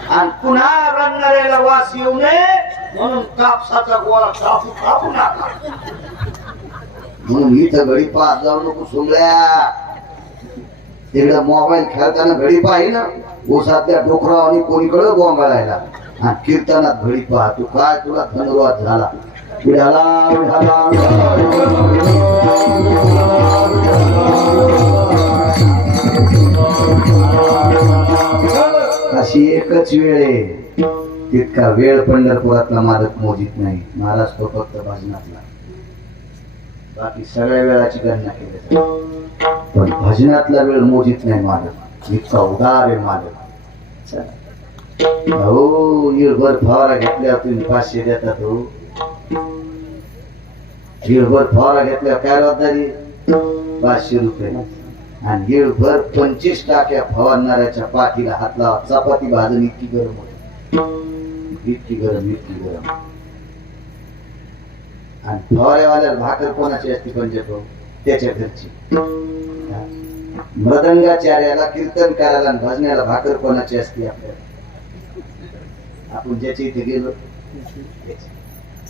आणि पुन्हा रडणाऱ्याला वास येऊ नये म्हणून कापसाचा गोळा कापू नका. म्हणून इथं घडी पाहत जाऊ नको सुमल्या. तिकडे मोबाईल खेळताना घडी पाहि ना, ओसातल्या डोकरा आणि कोणीकडे गोंगाळायला, आणि कीर्तनात घडी पाहा. तू काय, तुला धनुर्वाद झाला. विठाला विठाला अशी एकच वेळ आहे, तितका वेळ पंढरपुरातला मालक मोजित नाही. महाराज तो फक्त भजनातला, बाकी सगळ्या वेळाची गणना केली जाते, पण भजनातला वेळ मोजित नाही मालक. इतका उदार आहे मालक. हो येळभर फवारा घेतल्या तुम्ही 500 देतात. हो येळभर फवारा घेतल्या काय जबाबदारी? 500 रुपये. आणि येळभर 25 टाक्या फवारणाऱ्याच्या पाठीला हात लावा, चपाती भाजून इतकी गरम होते, इतकी गरम इतकी गरम. आणि फवाऱ्यावाल्याला भाकर कोणाची असते? पंजाब त्याच्या घरची. मृदंगाचार्याला कीर्तन करायला आणि भजण्याला भाकर कोणाची असते? आपल्याला. आपण ज्याच्या इथे गेलो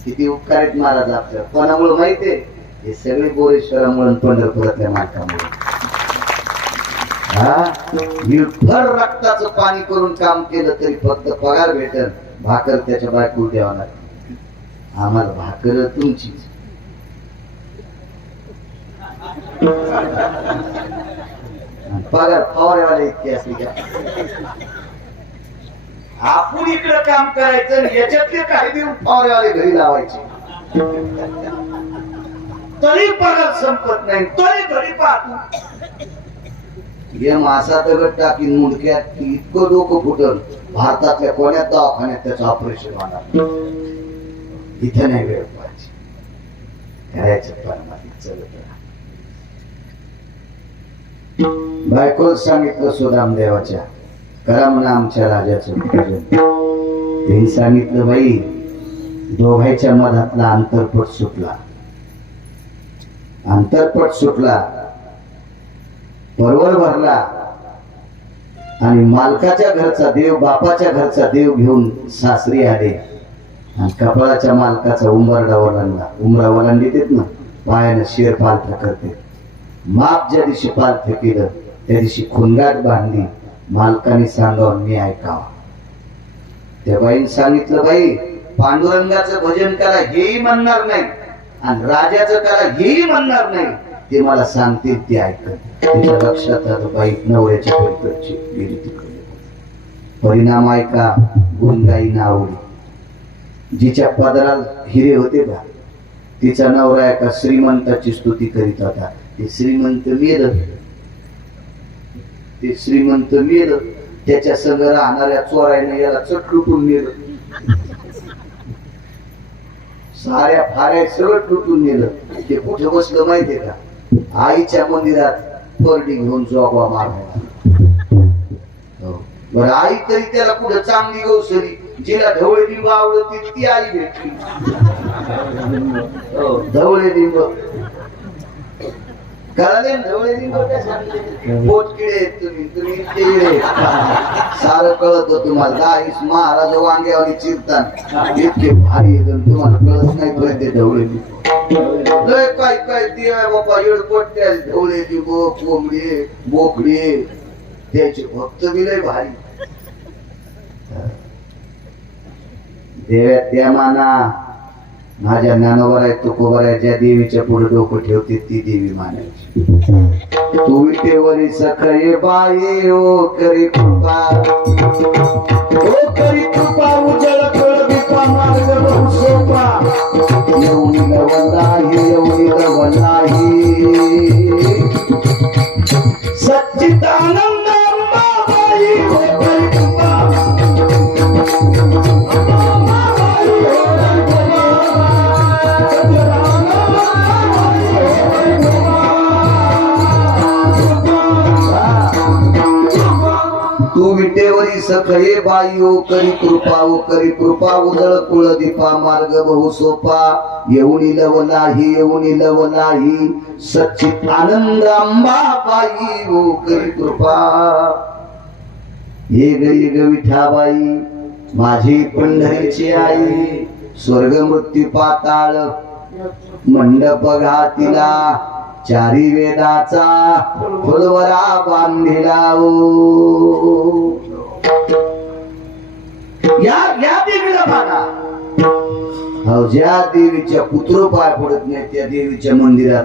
किती उपकार आहेत महाराज आपल्याला. कोणामुळे माहितीये? हे सगळे बोरेश्वरामुळे पंढरपुरातल्या मालकामुळे. भर रक्ताचं पाणी करून काम केलं तरी फक्त पगार भेटल, भाकर त्याच्या बायको द्यावा लागते. आम्हाला भाकर तुमचीच. पगार फवारेवाले इतके असते का? आपण इकडे काम करायचं, याच्यातले काही दिवस फवारेवाले घरी लावायचे, तरी पगार संपत नाही, तरी घरी पाहतो. हे मासा दगड टाकीन मुंडक्यात इतकं डोकं फुटल, भारतातल्या कोण्यात दवाखान्यात त्याचं ऑपरेशन होणार. इथं नाही वेळ पाहिजे, करायचं परमात्मा चलत राहा. बायकोला सांगितलं सुदाम देवाच्या, करा म्हणा आमच्या राजाचं पूजन. त्यांनी सांगितलं, बाई दोघांच्या मधातला अंतरपट सुटला, अंतरपट सुटला, परवर भरला आणि मालकाच्या घरचा देव, बापाच्या घरचा देव घेऊन सासरी आले. आणि कपाळाच्या मालकाचा उंबरडा ओलांडला. उमरा ओलांडी देत ना, पायानं शेर पालथा करते. माप ज्या दिवशी पालथ केलं त्या दिवशी खुनगाट बांधली. मालकाने सांगावं मी ऐकावा. त्या बाईने सांगितलं, बाई पांडुरंगाचं भजन करा हेही म्हणणार नाही आणि राजाचं करा हेही म्हणणार नाही, ते मला सांगतील ते ऐकत. तिच्या लक्षात आलं, बाई नवऱ्याच्या पलीकडची गेली तिकडे. परिणाम ऐका, गुणगाई नावडी. जिच्या पदराला हिरे होते का, तिचा नवरा एका श्रीमंताची स्तुती करीत होता. ते श्रीमंत मेलं, ते श्रीमंत मेलं, त्याच्या संग राहणाऱ्या चोरायने याला चट लुटून नेलं. साऱ्या फाऱ्या सगळं लुटून नेलं. ते कुठे बसलं माहितीये का? आईच्या मंदिरात परडी घेऊन जोगवा मारायला. बरं, आई तरी त्याला कुठं चांगली गौसरी, जिला ढवळे लिंब आवडती ती आई भेटली. ढवळे लिंब कळाले? ढवळे लिंब पोटकिडे तुम्ही, तुम्ही किडे. सारं कळत तुम्हाला. 10 महाराज वांग्यावानी चिरतात इतके भारी, तुम्हाला कळत नाही तो ते ढवळे लिंब. लय काय काय ते बाबा येडपोट त्या ढवळे लिंब, कोंबडी बोकडी त्याचे भक्त बी लय भारी. देव्या त्या माना, माझ्या ज्ञानोबर आहे, तुकोबर आहे, ज्या देवीच्या पुढे डोकं ठेवते ती देवी मानायची. तू विटेवरी सखये बाई ओ करी कृपा, ओ करी कृपा, उजळ कळ दीपा मार्ग बहु सोपा. एवढी लवलाही, एवढी लवलाही, सच्चिदानंद अंबाबाई ओ करी कृपा. तू विटेवरी सखये बाई ओ करी कृपा, ओ करी कृपा, उजळ कुळ दीपा मार्ग बहु सोपा. येऊनी लवलाही, येऊनी लवलाही, सच्चित आनंद अंबाबाई ओ करी कृपा. ये ग विठाबाई माझी पंढरीची आई, स्वर्ग मृत्यू पाताळ मंडप घातिला, चारी वेदाचा फुलवरा बांधिला. या देवीला माना. अहो ज्या देवीच्या पुत्र पाय पडत नाही त्या देवीच्या मंदिरात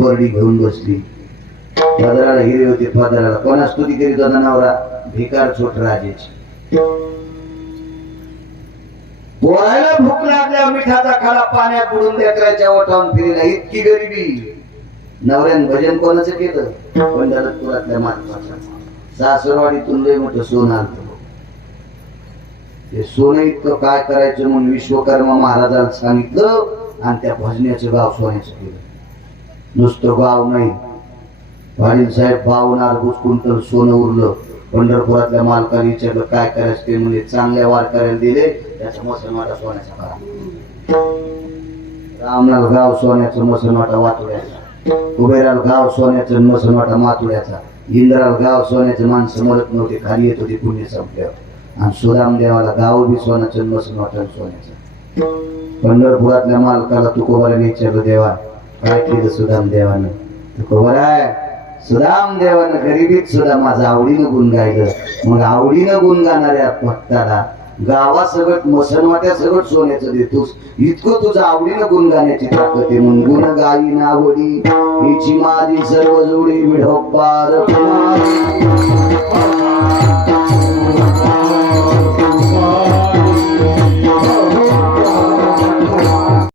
परडी घेऊन बसली. पदराला हिरे होते, पदराला कोणा स्तुती करीत होता नवरा? भिकार छोट राजेची. पोरायला भूक लागल्या मिठाचा खडा पाण्यात बुडून लेकराच्या ओठावून फिरला. इतकी गरिबी. नवऱ्यानं भजन कोणाचं केलं? पंढरपुरातल्या माणसाचं. सासरवाडीतून लय मोठं सोनं आलं. ते सोनं इतकं काय करायचं म्हणून विश्वकर्मा महाराजाला सांगितलं आणि त्या भजन्याचं गाव सोन्याचं केलं. नुसतं गाव नाही, पाटील साहेब 52 क्विंटल सोनं उरलं. पंढरपुरातल्या मालकाने विचारलं काय करायचं ते म्हणजे चांगल्या वारकऱ्याला दिले, त्याचा मसनवाटा सोन्याचा करा. रामलाल गाव सोन्याचं, मसनवाटा वातुड्याचा. कुबेराल गाव सोन्याचं, मसनवाटा मातुड्याचा. इंद्राल गाव सोन्याचं, माणसं मरत नव्हते, खाली येत होते पुण्य संपल्यावर. आणि सुदाम देवाला गाव बी सोन्याचं, मसनवाटा सोन्याचं. पंढरपुरातल्या मालकाला तुकोबाराने विचारलं देवा काय केलं सुदाम देवानं? तुकोबारा सुदाम देवानं गरिबीत सुद्धा माझं आवडीनं गुण गायलं. मग आवडीनं गुण गाणाऱ्या भक्ताला गावा सगळं मसनवाट्या सगळं सोन्याचं देतोस, इतकं तुझं आवडीनं गुण गाण्याची ताकद आहे. म्हणून गुण गाई नावडी हिची माझी सर्व जोडी विढोबार.